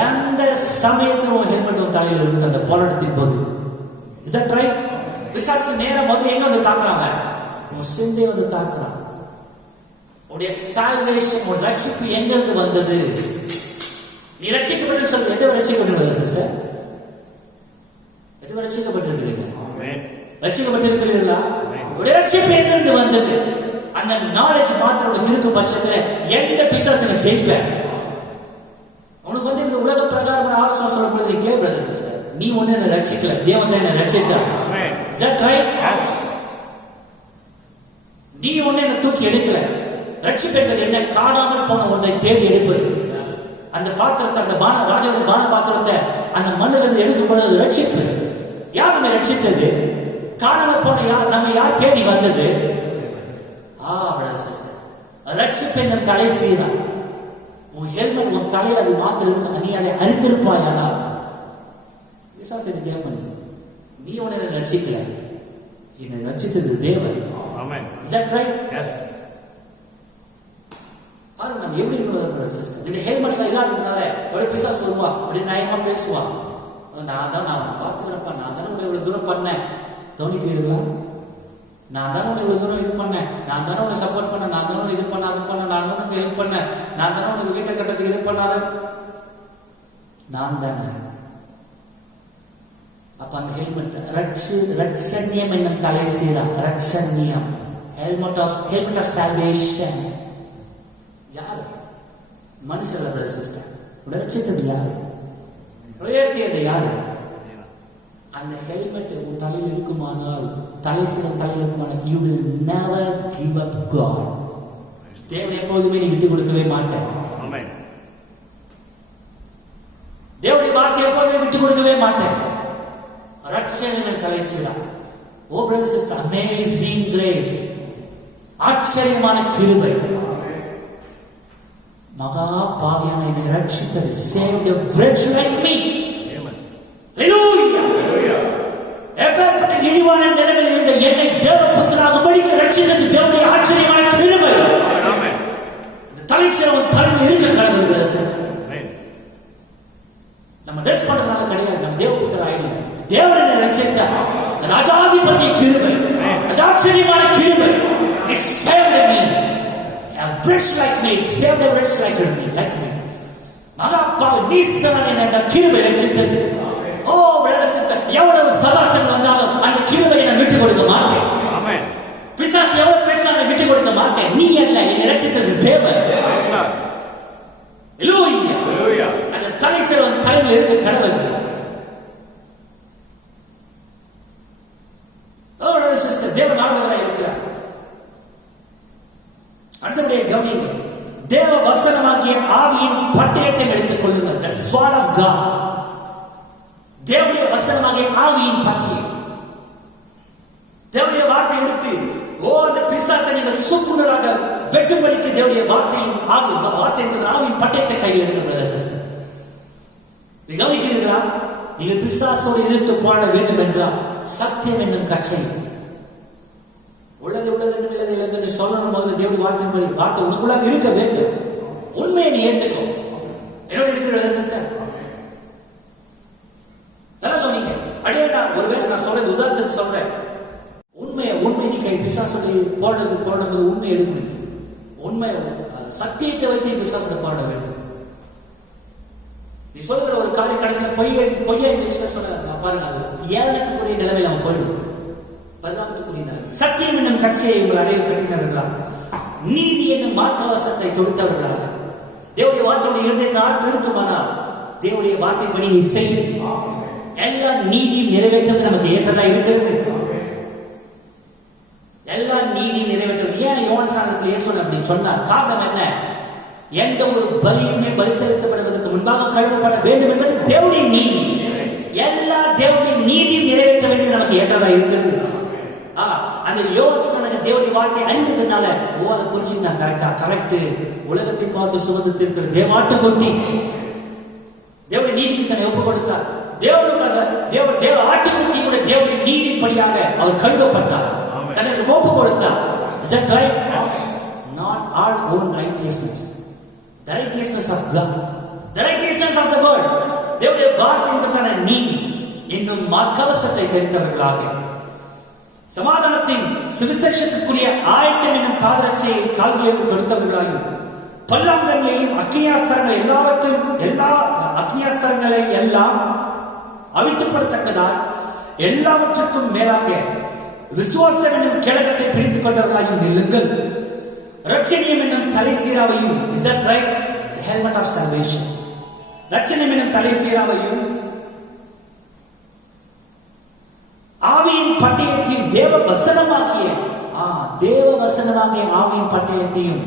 எந்த சமயத்திலும் ஹெல்மெட் தலையில் இருக்கு அந்த போராட்டத்தின் போது. Is that right? விசாசு நேரம் முதல்ல எங்க வந்து தாக்குறாங்க? அவன் சிந்தை வந்து தாக்குறான். உடைய சால்வேஷன், உன் ரட்சிப்பு எங்கிருந்து வந்தது? நீ ரட்சிக்கப்பட்டு சொல்லு. எத்தனை ரட்சிக்கப்பட்டிருக்கிறது சிஸ்டர்? எத்தனை ரட்சிக்கப்பட்டிருக்கிறீங்க? ரட்சிக்கப்பட்டிருக்கிறீர்களா? உடைய ரட்சிப்பு எங்கிருந்து வந்தது? அந்த நாலேஜ் மாத்திரம் உனக்கு இருக்கும் பட்சத்துல எந்த பிசாசனை ஜெயிப்பேன். உனக்கு வந்து இந்த உலக பிரகாரமான ஆலோசனை சொல்லக்கூடிய நீ கேள் பிரதர் சிஸ்டர், நீ ஒண்ணு என்ன ரட்சிக்கல, தேவன் தான் என்ன ரட்சித்தார். Is that right? Yes. நீ ஒண்ணு என்ன தூக்கி எடுக்கல. ரட்சிப்பு என்பது என்ன? காணாமல் போன ஒன்றை தேடி எடுப்பது. அந்த பாத்திரத்தை, அந்த ராஜாவின் பான பாத்திரத்தை அந்த மண்ணிலிருந்து எடுக்கும் பொழுது ரட்சிப்பு. யார் நம்ம ரட்சித்தது? காணாமல் போன நம்ம யார் தேடி வந்தது? ரட்சிப்பு என்ன? தலை சீரா உன் ஹெல்மெட் உன் தலையில் அது மாத்திரம் இருக்கு, நீ அதை அறிந்திருப்பாயானா? விசாசனை தேவன், நீ உன்னை ரட்சிக்கல, என்னை ரட்சித்தது தேவன். Is that right? Yes. பாருங்க நம்ம எப்படி இருக்கிறோம் சிஸ்டர். இந்த ஹெல்மெட்ல இல்லாததுனால ஒரு பிசாசு சொல்லுவா, அப்படி நயமா பேசுவா, நான் உன்னை பார்த்துக்கிறப்பா, நான் தானே உன்னை இவ்வளவு தூரம் பண்ணேன். கவனிக்கிறீர்களா? நான் தானே உன்னை இவ்வளவு தூரம் இது பண்ணேன், நான் தானே உன்னை சப்போர்ட் பண்ணேன், நான் தானே உன்னை இது பண்ண அது பண்ண, நான் உனக்கு ஹெல்ப் பண்ணேன், நான் தானே உனக்கு வீட்டை கட்டத்துக்கு இது பண்ணாத, நான் தானே. அப்ப அந்த ஹெல்மெட் ரட்சண்யம் என்னும் தலை சீரா, ரட்சண்யம், ஹெல்மெட் ஆஃப் சால்வேஷன். யாரு? மனுஷர் பிரதர் சிஸ்டர். ரட்சித்தது யாரு? உயர்த்தியது யாரு? அந்த ஹெல்மெட் உன் தலையில் இருக்குமானால், தலை சீரம் தலையில் இருக்குமானால், you will never give up God. தேவனை எப்போதுமே நீ விட்டு கொடுக்கவே மாட்டேன். தேவனுடைய வார்த்தை எப்போதுமே விட்டு கொடுக்கவே மாட்டேன். ரட்சணியின் தலை சீரா. ஓ பிரதர் சிஸ்டர், அமேசிங் கிரேஸ், ஆச்சரியமான கிருபை. மகா பாவியான என்னை ரட்சித்தது. saved a wretch like me. Hallelujah. எப்பேற்பட்ட இழிவான நிலைமையில் இருந்த என்னை தேவபுத்திரனாக படிக்க ரட்சித்தது தேவனுடைய ஆச்சரியமான கிருபை. இந்த தலைச்சரம் தலைமை இருக்க கடவுள் பிரதர் சிஸ்டர். நம்ம ட்ரெஸ் பண்றதுனால கிடையாது, நம்ம தேவபுத்திர ஆயிடல. தேவனை ரட்சித்தார். ராஜாதிபத்திய கிருபை, ஆச்சரியமான கிருபை. It saved me. A wretch like me, it saved a wretch like me. மகாபாவி நீசவன் என்ற அந்த கிருபை ரட்சித்தது. ஓ பிரதர் சிஸ்டர், எவ்வளவு சவாசன் வந்தாலும் அந்த கிருபையை நான் விட்டு கொடுக்க மாட்டேன். பிசாசு எவ்வளவு பேசாம விட்டு கொடுக்க மாட்டேன். நீ அல்ல, என்னை ரட்சித்தது தேவன். ஹல்லேலூயா. அந்த தலை சிறவன் தலைமையில் இருக்க கடவுள். ஓ பிரதர் சிஸ்டர், தேவன் ஆண்டவராய் இருக்கிறார். அடுத்தபடியே கவனிங்க, தேவ வசனமாகிய ஆவியின் பட்டயத்தை எடுத்துக் கொள்ளுங்கள். The sword of God. தேவனுடைய வசனமாகிய ஆவியின் பட்டயம். தேவனுடைய வார்த்தை எடுத்து அந்த பிசாசை நீங்கள் சுக்குநராக வெட்டும்படிக்கு தேவனுடைய வார்த்தையின் ஆவியின் பட்டயத்தை கையில் எடுக்க பிரதர் சிஸ்டர். நீ கவனிக்கிறீர்களா? நீங்கள் பிசாசோடு எதிர்த்து பாட வேண்டும் என்றால் சத்தியம் என்னும் கச்சை, உள்ளது என்று சொல்லணும் போது தேவனுடைய வார்த்தை உனக்குள்ளாக இருக்க வேண்டும். உண்மையை நீ ஏற்றுக்கோ. என்னோட இருக்கிற சிஸ்டர், நீங்க அடியே ஒருவேளை நான் சொல்றது உதாரணத்துக்கு சொல்றேன். உண்மை நீ கை பிசாசோட போடுறது உண்மை எடுக்கணும். உண்மை சத்தியத்தை வைத்து பிசாசோட போட வேண்டும். நீ சொல்லுகிற ஒரு காரியம் கடைசியில் பொய்யா இந்த சொல்ல பாருங்க, ஏளனத்துக்குரிய நிலைமையில் அவன் போயிடும். சத்தியம் என்னும் கட்சியை உங்கள் அறையில் கட்டினவர்களா, நீதி என்னும் மார்க்கவசத்தை தொடுத்தவர்களா, தேவனுடைய வார்த்தையுடைய இருதயத்தை ஆழ்த்து இருக்குமானால் தேவனுடைய வார்த்தைப்படி நீ செய். எல்லா நீதியும் நிறைவேற்றது நமக்கு ஏற்றதா இருக்கிறது. எல்லா நீதியும் நிறைவேற்றது. ஏன் யோவான் சானத்தில் இயேசு அப்படி சொன்னார்? காரணம் என்ன? எந்த ஒரு பலியுமே பலி செலுத்தப்படுவதற்கு முன்பாக கழுவப்பட வேண்டும் என்பது தேவனுடைய நீதி. எல்லா தேவனுடைய நீதியும் நிறைவேற்ற வேண்டியது நமக்கு ஏற்றதா இருக்கிறது. அந்த யோவான் தேவனுடைய வார்த்தையை அறிந்ததுனால அதை புரிஞ்சுக்கிட்டா கரெக்ட். உலகத்தை பார்த்து சுமந்து இருக்கிற தேவாட்டு கொட்டி தேவனுடைய நீதிக்கு தன்னை ஒப்பு கொடுத்தார். தேவனுக்கு அந்த தேவ ஆட்டுக்குட்டியோட தேவனுடைய நீதிப்படியாக அவர் கழுவப்பட்டார், தன்னை ஒப்பு கொடுத்தார். Is that right? Not our own righteousness, the righteousness of God, the righteousness of the world. தேவனுடைய வார்த்தையின் நீதி இன்னும் மார்க்கவசத்தை தெரிந்தவர்களாக சமாதானத்தின் சுவிசேஷத்துக்குரிய ஆயத்தம் என்னும் பாதரட்சியை கால்களில் தொடுத்தவர்களாயும் பல்லாங்கண்ணியையும் அக்னியாஸ்திரங்கள் எல்லாவற்றையும் எல்லா அக்னியாஸ்திரங்களை எல்லாம் அழித்துப்படத்தக்கதாய் எல்லாவற்றுக்கும் மேலாக விசுவாசம் என்னும் கேடகத்தை பிடித்துக் கொண்டவர்களாயும் நில்லுங்கள். ரட்சணியம் என்னும் தலை சீராவையும், is that right? Helmet of salvation. ரட்சணியம் என்னும் தலை சீராவையும் ஆவியின் பட்டயத்தையும் தேவ வசனமாகிய ஆவியின் பட்டயத்தையும்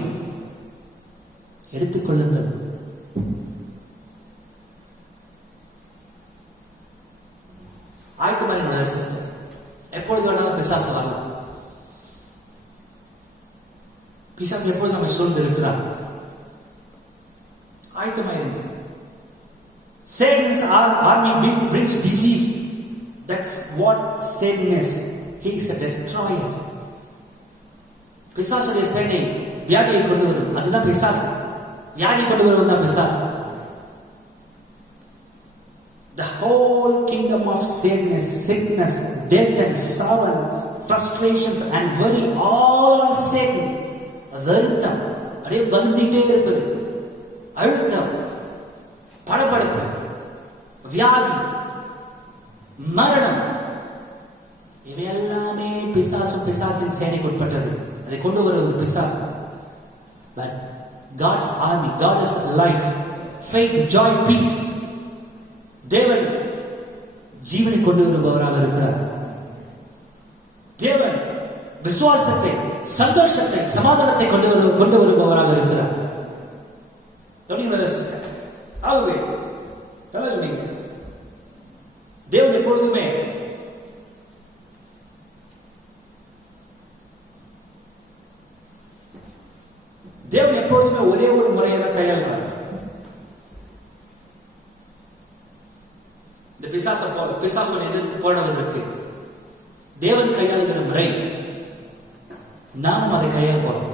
எடுத்துக்கொள்ளுங்கள். ஆயத்தமான சிஸ்டர், எப்பொழுது வேணாலும் பிசாசு வரலாம். பிசாசு எப்பொழுது நம்ம சூழ்ந்து இருக்கிறார். ஆயத்தமாயிருங்க. Satan's army brings disease. That's what Satan is. He is a destroyer. பிசாசுடைய சேனை வியாதியை கொண்டு வரும். அதுதான் பிசாசு. வியாதி கொண்டு வருவது தான் பிசாசு. The whole kingdom of Satan is sickness, death and sorrow, frustrations and worry, all on Satan. வருத்தம் அப்படியே வந்துட்டே இருப்பது, அழுத்தம், படபடப்பு, வியாதி, மரணம், இவை எல்லாமே பிசாசின் சேனைக்கு உட்பட்டது. அதை கொண்டு வருவது பிசாசு. But God's army, God is life, faith, joy, peace. தேவன் ஜீவனை கொண்டு வருபவராக இருக்கிறார். தேவன் விசுவாசத்தை, சந்தோஷத்தை, சமாதானத்தை கொண்டு வருபவராக இருக்கிறார். ஆகவே தேவன் எப்பொழுதுமே ஒரே ஒரு முறையை தான் கையாளுறார். இந்த பிசாசோட எதிர்த்து போனவர்களுக்கு தேவன் கையாளுகிற முறை, நாமும் அதை கையாள போறோம்.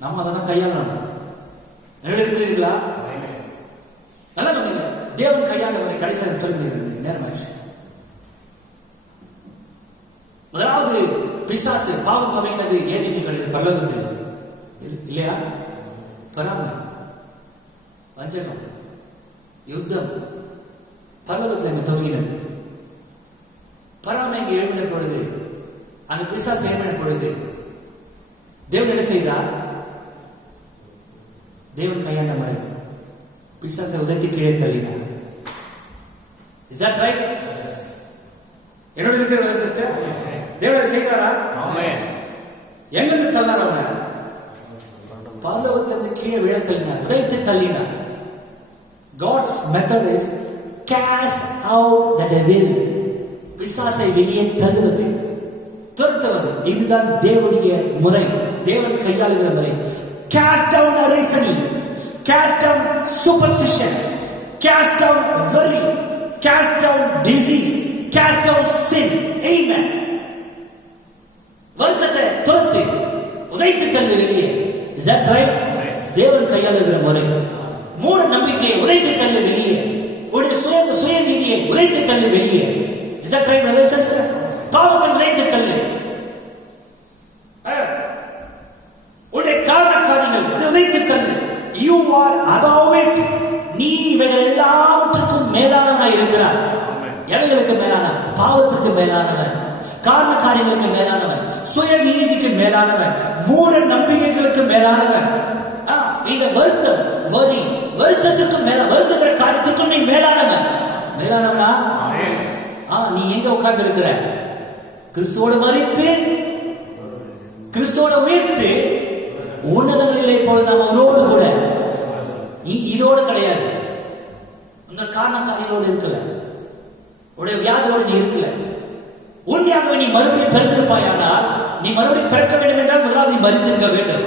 நாம அதெல்லாம் கையாளணும். இருக்கிறீர்களா? நல்லா சொன்னீங்க. தேவன் கையாண்ட முறை கடைசியாக சொல்லி நேரமாயிடுச்சு. முதலாவது பிசாசு பாவம் துவங்கினது ஏதிக்கு கிடையாது பரலோகத்தில் இல்லையா? பொறாமை, வஞ்சகம், யுத்தம் பரலோகத்தில் துவங்கினது. பொறாமை இங்கே எழுமின பொழுது, அந்த பிசாசு எழுமின பொழுது தேவன் என்ன செய்தார்? தேவன் கையாண்ட முறை பிசாசை உதத்தி கீழே தள்ளினார். Is that right? என்னோட இருக்கிற சிஸ்டர், தேவன் செய்தாரா? எங்கிருந்து தள்ளார்? அவனை பரலோகத்திலிருந்து கீழே விழ தள்ளினார், உதைத்து தள்ளினார். God's method is cast out the devil. பிசாசை வெளியே தள்ளுவது, துரத்துவது. இதுதான் தேவனுடைய முறை, தேவன் கையாளுகிற முறை. Cast down reasoning, cast down superstition, cast down worry, cast down disease, cast down sin. Amen. வருத்தத்தை துரத்து, உதைத்து தள்ளு வெளியே. Is that right? தேவன் கையாளுகிற முறை. மூட நம்பிக்கையை உதைத்து தள்ளு வெளியே. உடைய சுய நீதியை உதைத்து தள்ளு வெளியே. Is that right, brother sister? பாவத்தை உதைத்து தள்ளு. உடைய காரண காரியங்கள் உதைத்து தள்ளு. You are above it. நீ இவைகள் எல்லாவற்றுக்கும் மேலானவனாய் இருக்கிறார். எவைகளுக்கு மேலானவன்? பாவத்துக்கு மேலானவன், காரண காரியங்களுக்கு மேலானவன், சுய நீதிக்கு மேலானவன், மூட நம்பிக்கைகளுக்கு மேலானவன். இந்த வருத்தம், வரி, வருத்தத்துக்கும் மேல, வருத்துகிற காரியத்துக்கும் நீ மேலானவன். மேலானவனா? நீ எங்க உட்கார்ந்து இருக்கிற? கிறிஸ்துவோட மரித்து, கிறிஸ்துவோட உயிர்த்து உன்னதங்களிலே போல நாம அவரோடு கூட. நீ இதோடு கிடையாது. உங்க காரண காரியங்களோடு இருக்கல, உடைய வியாதியோடு நீ இருக்கல. உண்மையாகவே நீ மறுபடியும் பிறந்திருப்பாயானால், நீ மறுபடியும் பிறக்க வேண்டும் என்றால் முதலாவது நீ மரித்திருக்க வேண்டும்.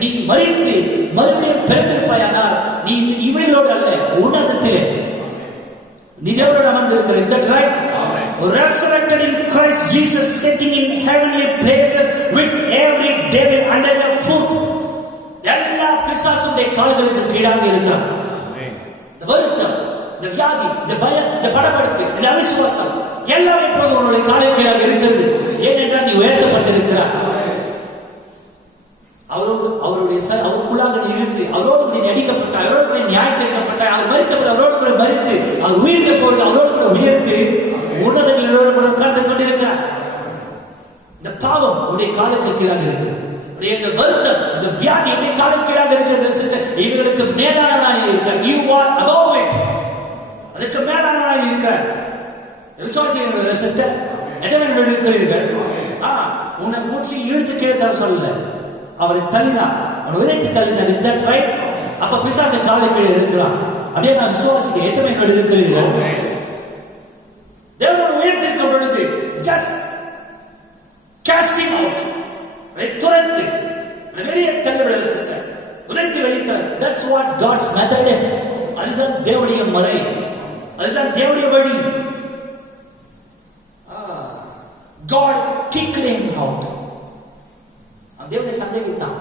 நீ மரித்து மறுபடியும் பிறந்திருப்பாயானால் நீ இந்த இவைகளோடு அல்ல, உன்னதத்திலே நீ தேவனோடு அமர்ந்திருக்கிற. Is that right? Resurrected in Christ Jesus, sitting in heavenly places with every devil under your foot. எல்லா பிசாசுடைய கால்களுக்கு கீழாக இருக்கிறார். இந்த வருத்தம், இந்த வியாதி, இந்த பயம், இந்த படபடப்பு, இந்த அவிசுவாசம் எல்லாமே இப்போது உன்னுடைய காலை கீழாக இருக்கிறது. ஏனென்றால் நீ உயர்த்தப்பட்டிருக்கிறார். அவருக்குள்ளாக நீ இருந்து அவரோடு கூட அடிக்கப்பட்டாய், அவரோடு கூட நியாயத்திற்கப்பட்டாய். அவர் மரித்தபோது அவரோடு கூட மரித்து, அவர் உயிர்த்த பொழுது அவரோடு கூட உயர்த்து உன்னதங்களோடு கூட உட்கார்ந்து கொண்டிருக்கிறார். இந்த பாவம் உடைய காலுக்கு கீழாக இருக்கிறது. இந்த வருத்தம், இந்த வியாதி எங்கே காலுக்கு கீழாக இருக்கிறது சிஸ்டர். இவர்களுக்கு மேலானவனாக இருக்கிறார். You are above it. அதுக்கு மேலானவனாக இருக்கிறார். விசுவாசிகள் சிஸ்டர், எதவன் இருக்கிறீர்கள்? உன்னை பூச்சி இழுத்து கீழே தர சொல்லல, அவரை தள்ளினார், அவனை உதைத்து தள்ளினார். Is that right? அப்ப பிசாசு காலை கீழே இருக்கிறான். அப்படியே நான் விசுவாசிக்க எத்தனை பேர் இருக்கிறீர்கள்? தேவனை உயர்த்திருக்கும் பொழுது ஜஸ்ட் casting out, துரத்து வெளியே தள்ளவிட சிஸ்டர், உதைத்து வெளித்தர. That's what God's method is. அதுதான் தேவனுடைய முறை, அதுதான் தேவனுடைய வழி. God kicked him out. தேவனுடைய சந்தேகித்தான்.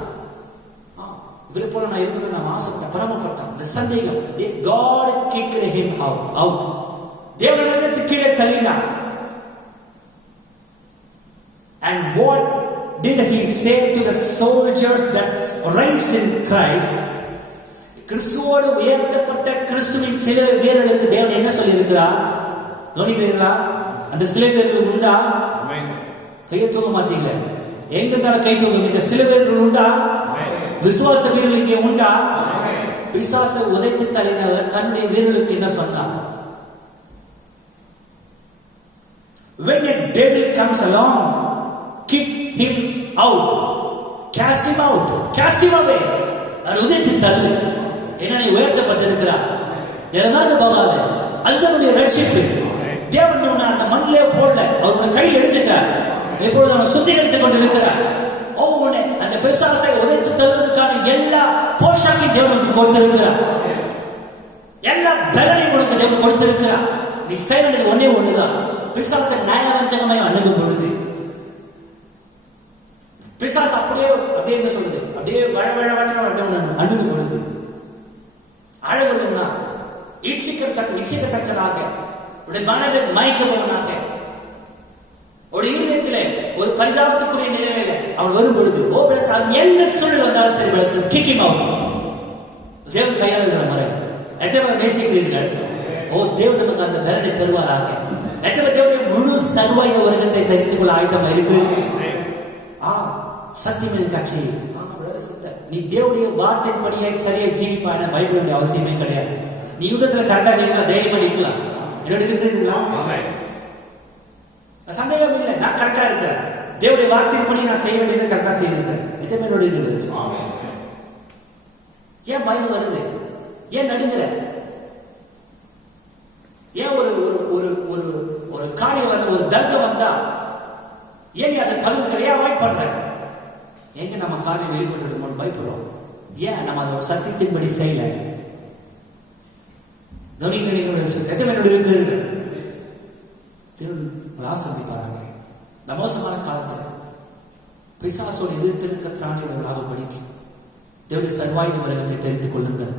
இவரை போல நான் இருக்கணும் நான் ஆசைப்பட்டேன், பரமப்பட்டான். இந்த சந்தேகம், God kicked him out. தேவனுடைய கீழே தள்ளினார். And what did he say to the soldiers that raised in Christ? கிறிஸ்துவோடு உயர்த்தப்பட்ட கிறிஸ்துவின் சில வீரர்களுக்கு தேவன் என்ன சொல்லி இருக்கிறார்? கவனிக்கிறீங்களா? அந்த சில வீரர்கள் உண்டா? கையை தூக்க மாட்டீங்க. எங்க இருந்தாலும் கை தூக்கும். இந்த சில வீரர்கள் உண்டா? விசுவாச வீரர்கள் இங்கே உண்டா? பிசாசை உதைத்து தள்ளினவர் தன்னுடைய வீரர்களுக்கு என்ன சொன்னார்? When a devil comes along, kick him out, cast him out, cast him away. அது உதைத்து தள்ளு. ஏன்னா நீ உயர்த்தப்பட்டிருக்கிறார். எதனாவது போகாத. அதுதான் உன்னுடைய ரட்சிப்பு. தேவன் உன்னை அந்த மண்ணிலே போடல, அவருடைய கையில் எடுத்துட்டார். இப்பொழுது அவன் சுத்திகரித்துக் கொண்டிருக்கிறார். உன்னை அந்த பிசாசை உதைத்து தள்ளுவதற்கான எல்லா போஷாக்கையும் தேவனுக்கு கொடுத்திருக்கிறார். எல்லா பலனையும் உனக்கு தேவன் கொடுத்திருக்கிறார். நீ செய்ய வேண்டியது ஒன்னே ஒண்ணுதான். பிசாசை நியாயவஞ்சகமாய் அணுகும் பொழுது பிசாசு அப்படியே என்ன சொல்றது, அப்படியே அணுகும் பொழுது அழகுன்னா இச்சிக்கத்தக்கதாக உடைய மனதை மயக்கவனாக உடைய இருதயத்திலே ஒரு பரிதாபத்துக்குரிய நிலைமையில அவன் வரும் பொழுது எந்த சூழல் வந்தாலும் சரி கிக்கிங் அவுட். தேவன் கையாளுகிற முறை. எத்தனை நேசிக்கிறீர்கள்? தேவன் நமக்கு அந்த பலனை தருவாராக. எத்தனை தேவனுடைய முழு சர்வாயுத வர்க்கத்தை தரித்துக் கொள்ள ஆயத்தமா இருக்கிறது. சத்தியமில் காட்சி நீ தேவனுடைய வார்த்தைப்படியே சரியா ஜீவிப்பான பைபிள் வேண்டிய அவசியமே கிடையாது. நீ யுத்தத்துல கரெக்டா நிற்கலாம், தைரியமா நிற்கலாம். என்னோட இருக்கிறீங்களா? சந்தேகம் இல்லை, நான் கரெக்டா இருக்கிறேன். தேவனுடைய வார்த்தைப்படி நான் செய்ய வேண்டியதை கரெக்டா செய்திருக்கிறேன். இதுமே என்னோட இருக்கிறது. ஏன் பயம் வருது? ஏன் நடுங்கிற? ஏன் ஒரு ஒரு ஒரு ஒரு காரியம் வந்து ஒரு தர்க்கம் வந்தா ஏன் நீ அதை தவிர்க்கிற? ஏன் அவாய்ட் பண்ற? எங்க நம்ம காரியம் வெளிப்பட்டு பயப்படுறோம். ஏன் நம்ம அதை சத்தியத்தின்படி செய்யல? எத்தனை இருக்கு ஆசம்பிப்பாங்க. இந்த மோசமான காலத்தில் பிசாசோடு எதிர்த்திருக்க திராணிகளாக படிக்கும் தேவனுடைய சர்வாயுத வர்க்கத்தை தெரிந்து கொள்ளுங்கள்.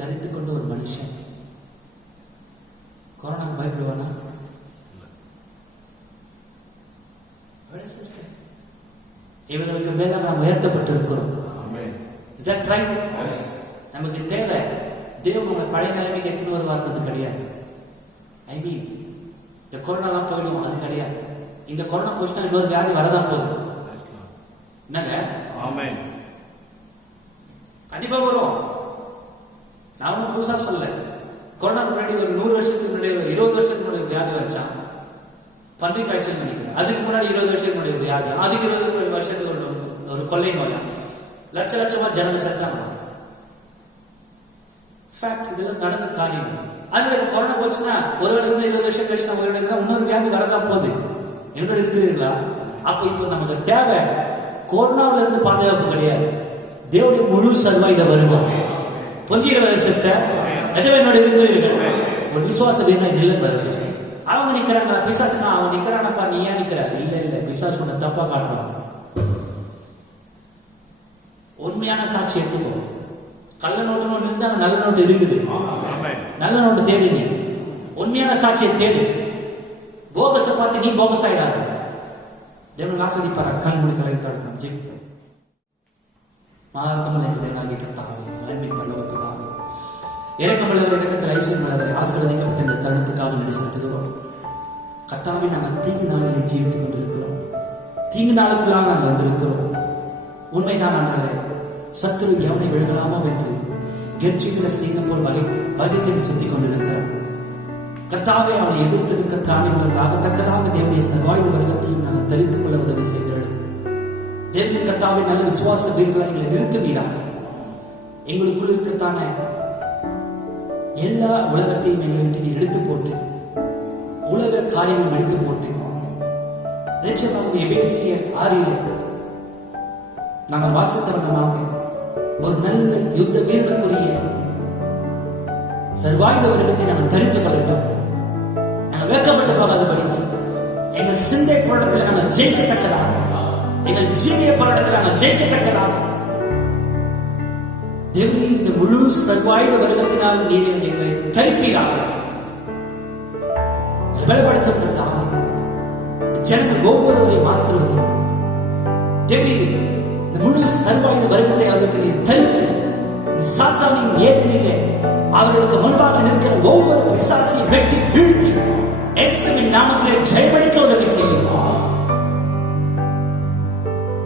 தரித்துக் கொண்டு ஒரு மனுஷன் கொரோனா பயப்படுவானா? இவங்களுக்கு மேல நாம் உயர்த்தப்பட்டிருக்கிறோம். நமக்கு தேவை தேவன் உங்க பழைய நிலைமைக்கு எத்தனை வருவார்ன்றது கிடையாது. ஐ மீன் இந்த கொரோனா தான் போயிடும், அது கிடையாது. இந்த கொரோனா போச்சுன்னா இன்னொரு வியாதி வரதான் போகுது. என்னங்க? கண்டிப்பா வரும். நான் ஒன்றும் புதுசா சொல்லல. கொரோனாக்கு முன்னாடி ஒரு 100 வருஷத்துக்கு முன்னாடி 20 வருஷத்துக்கு முன்னாடி வியாதி வச்சான். பன்றி காய்ச்சல் நினைக்கிறேன். அதுக்கு முன்னாடி 20 வருஷத்துக்கு முன்னாடி வியாதி, அதுக்கு 20 வருஷத்துக்கு ஒரு கொள்ளை நோயா லட்சமா ஜனங்க செத்தாங்க. இதெல்லாம் நடந்த காரியம். அது கொரோனா போச்சுன்னா ஒருவேளை இன்னும் 20 வருஷம் கழிச்சு நம்ம இன்னொரு வியாதி வரதான் போகுது. என்னோட இருக்கிறீங்களா? அப்ப இப்போ நமக்கு தேவை கொரோனாவில இருந்து பாதுகாப்பு கிடையாது, தேவனுடைய முழு சர்வாயுத வர்க்கம். பொஞ்சிக்கிற சிஸ்டர் எதுவும் என்னோட இருக்கிறீர்கள். ஒரு விசுவாச வீரன் இல்லை சிஸ்டர். அவங்க நிக்கிறாங்க, பிசாசுனா அவன் நிக்கிறானப்பா, நீ ஏன் நிக்கிற? இல்ல பிசாசு உன்னை தப்பா காட்டுறான். உண்மையான சாட்சி எடுத்துக்கோ. கள்ள நோட்டு ஒன்று இருந்தா நல்ல நோட்டு இருக்குது. நல்ல நோட்டு தேடுங்க, உண்மையான சாட்சியை தேடு. போகஸை பார்த்து நீ போகஸ் ஆயிடாது. தேவன் ஆஸ்வதிப்பாரா? கண் மூடி தலைத்தாள் நாம் ஜெபிப்போம். மார்க்கமலை தேவனாகிய கர்த்தாவே, அன்பின் பரலோகத்துக்காக இரக்கமுள்ளவர், இரக்கத்தில் ஐஸ்வர்யமுள்ளவரை ஆசீர்வதிக்கப்பட்ட இந்த தருணத்துக்காக நன்றி செலுத்துகிறோம். கர்த்தாவே, நாங்கள் தீங்கு நாளிலே ஜீவித்துக் கொண்டிருக்கிறோம். தீங்கு நாளுக்குள்ளாக நாங்கள் வந்திருக்கிறோம். உண்மைதான் ஆண்டவரே, சத்துரு எவனை விழுகலாமோ என்று கெர்ச்சிக்கிற சிங்கம் போல் வகைத்தை சுத்தி கொண்டிருக்கிறோம். கர்த்தாவே, அவனை எதிர்த்து நிற்க திராணிகளாகத்தக்கதாக தேவனுடைய சர்வாயுத வர்க்கத்தையும் நாங்கள் தரித்துக் கொள்ள உதவி செய்கிறோம். தேவனின் கர்த்தாவே, நல்ல விசுவாச வீரர்களை எங்களை நிறுத்துவீராக. எங்களுக்குள் இருக்கத்தான எல்லா உலகத்தையும் எங்களை விட்டு நீ எடுத்து போட்டு, உலக காரியங்கள் எடுத்து போட்டு, நிச்சயமாக எபேசியர் 6 நாங்கள் வாசித்தவனமாக ஒரு நல்ல யுத்த வீரனுக்குரிய சர்வாயுத வருடத்தை நாங்கள் தரித்துக் கொள்ளட்டும். நாங்கள் வேக்கப்பட்டு போகாத படிக்க எங்கள் சிந்தை போராட்டத்தில் நாங்கள் ஜெயிக்கத்தக்கதாக, எங்கள் ஜீவிய போராட்டத்தில் நாங்கள் ஜெயிக்கத்தக்கதாக தேவனே, இந்த முழு சர்வாயுத வருடத்தினால் நீர் எங்களை தரிப்பீராக. பலப்படுத்தும் கர்த்தாவே, ஜனங்கள் ஒவ்வொருவரையும் ஆசீர்வதியும். தேவனே, இந்த முழு சர்வாயுத வருடத்தை அவர்களுக்கு நீர் தரித்து, சாத்தானின் ஏதினிலே அவர்களுக்கு முன்பாக நிற்கிற ஒவ்வொரு பிசாசையும் வெட்டி வீழ்த்தி இயேசுவின் நாமத்திலே ஜெயமளிக்க உதவி செய்யும்.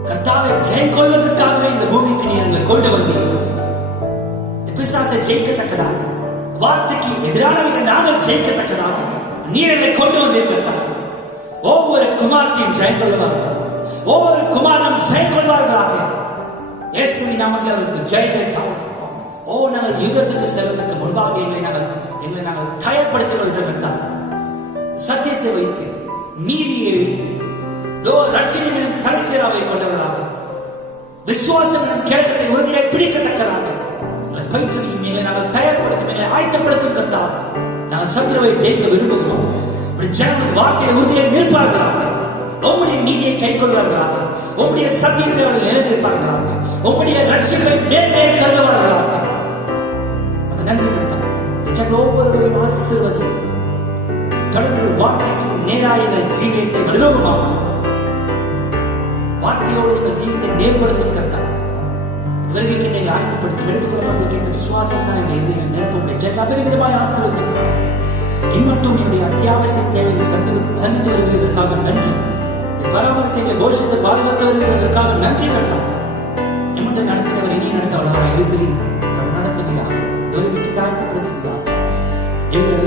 கர்த்தாவே, ஜெயம் கொள்வதற்காகவே இந்த பூமிக்கு நீர் எங்களை கொண்டு வந்தீர். பிசாசை ஜெயிக்கத்தக்கதாக, வார்த்தைக்கு எதிரானவர்கள் நாங்கள் ஜெயிக்கத்தக்கதாக நீர் எங்களை கொண்டு வந்திருக்கிறார். ஒவ்வொரு குமாரத்தையும் ஜெயம் கொள்வார்களாக, ஒவ்வொரு குமாரனும் ஜெயம் கொள்வார்களாக. இயேசுவின் நாமத்தில் அவர்களுக்கு ஜெயத்தை தாரும். நாங்கள் யுத்தத்துக்கு செல்வதற்கு முன்பாக எங்களை நாங்கள் தயார்படுத்திக் கொள்ள வேண்டாம். சத்தியத்தை வைத்து, நீதியை வைத்து, ரட்சினையும் தலைசீராவை கொண்டவர்களாக, விசுவாசம் கிழக்கத்தை உறுதியை பிடிக்கத்தக்கதாக பயிற்சியும் எங்களை நாங்கள் தயார்படுத்தும், எங்களை ஆயத்தப்படுத்தும் கர்த்தாவே. நாங்கள் சத்துருவை ஜெயிக்க விரும்புகிறோம். ஜனங்கள் வார்த்தையை உறுதியை நிற்பார்களாக, உம்முடைய நீதியை கை கொள்வார்களாக, உம்முடைய சத்தியத்தை அவர்கள் நிலைநிற்பார்களாக, உம்முடைய ரட்சிகளை மேன்மையை கருதுவார்களாக. நன்றி கர்த்தாவே. ஜனங்கள் ஒவ்வொருவரையும் ஆசீர்வதியும். தொடர்ந்து வார்த்தைக்கு நேராக எங்கள் ஜீவியத்தை மறுரூபமாக்கும். வார்த்தையோடு எங்கள் ஜீவியத்தை நேர்படுத்தும் கர்த்தாவே. வருகைக்கு நீங்கள் ஆயத்தப்படுத்தி எடுத்துக்கொள்ளப்பட்ட சுவாசத்தால் எங்கள் இதயங்களை நிரப்ப ஜெயம் அபரிமிதமாய் ஆசீர்வதிக்கும். இம்மட்டும் என்னுடைய அத்தியாவசிய தேவையை சந்தித்து வருகிறதற்காக நன்றி. பராமரித்து எங்களை போஷித்து பாதுகாத்து வருகிறதற்காக நன்றி கர்த்தாவே. இம்மட்டும் நடத்தினவர் இனி நடத்த வளராக இருக்கிறீர். நடத்துவீராக, விட்டு ஆயத்தப்படுத்துவீராக. எங்கள்